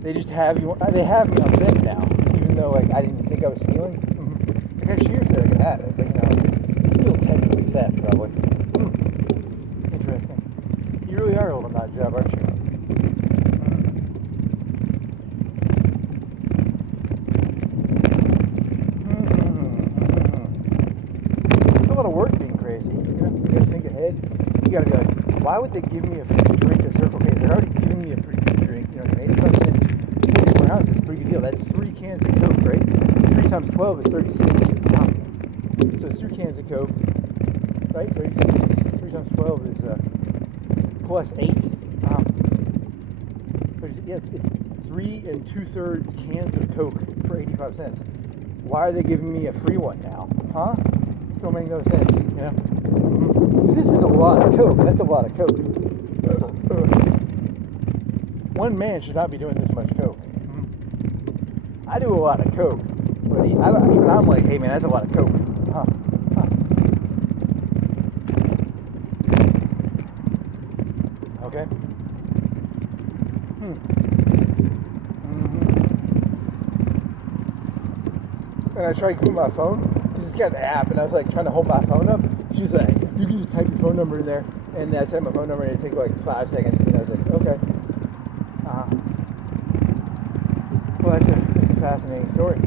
they just have you, they have me on theft now, even though, like, I didn't think I was stealing. The cashier said I could have it, but, you know, it's still technically theft, probably. Interesting. You really are holding that job, aren't you? why would they give me a free drink at Circle K? They're already giving me a pretty good drink. You know, an 85-cent 44 ounce is a pretty good deal. That's 3 cans of Coke, right? 3 times 12 is 36. So it's 3 cans of Coke, right? 36. 3 times 12 is plus 8. 36, yeah, it's 3 2/3 cans of Coke for 85 cents. Why are they giving me a free one now? Huh? Still make no sense, you know? This is a lot of Coke. That's a lot of Coke. One man should not be doing this much Coke. I do a lot of Coke, but even I'm like, hey man, that's a lot of Coke. Huh? Okay. And I tried to put my phone, because it's got the app, and I was like trying to hold my phone up. She's like, you can just type your phone number in there, and I typed my phone number, and it took like 5 seconds, and I was like, okay. Well, that's a fascinating story.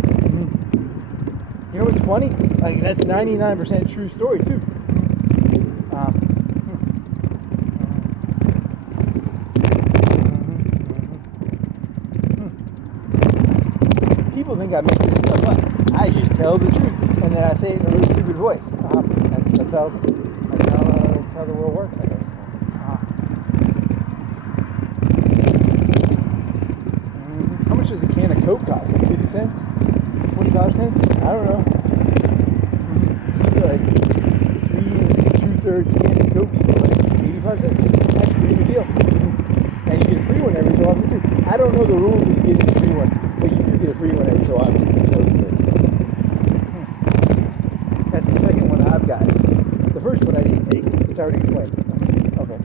You know what's funny? Like, that's 99% true story, too. People think I make this stuff up. I just tell the truth, and then I say it in a really stupid voice. That's how the world works, I guess. How much does a can of Coke cost? Like 50 cents? 25 cents? I don't know. Like 3 2/3 cans of Coke for like 85 cents. That's a pretty good deal. And you get a free one every so often too. I don't know the rules of getting a free one, but you do get a free one every so often. That's the second one I've got. The first one I didn't take, which I already explained. Okay.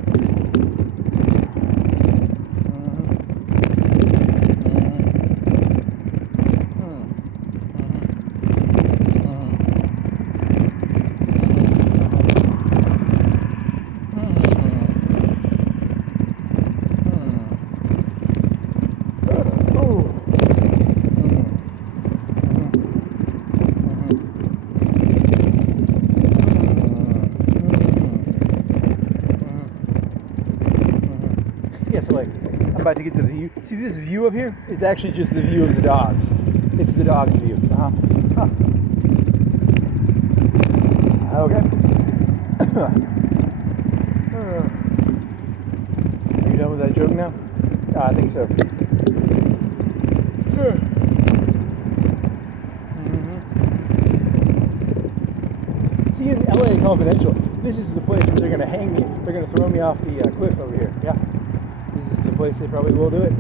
I'm about to get to the view. See this view up here? It's actually just the view of the dogs. It's the dog's view. Okay. Are you done with that joke now? I think so. See, in LA Confidential, this is the place where they're going to hang me. They're going to throw me off the cliff over here. Yeah. This is the place they probably will do it.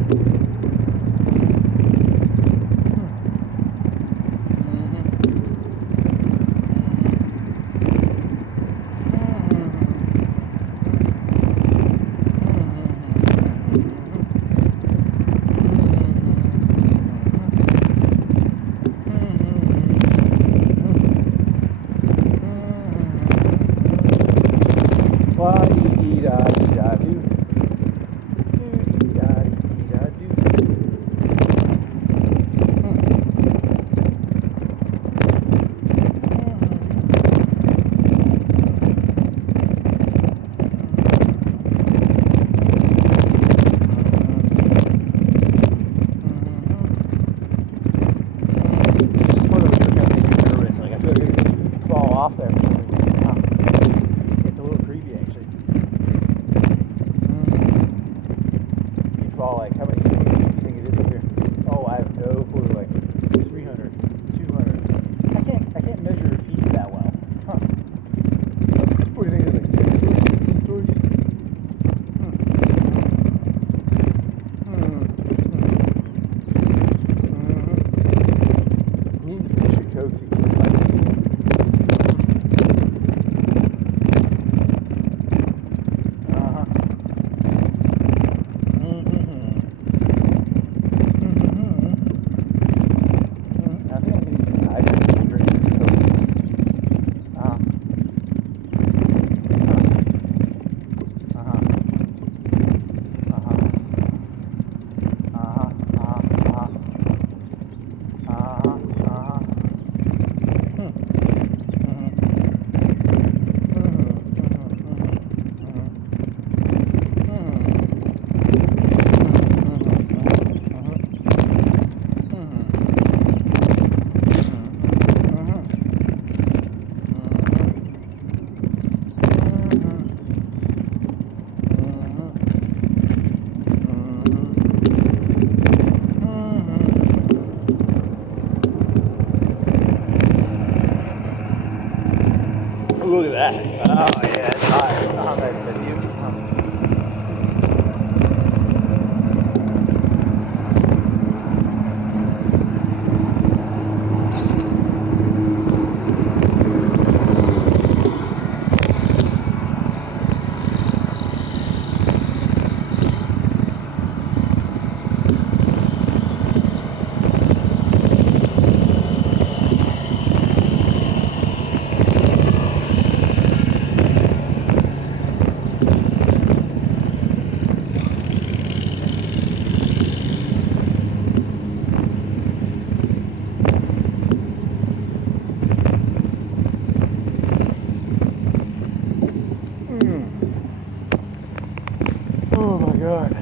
god.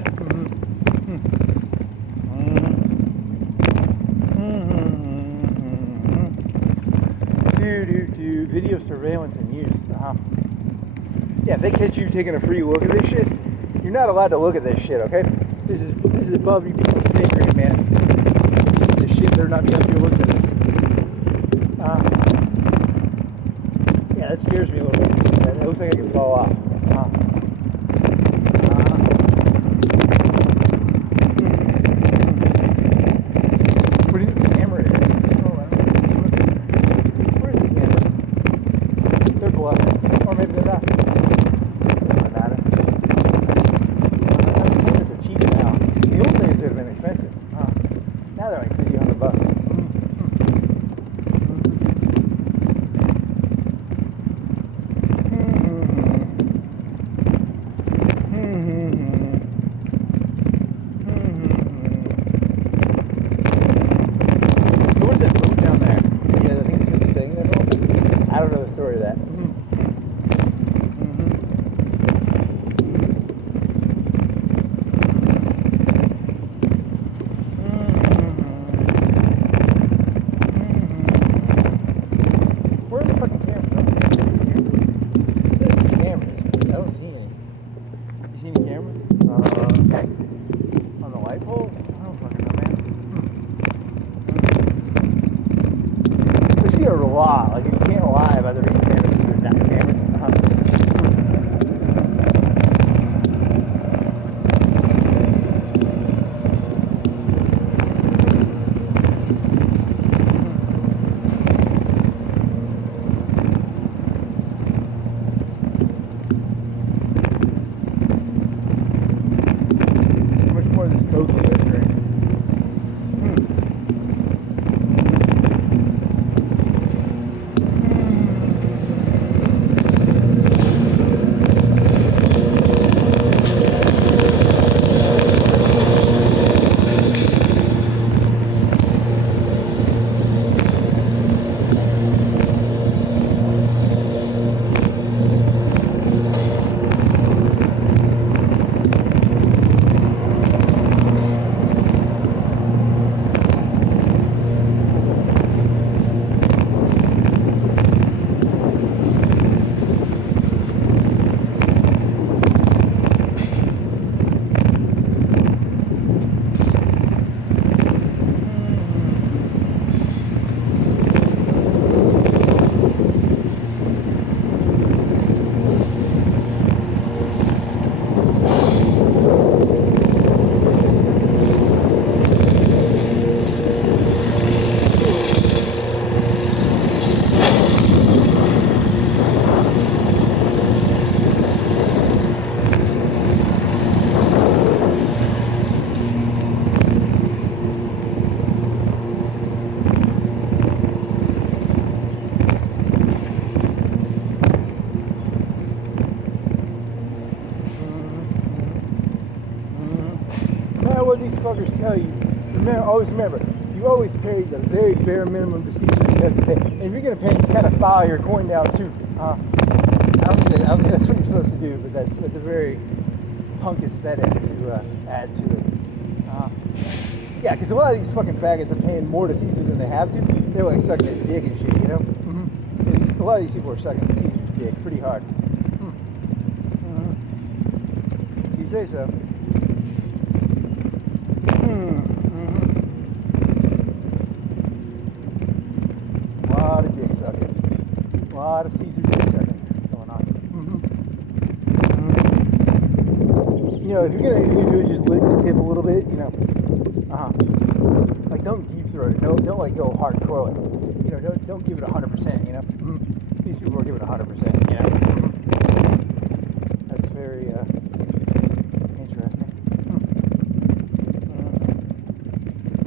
Video surveillance and use. Yeah, if they catch you taking a free look at this shit, you're not allowed to look at this shit, okay? This is above your people's pay grade, man. This is shit they're not telling you to look at this. Yeah, that scares me a little bit. It looks like I could fall off. What is the camera? Where's the camera? They're bluffing. Or maybe they're not. Doesn't matter. Cameras are cheap now. The old days would have been expensive. Now they're like $50-100. Like you can't lie about the reason cameras and not cameras. How much more of this coke will I drink? What these fuckers tell you, always remember, you always pay the very bare minimum to see what you have to pay. And if you're going to pay, you kind of file your coin down too. I don't think that's what you're supposed to do, but that's a very punk aesthetic to add to it. Yeah, because a lot of these fucking faggots are paying more to Caesar than they have to. They're like sucking his dick and shit, you know? A lot of these people are sucking Caesar's dick pretty hard. You say so. A lot of dick sucking. A lot of Caesar dick sucking going on. You know, if you're gonna just lick the tip a little bit, you know, like don't deep throat it. Don't like go hardcore it. You know, don't give it 100%. You know, these people are giving 100%. You know, that's very interesting.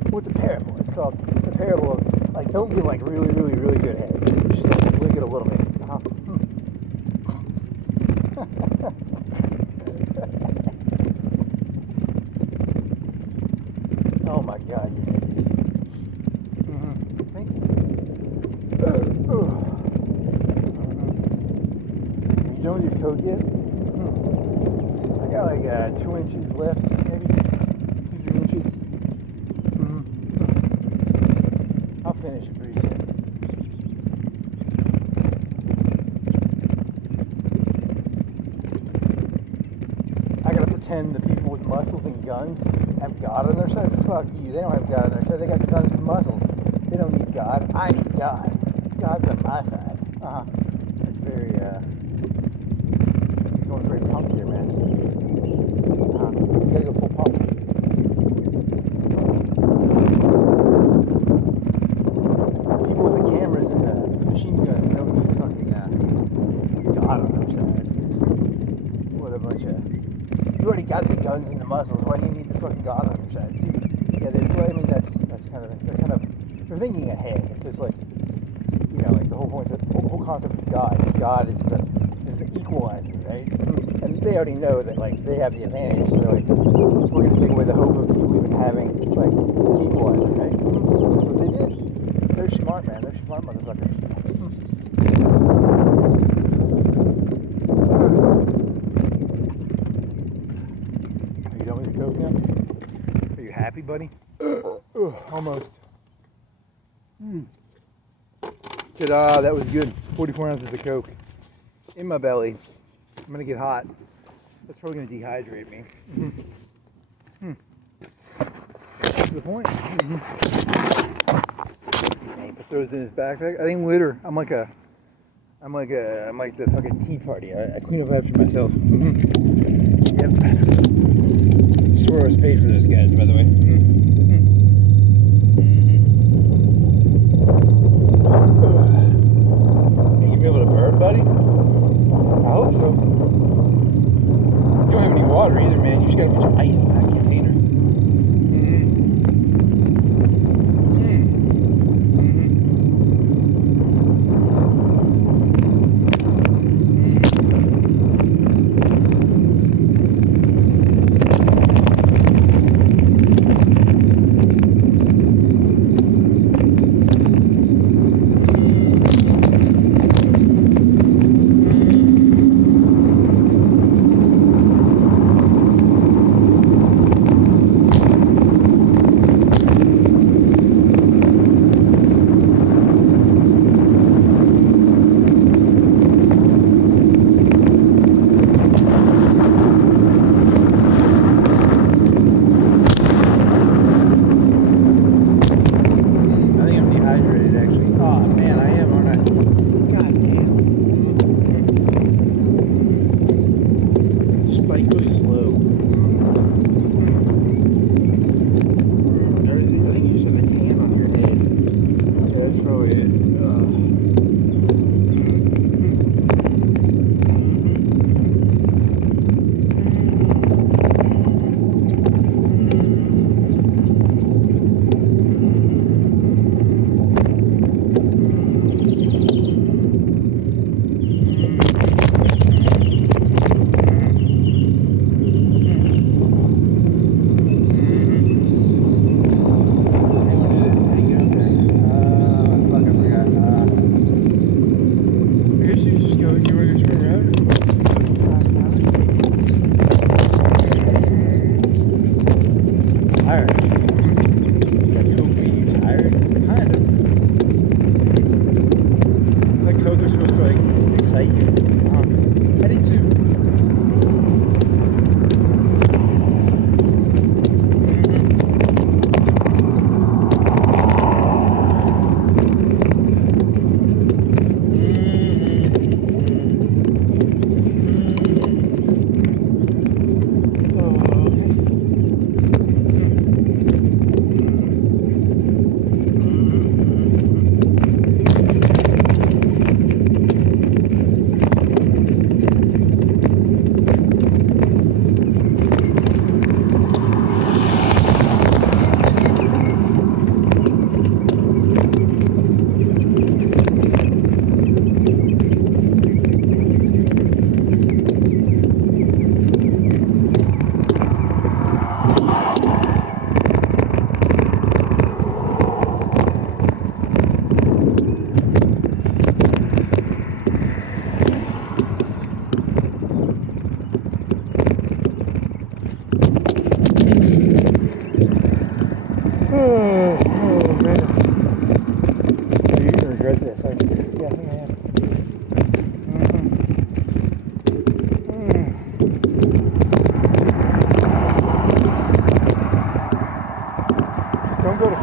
What's a parable? It's called the parable of like don't give like really good head. Just like, lick it a little bit. Oh my God, you thank you. You done with your coke yet? I got got like 2 inches left, maybe 2 inches. I'll finish it pretty soon. I gotta pretend the people with muscles and guns have God on their side. Fuck you, they don't have God on their side. They got guns and muscles. They don't need God. I need God. God's on my side. It's very, you're going very punk here, man. You gotta go full punk. People with the cameras and the machine guns don't need fucking God on their side. What a bunch of... You already got the guns and the muscles. Why do you need the fucking God on your side? See? Yeah, I mean that's kind of they're thinking ahead because like like the whole point, the whole concept of God. God is the equalizer, right? And they already know that like they have the advantage. So like we're gonna take away the hope of people even having like an equalizer, right? That's what they did. They're smart, man. They're smart motherfuckers. Are you happy, buddy? Almost. Ta-da, that was good. 44 ounces of Coke in my belly. I'm gonna get hot. That's probably gonna dehydrate me. That's the point. He throws in his backpack. I didn't litter. I'm like the fucking Tea Party. I clean up after myself. Yep. I swear I was paid for those guys, by the way. Think you'll be able to burn, buddy? I hope so. You don't have any water either, man. You just got a bunch of ice in that container.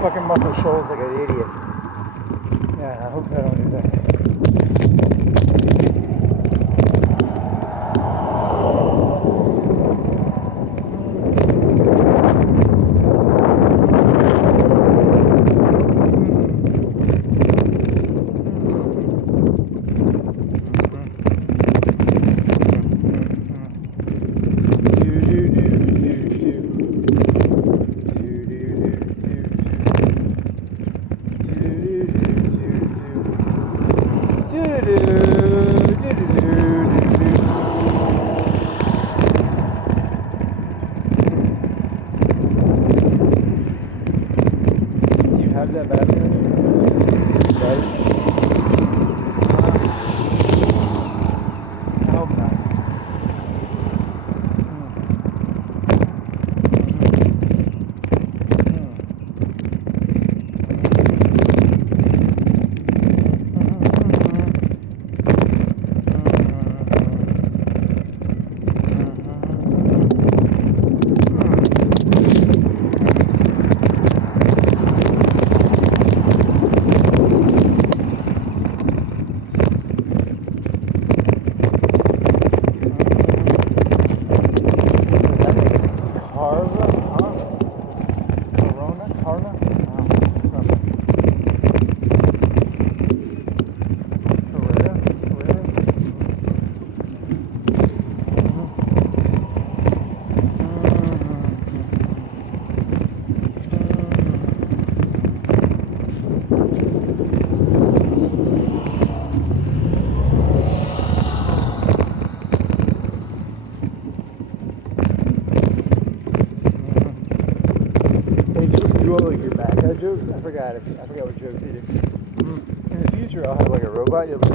fucking muscle shoals like an idiot. Yeah, I hope I don't do that. Jokes? I forgot what jokes you do. In the future, I'll have like a robot. You'll be you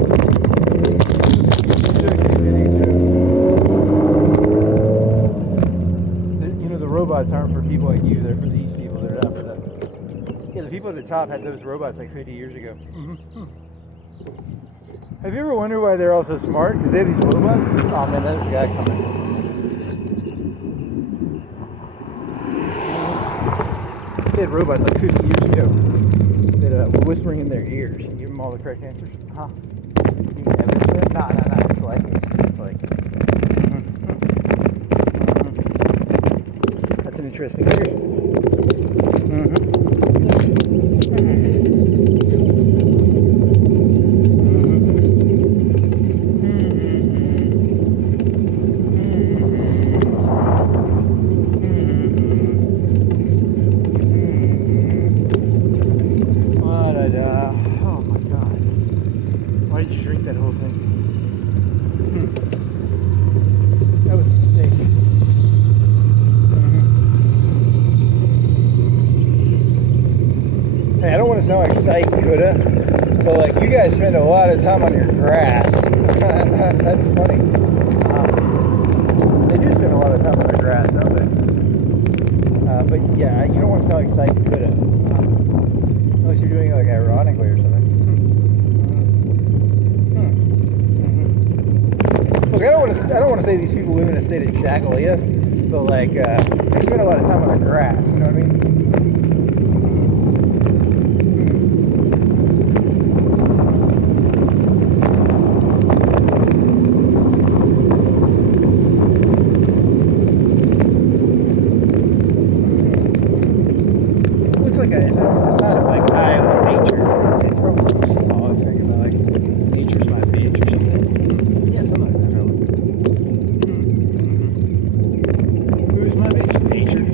know, the robots aren't for people like you. They're for these people. They're not for them. Yeah, the people at the top had those robots like 50 years ago. Have you ever wondered why they're all so smart? Because they have these robots. Oh man, that's the guy coming. They had robots like 50 years ago that were whispering in their ears and give them all the correct answers. Huh? You can evidence that? Nah. It's like That's an interesting theory. But like you guys spend a lot of time on your grass. That's funny. They do spend a lot of time on their grass, don't they? But yeah, you don't want to sound like Psyche coulda. Unless you're doing it like ironically or something. Look, I don't want to say these people live in a state of Jackalia, but like they spend a lot of time on their grass. You know what I mean? It's a sign of like eye on nature. It's probably some small thing about like nature's my bitch or something. Yeah, something like that really. Who's my bitch? Nature.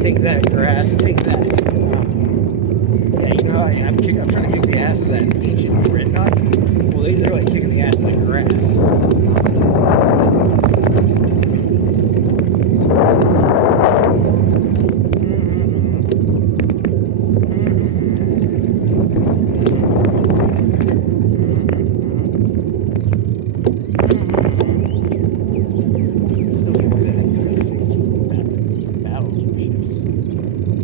Take that, grass. Take that. Yeah, you know how I'm trying to kick the ass of that ancient Dreadnought. Well, they're like kicking the ass of that grass.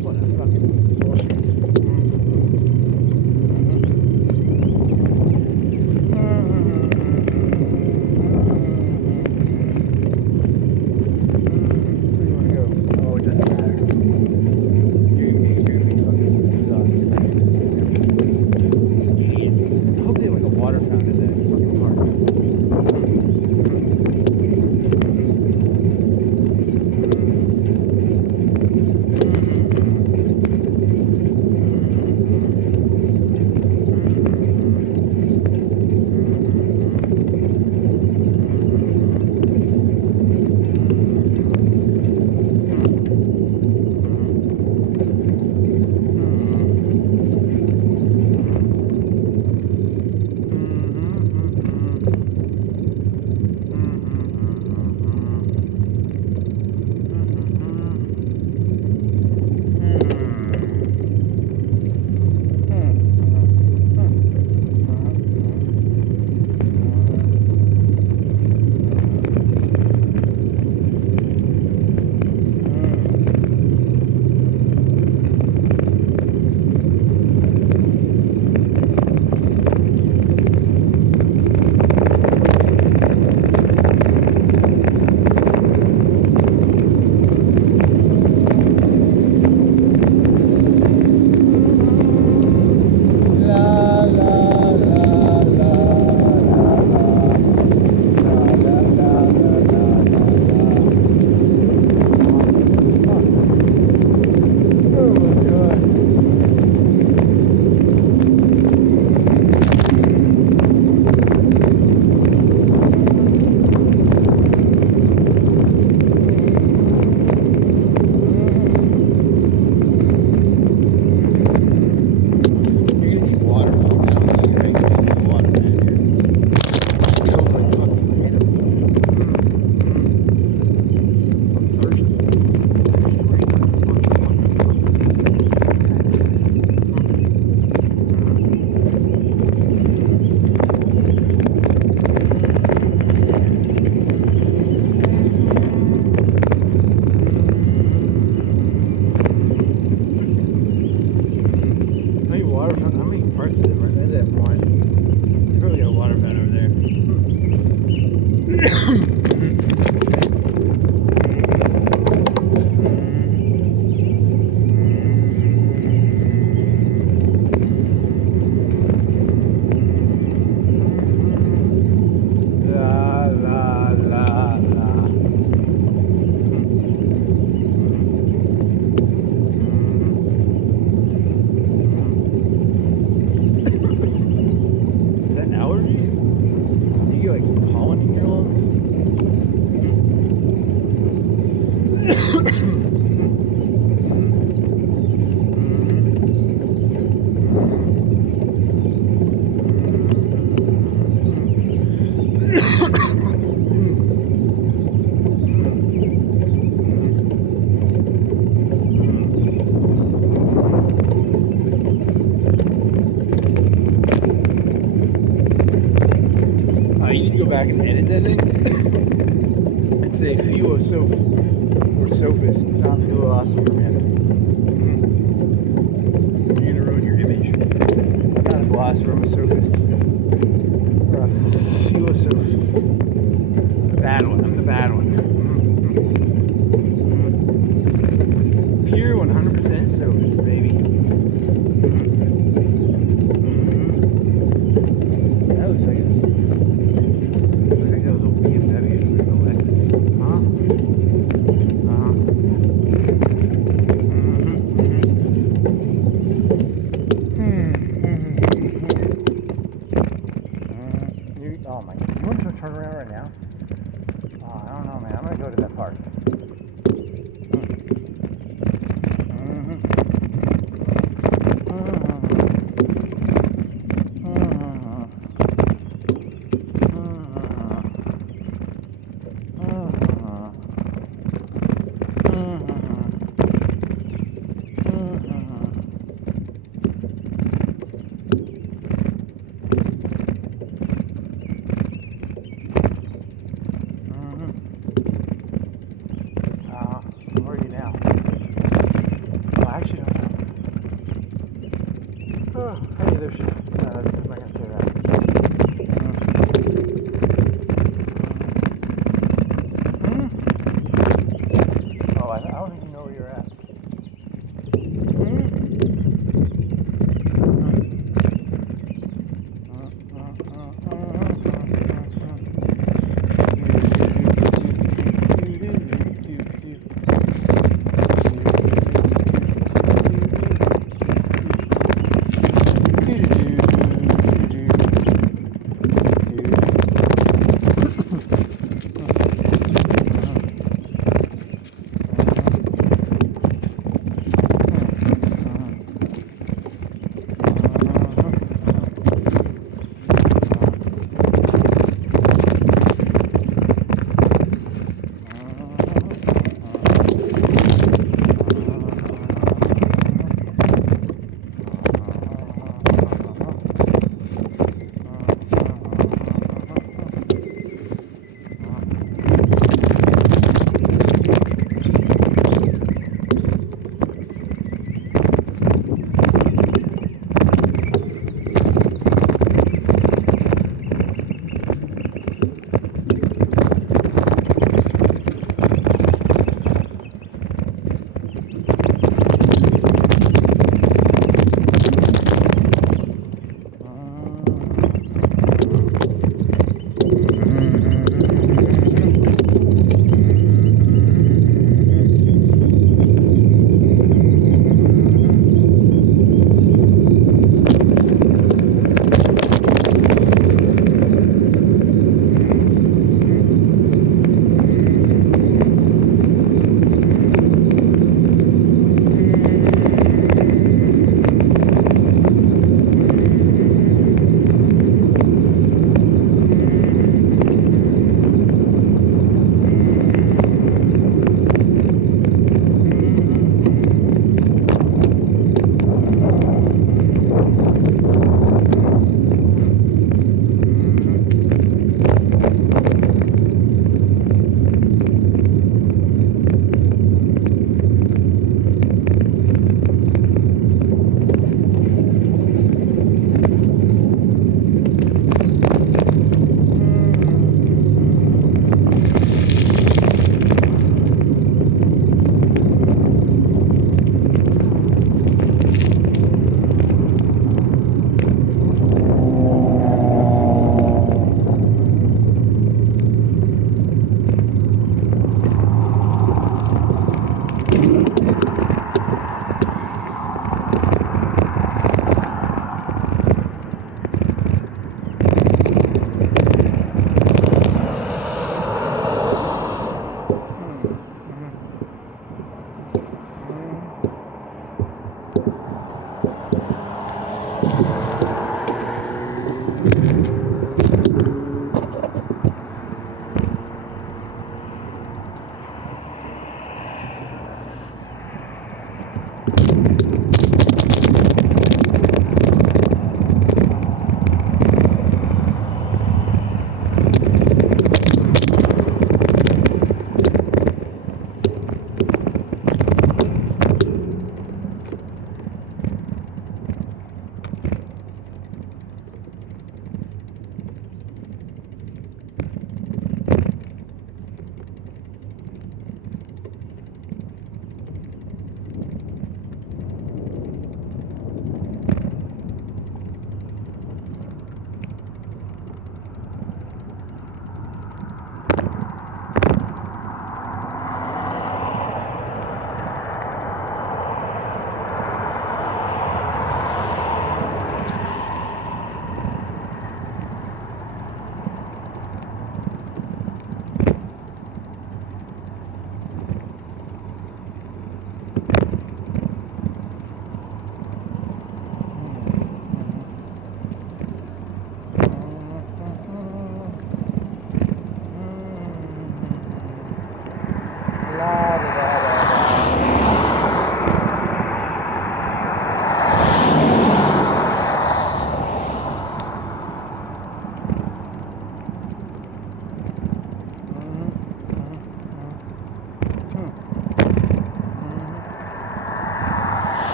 Whatever. surface does not feel awesome, man. You're gonna ruin your image. I'm not a philosopher, I'm a sophist. Or a philosopher. The bad one, I'm the bad one. Pure 100% sophist, baby. That looks like those old BMWs with the Lexus. Huh? Oh my, you want to turn around right now? Oh, I don't know, man. I'm going to go to that park. Where are you now? Oh, I actually don't know. Oh, hey, there's shit. No, I'm not going to say that. Oh, I don't think you know where you're at.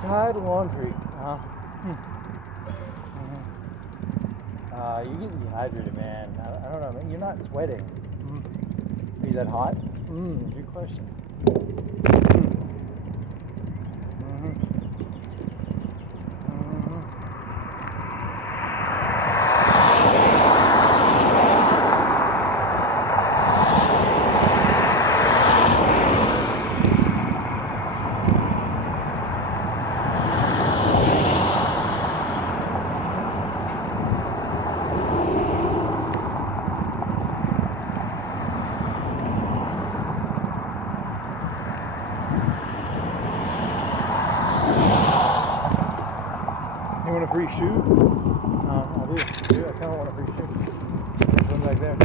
Tide laundry. You're getting dehydrated, man. I don't know, man. You're not sweating. Are you that hot? Good question. You want a free shoe? I do. I kind of want a free shoe. One back there.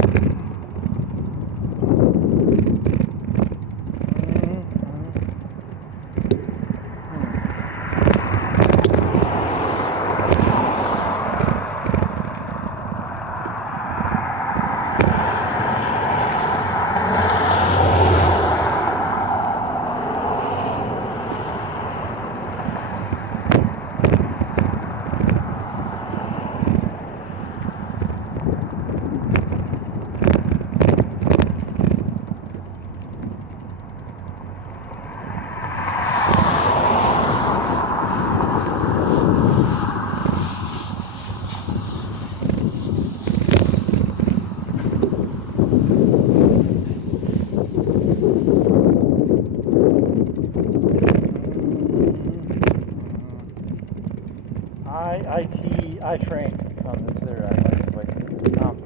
I train. That's their license plate.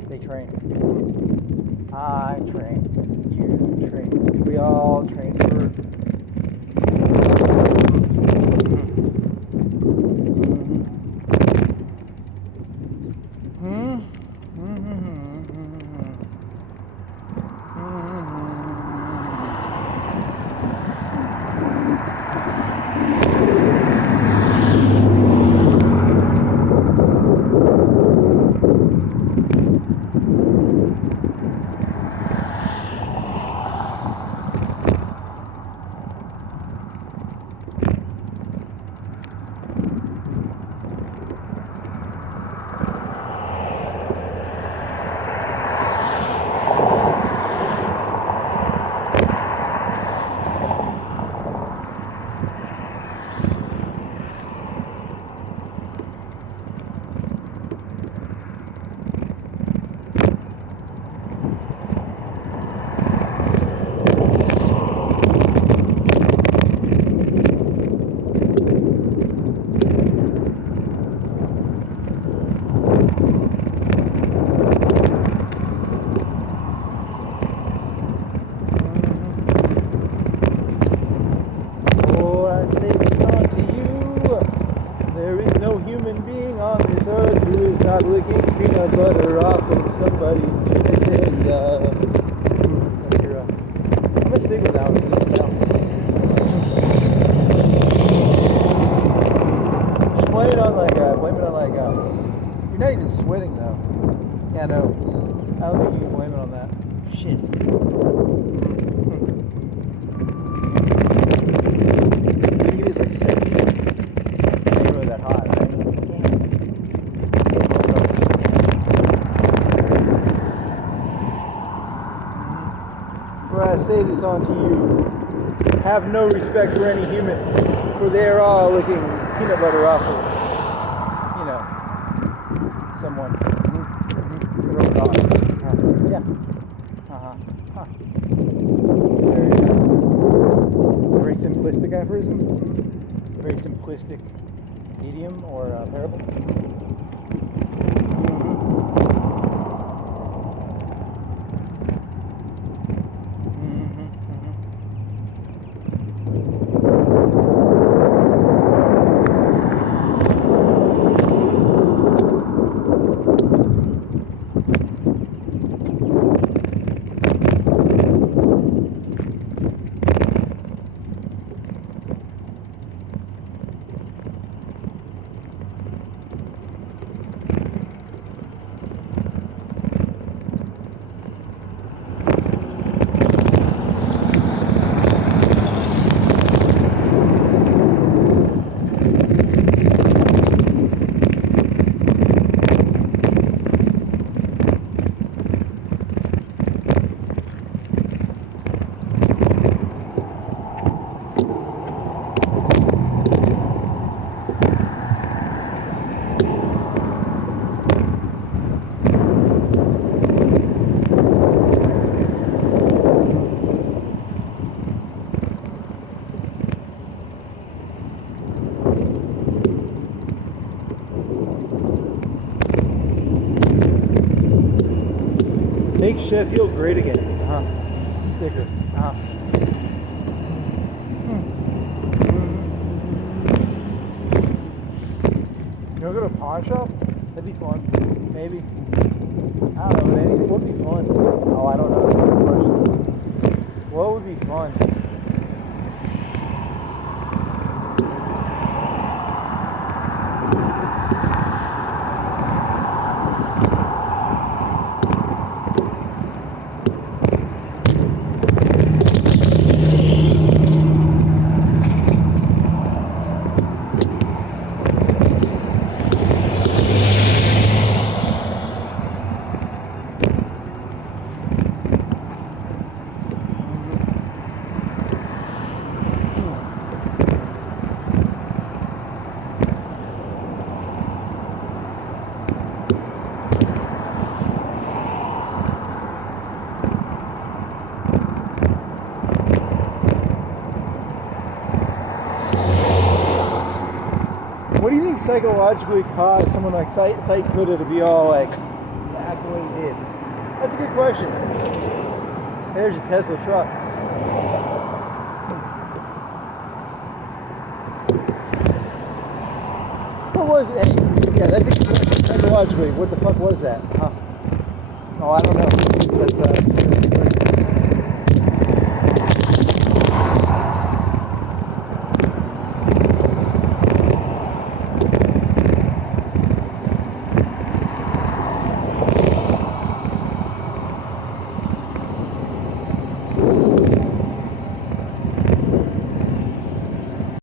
They train. I train. You train. We all train for. Not licking peanut butter off of somebody's agenda. That's your, I'm gonna stick with that one. Just blame it on you're not even sweating though. Yeah, no. I don't think you can blame it on that. Shit. I think it is like 70. It's not really that hot, right? I say this onto you. Have no respect for any human, for they are all licking peanut butter off of, someone. Good old dogs. Yeah. It's a very simplistic aphorism. A very simplistic idiom or parable. Make Sheffield great again. It's a sticker. You wanna go to a pawn shop? That'd be fun. Maybe. I don't know, but anything would be fun. Oh, I don't know. That's a good question. What would be fun? What do you think psychologically caused someone like Sight Kuda to be all like act the way he did? That's a good question. There's a Tesla truck. What was it? Yeah, that's a good question. Psychologically, what the fuck was that? Oh, I don't know. That's a good question.